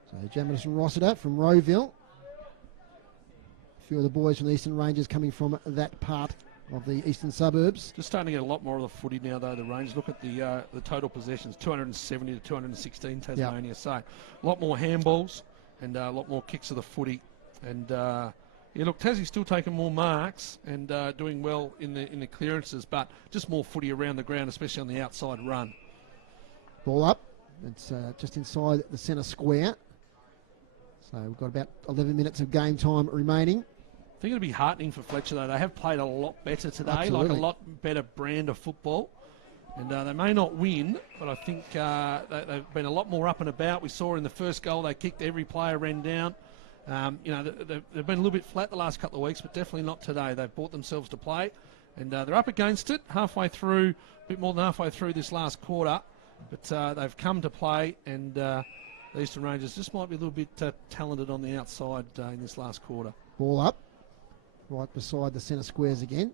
So Jamison Rossiter from Rowville. A few of the boys from the Eastern Rangers coming from that part of the eastern suburbs. Just starting to get a lot more of the footy now, though, the Rangers. Look at the total possessions, 270 to 216 Tasmania. Yep. So a lot more handballs and a lot more kicks of the footy. And, look, Tassie's still taking more marks and doing well in the clearances, but just more footy around the ground, especially on the outside run. Ball up. It's just inside the centre square. So we've got about 11 minutes of game time remaining. I think it'll be heartening for Fletcher, though. They have played a lot better today, Absolutely. like a lot better brand of football. And they may not win, but I think they've been a lot more up and about. We saw in the first goal they kicked, every player ran down. They've been a little bit flat the last couple of weeks, but definitely not today. They've brought themselves to play, and they're up against it halfway through, a bit more than halfway through this last quarter. But they've come to play, and the Eastern Rangers just might be a little bit talented on the outside in this last quarter. Ball up. Right beside the centre squares again.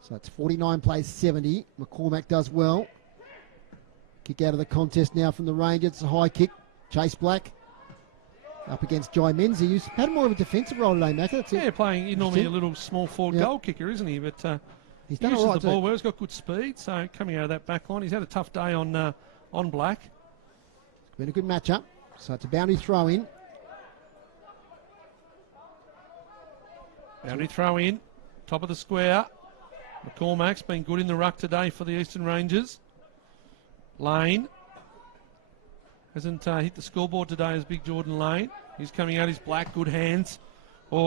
So it's 49 plays 70. McCormack does well. Kick out of the contest now from the Rangers. It's a high kick. Chase Black up against Jai Menzie, who's had more of a defensive role today, Macca. Playing normally a little small forward goal kicker, isn't he? But he's done uses all right the ball well. He's got good speed. So coming out of that back line, he's had a tough day on Black. It's been a good matchup. So it's a boundary throw in. Boundary throw in, top of the square. McCormack's been good in the ruck today for the Eastern Rangers. Lane hasn't hit the scoreboard today as Big Jordan Lane. He's coming out, his Black, good hands.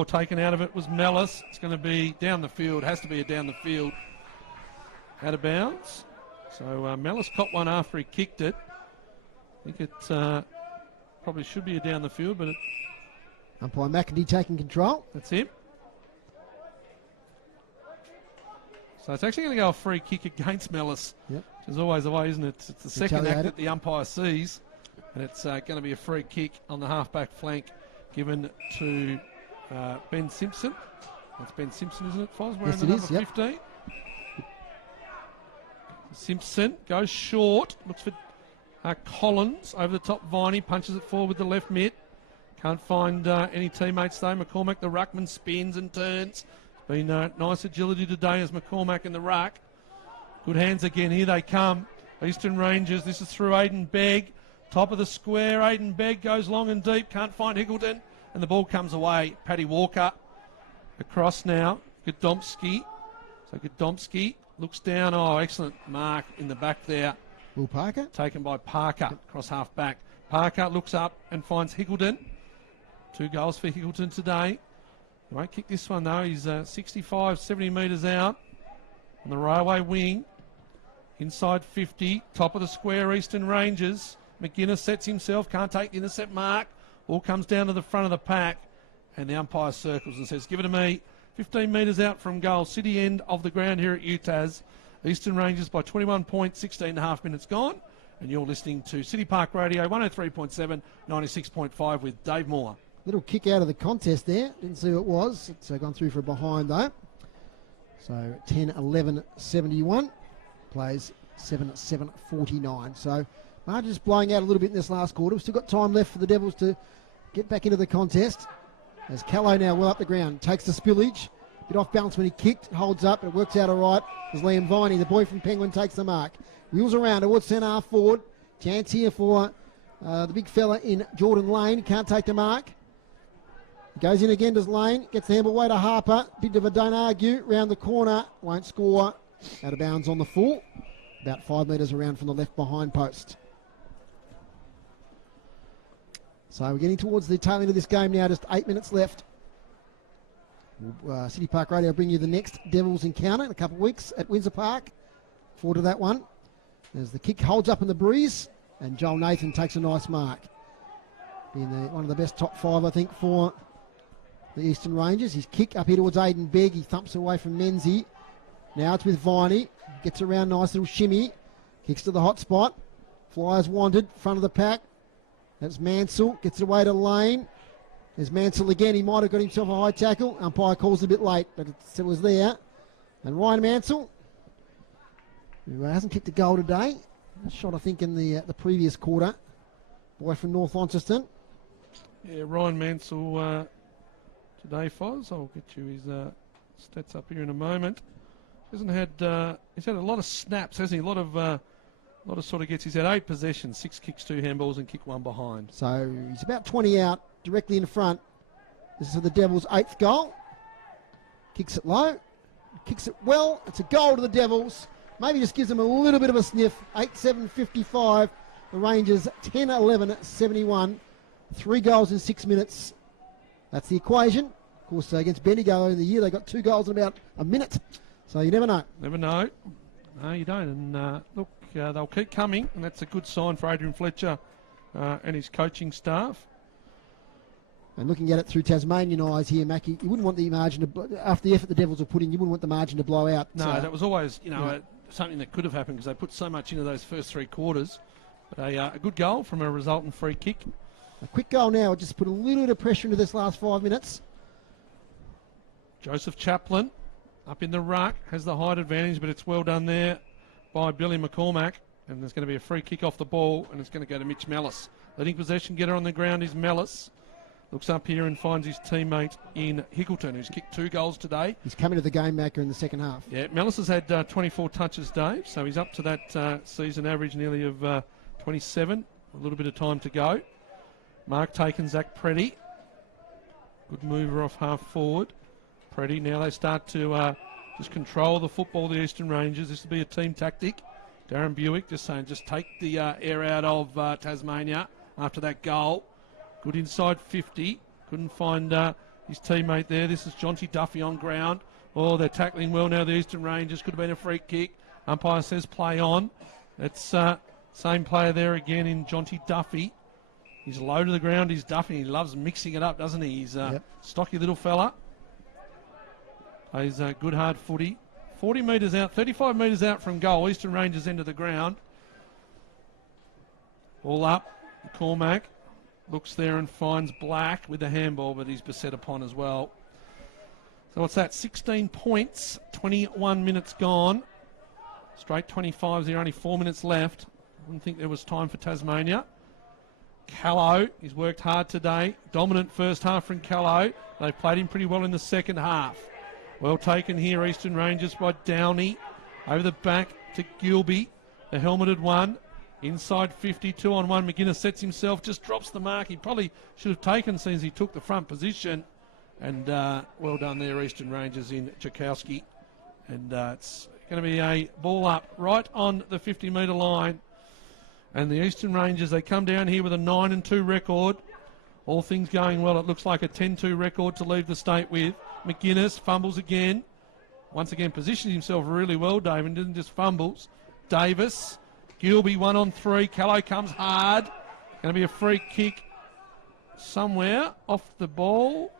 Taken out of it was Mellis. It's going to be down the field, has to be a down the field. Out of bounds. So Mellis caught one after he kicked it. I think it probably should be a down the field, but Umpire McIntyre taking control. That's him. So it's actually going to go a free kick against Mellis, which is always the way, isn't it? It's the second act that the umpire sees, and it's going to be a free kick on the half-back flank given to Ben Simpson. That's Ben Simpson, isn't it, Foz? Yes, it is, 15. Simpson goes short, looks for Collins over the top. Viney punches it forward with the left mid. Can't find any teammates though. McCormack, the ruckman, spins and turns. Been nice agility today as McCormack in the ruck. Good hands again. Here they come. Eastern Rangers. This is through Aiden Begg. Top of the square. Aiden Begg goes long and deep. Can't find Hickleton. And the ball comes away. Paddy Walker across now. Godomski. So Godomski looks down. Oh, excellent mark in the back there. Will Parker. Taken by Parker. Across half back. Parker looks up and finds Hickleton. 2 goals for Hickleton today. He won't kick this one though. He's 65, 70 metres out on the railway wing. Inside 50, top of the square, Eastern Rangers. McGuinness sets himself, can't take the intercept mark. Ball comes down to the front of the pack, and the umpire circles and says, give it to me. 15 metres out from goal, city end of the ground here at UTAS. Eastern Rangers by 21 points, 16 and a half minutes gone. And you're listening to City Park Radio, 103.7, 96.5 with Dave Moore. Little kick out of the contest there. Didn't see who it was. It's gone through for a behind though. So 10-11-71. Plays 7-7-49. So margin just blowing out a little bit in this last quarter. We've still got time left for the Devils to get back into the contest. As Callow now well up the ground, takes the spillage. Bit off balance when he kicked, holds up, it works out all right. As Liam Viney, the boy from Penguin, takes the mark. Wheels around towards centre half forward. Chance here for the big fella in Jordan Lane. Can't take the mark. Goes in again to Lane. Gets the handball away to Harper. Bit of a don't argue. Round the corner. Won't score. Out of bounds on the full. About 5 metres around from the left behind post. So we're getting towards the tail end of this game now. Just 8 minutes left. City Park Radio will bring you the next Devils encounter in a couple of weeks at Windsor Park. Forward to that one. As the kick holds up in the breeze. And Joel Nathan takes a nice mark. Being one of the best top 5, I think, for the Eastern Rangers. His kick up here towards Aidan Begg. He thumps away from Menzie. Now it's with Viney. Gets around, nice little shimmy. Kicks to the hot spot. Flyers wanted, front of the pack. That's Mansell. Gets it away to Lane. There's Mansell again. He might have got himself a high tackle. Umpire calls a bit late, but it was there. And Ryan Mansell, who hasn't kicked a goal today. Shot, I think, in the previous quarter. Boy from North Launceston. Yeah, Ryan Mansell today, Foz. I'll get you his stats up here in a moment. He's had a lot of snaps, hasn't he? A lot of sort of gets. He's had 8 possessions, 6 kicks, 2 handballs, and kick 1 behind. So he's about 20 out, directly in front. This is for the Devils' 8th goal. Kicks it low, kicks it well. It's a goal to the Devils. Maybe just gives them a little bit of a sniff. 8-7-55. The Rangers 10-11-71. 3 goals in 6 minutes. That's the equation. Of course, against Bendigo in the year, they got 2 goals in about a minute. So you never know. Never know. No, you don't. And look, they'll keep coming, and that's a good sign for Adrian Fletcher and his coaching staff. And looking at it through Tasmanian eyes here, Mackie, you wouldn't want the margin to, after the effort the Devils are putting, you wouldn't want the margin to blow out. No, that was always, something that could have happened because they put so much into those first 3 quarters. But a good goal from a resultant free kick. A quick goal now, just put a little bit of pressure into this last 5 minutes. Joseph Chaplin up in the ruck, has the height advantage, but it's well done there by Billy McCormack. And there's going to be a free kick off the ball, and it's going to go to Mitch Mellis. Leading possession getter on the ground is Mellis. Looks up here and finds his teammate in Hickleton, who's kicked 2 goals today. He's coming to the game maker in the second half. Yeah, Mellis has had 24 touches, Dave, so he's up to that season average nearly of 27. A little bit of time to go. Mark taken, Zach Preddy. Good mover off half forward. Preddy, now they start to just control the football, the Eastern Rangers. This will be a team tactic. Darren Buick just saying, just take the air out of Tasmania after that goal. Good inside 50. Couldn't find his teammate there. This is Jonty Duffy on ground. Oh, they're tackling well now, the Eastern Rangers. Could have been a free kick. Umpire says play on. It's same player there again in Jonty Duffy. He's low to the ground. He's Duffy. He loves mixing it up, doesn't he? He's a stocky little fella. Plays good hard footy. 40 metres out, 35 metres out from goal. Eastern Rangers into the ground. Ball up. Cormac looks there and finds Black with the handball, but he's beset upon as well. So what's that? 16 points, 21 minutes gone. Straight 25s there, only 4 minutes left. I didn't think there was time for Tasmania. Callow, he's worked hard today. Dominant first half from Callow. They've played him pretty well in the second half. Well taken here, Eastern Rangers by Downey. Over the back to Gilby, the helmeted one. Inside 50, 2-on-1. McGuinness sets himself, just drops the mark. He probably should have taken since he took the front position. And well done there, Eastern Rangers in Jakowski. And it's going to be a ball up right on the 50-metre line. And the Eastern Rangers, they come down here with a 9-2 record. All things going well, it looks like a 10-2 record to leave the state with. McGuinness fumbles again. Once again, positions himself really well, Dave, and didn't just fumbles. Davis, Gilby 1-on-3. Callow comes hard. Going to be a free kick somewhere off the ball.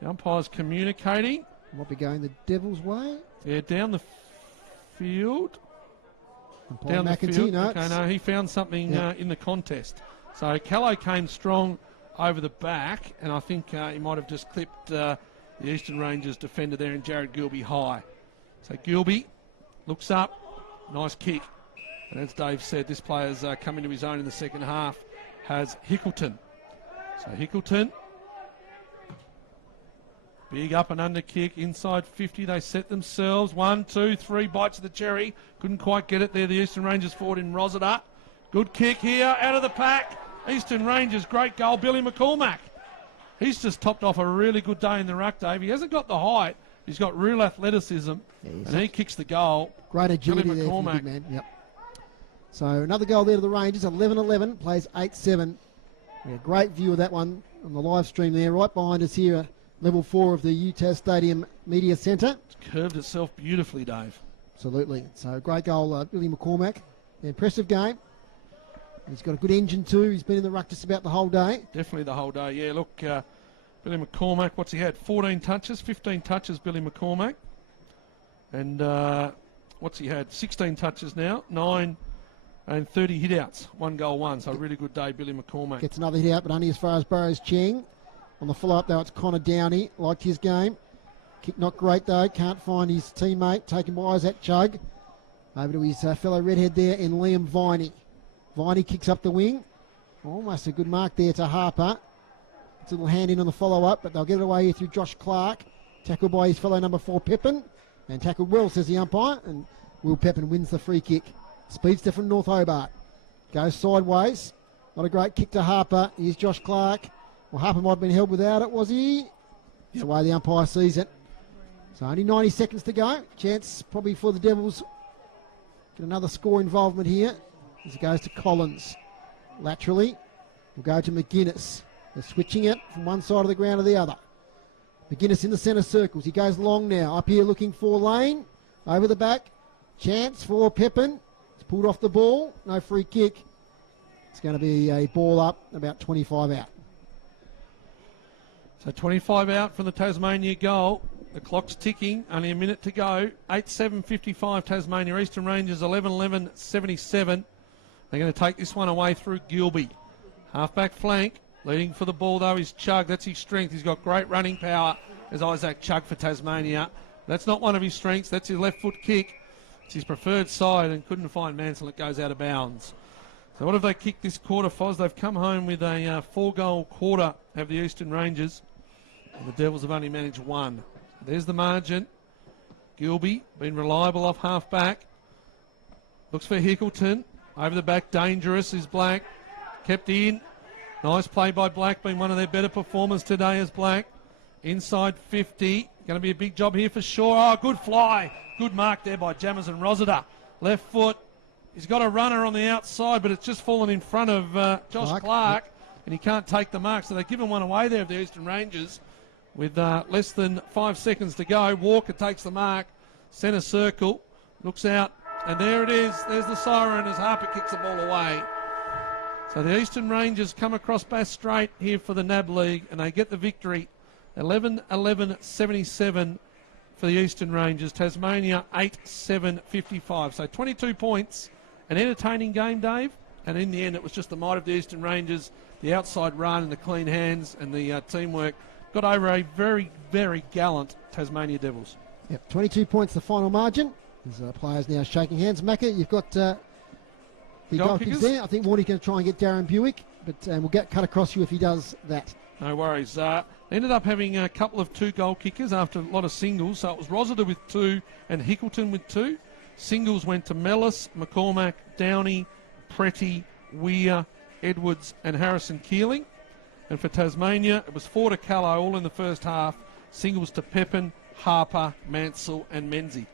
The umpire's communicating. Might be going the Devils' way. Yeah, down the field. Down the field. Okay, no, he found something in the contest. So Callow came strong over the back, and I think he might have just clipped the Eastern Rangers defender there in Jared Gilby high. So Gilby looks up. Nice kick. And as Dave said, this player's come into his own in the second half, has Hickleton. So Hickleton, big up and under kick, inside 50, they set themselves. 1, 2, 3 bites of the cherry. Couldn't quite get it there, the Eastern Rangers forward in Rossiter. Good kick here, out of the pack. Eastern Rangers, great goal, Billy McCormack. He's just topped off a really good day in the ruck, Dave. He hasn't got the height, he's got real athleticism, and he kicks the goal. Great agility there from the big man. Yep. So another goal there to the Rangers, 11-11, plays 8-7. We had a great view of that one on the live stream there, right behind us here, level 4 of the UTAS Stadium Media Centre. It's curved itself beautifully, Dave. Absolutely. So great goal, Billy McCormack. Impressive game. He's got a good engine too. He's been in the ruck just about the whole day. Definitely the whole day. Yeah, look, Billy McCormack, what's he had? 14 touches, 15 touches, Billy McCormack. And what's he had? 16 touches now, 9 and 30 hit-outs. 1 goal, 1. So a really good day, Billy McCormack. Gets another hit-out, but only as far as Burrows Cheng. On the follow-up, though, it's Connor Downey. Liked his game. Kick not great, though. Can't find his teammate. Taken by Isaac Chugg. Over to his fellow redhead there in Liam Viney. Viney kicks up the wing. Almost a good mark there to Harper. It's a little hand in on the follow-up, but they'll get it away here through Josh Clark. Tackled by his fellow number 4, Pepin. And tackled well, says the umpire. And Will Pepin wins the free kick. Speedster from North Hobart. Goes sideways. Not a great kick to Harper. Here's Josh Clark. Well, Harper might have been held without it, was he? That's the way the umpire sees it. So only 90 seconds to go. Chance probably for the Devils. Get another score involvement here. As it goes to Collins. Laterally, we'll go to McGuinness. They're switching it from one side of the ground to the other. McGuinness in the centre circles. He goes long now. Up here looking for Lane. Over the back. Chance for Pepin. It's pulled off the ball. No free kick. It's going to be a ball up, about 25 out. So 25 out from the Tasmania goal. The clock's ticking. Only a minute to go. 8-7-55 Tasmania. Eastern Rangers 11-11-77. They're going to take this one away through Gilby. Half-back flank. Leading for the ball, though, is Chugg. That's his strength. He's got great running power as Isaac Chugg for Tasmania. That's not one of his strengths. That's his left foot kick. It's his preferred side, and couldn't find Mansell. It goes out of bounds. So what have they kicked this quarter, Foz? They've come home with a 4-goal quarter, have the Eastern Rangers. And the Devils have only managed 1. There's the margin. Gilby, been reliable off half-back. Looks for Hickleton. Over the back, dangerous is Black. Kept in. Nice play by Black, been one of their better performers today as Black. Inside 50. Going to be a big job here for Shaw. Oh, good fly. Good mark there by Jammers and Rossiter. Left foot. He's got a runner on the outside, but it's just fallen in front of Josh Clark, and he can't take the mark. So they've given one away there of the Eastern Rangers with less than 5 seconds to go. Walker takes the mark. Centre circle. Looks out. And there it is. There's the siren as Harper kicks the ball away. So the Eastern Rangers come across Bass Strait here for the NAB League, and they get the victory. 11-11-77 for the Eastern Rangers. Tasmania 8-7-55. So 22 points. An entertaining game, Dave. And in the end, it was just the might of the Eastern Rangers, the outside run and the clean hands and the teamwork. Got over a very, very gallant Tasmania Devils. Yep, 22 points the final margin. There's players now shaking hands. Macca, you've got the goal kickers there. I think Warnie's going to try and get Darren Buick, but we'll cut across you if he does that. No worries. Ended up having a couple of 2-goal kickers after a lot of singles. So it was Rossiter with 2 and Hickleton with 2. Singles went to Mellis, McCormack, Downey, Pretty, Weir, Edwards and Harrison Keeling. And for Tasmania, it was 4 to Callow all in the first half. Singles to Pepin, Harper, Mansell and Menzie.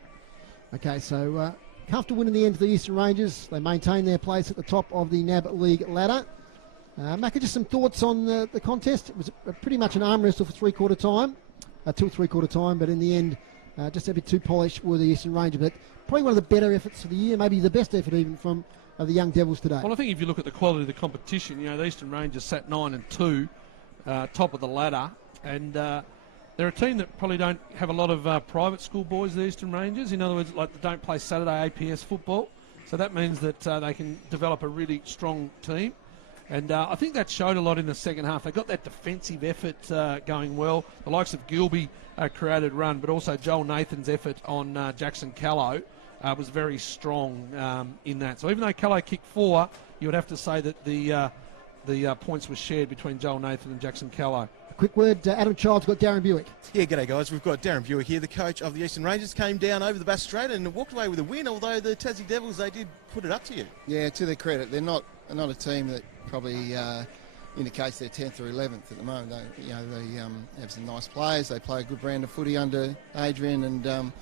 Okay, so comfortable win in the end for the Eastern Rangers. They maintain their place at the top of the NAB League ladder. Macca, just some thoughts on the contest. It was pretty much an arm wrestle for three-quarter time, but in the end, just a bit too polished were the Eastern Rangers. But probably one of the better efforts of the year, maybe the best effort even from the young Devils today. Well, I think if you look at the quality of the competition, the Eastern Rangers sat 9-2, top of the ladder, and they're a team that probably don't have a lot of private school boys, the Eastern Rangers. In other words, like they don't play Saturday APS football. So that means that they can develop a really strong team. And I think that showed a lot in the second half. They got that defensive effort going well. The likes of Gilby created run, but also Joel Nathan's effort on Jackson Callow was very strong in that. So even though Callow kicked 4, you would have to say that the points were shared between Joel Nathan and Jackson Callow. A quick word, Adam Child's got Darren Buick. Yeah, g'day guys. We've got Darren Buick here, the coach of the Eastern Rangers. Came down over the Bass Strait and walked away with a win, although the Tassie Devils, they did put it up to you. Yeah, to their credit, they're not a team that probably indicates they're 10th or 11th at the moment. They have some nice players. They play a good brand of footy under Adrian, and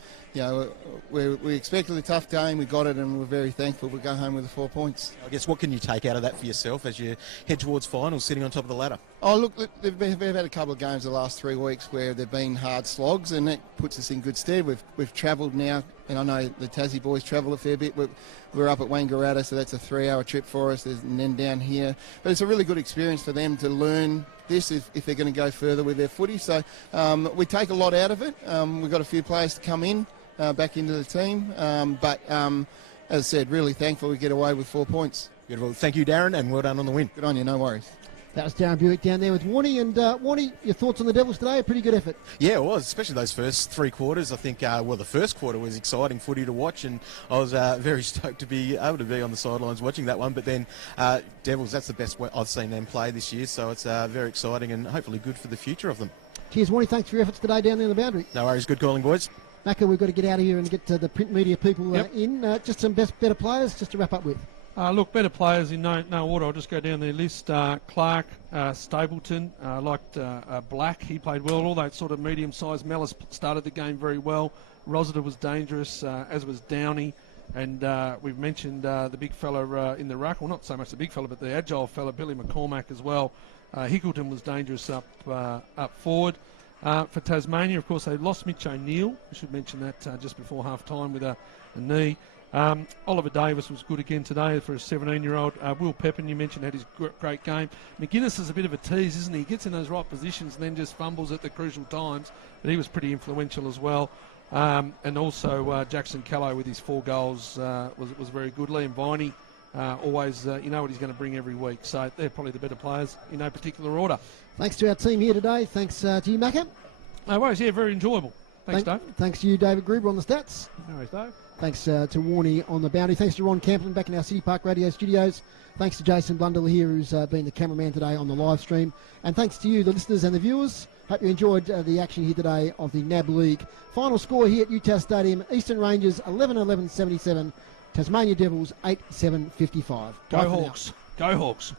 we expected a tough game. We got it, and we're very thankful. We go home with the 4 points. I guess what can you take out of that for yourself as you head towards finals, sitting on top of the ladder? Oh, look, they've had a couple of games the last 3 weeks where they've been hard slogs, and that puts us in good stead. We've travelled now, and I know the Tassie boys travel a fair bit. We're up at Wangaratta, so that's a 3-hour trip for us, and then down here. But it's a really good experience for them to learn this if they're going to go further with their footy. So we take a lot out of it. We've got a few players to come in back into the team. But as I said, really thankful we get away with 4 points. Beautiful. Thank you, Darren, and well done on the win. Good on you, no worries. That was Darren Buick down there with Warnie. And Warnie, your thoughts on the Devils today? A pretty good effort. Yeah, it was, especially those first 3 quarters. I think, the first quarter was exciting footy to watch, and I was very stoked to be able to be on the sidelines watching that one. But then Devils, that's the best I've seen them play this year, so it's very exciting and hopefully good for the future of them. Cheers, Warnie. Thanks for your efforts today down there on the boundary. No worries. Good calling, boys. Macca, we've got to get out of here and get the print media people in. Just some better players just to wrap up with. Look, better players in no order. I'll just go down their list. Clark, Stapleton, liked Black. He played well. All that sort of medium-sized. Mellis started the game very well. Rossiter was dangerous, as was Downey. And we've mentioned the big fella in the ruck. Well, not so much the big fella, but the agile fella, Billy McCormack as well. Hickleton was dangerous up forward. For Tasmania, of course, they lost Mitch O'Neill. I should mention that just before half-time with a knee. Oliver Davis was good again today for a 17-year-old. Will Pepin, you mentioned, had his great game. McGuinness is a bit of a tease, isn't he? He gets in those right positions and then just fumbles at the crucial times. But he was pretty influential as well. And also Jackson Callow with his 4 goals was very good. Liam Viney, always, you know what he's going to bring every week. So they're probably the better players in no particular order. Thanks to our team here today. Thanks to you, Macca. No worries, yeah, very enjoyable. Thanks, Dave. Thanks to you, David Gruber, on the stats. No worries, Dave. Thanks to Warnie on the boundary. Thanks to Ron Camplin back in our City Park Radio studios. Thanks to Jason Blundell here, who's been the cameraman today on the live stream. And thanks to you, the listeners and the viewers. Hope you enjoyed the action here today of the NAB League. Final score here at UTAS Stadium, Eastern Rangers 11-11-77, Tasmania Devils 8-7-55. Go Hawks. Go Hawks.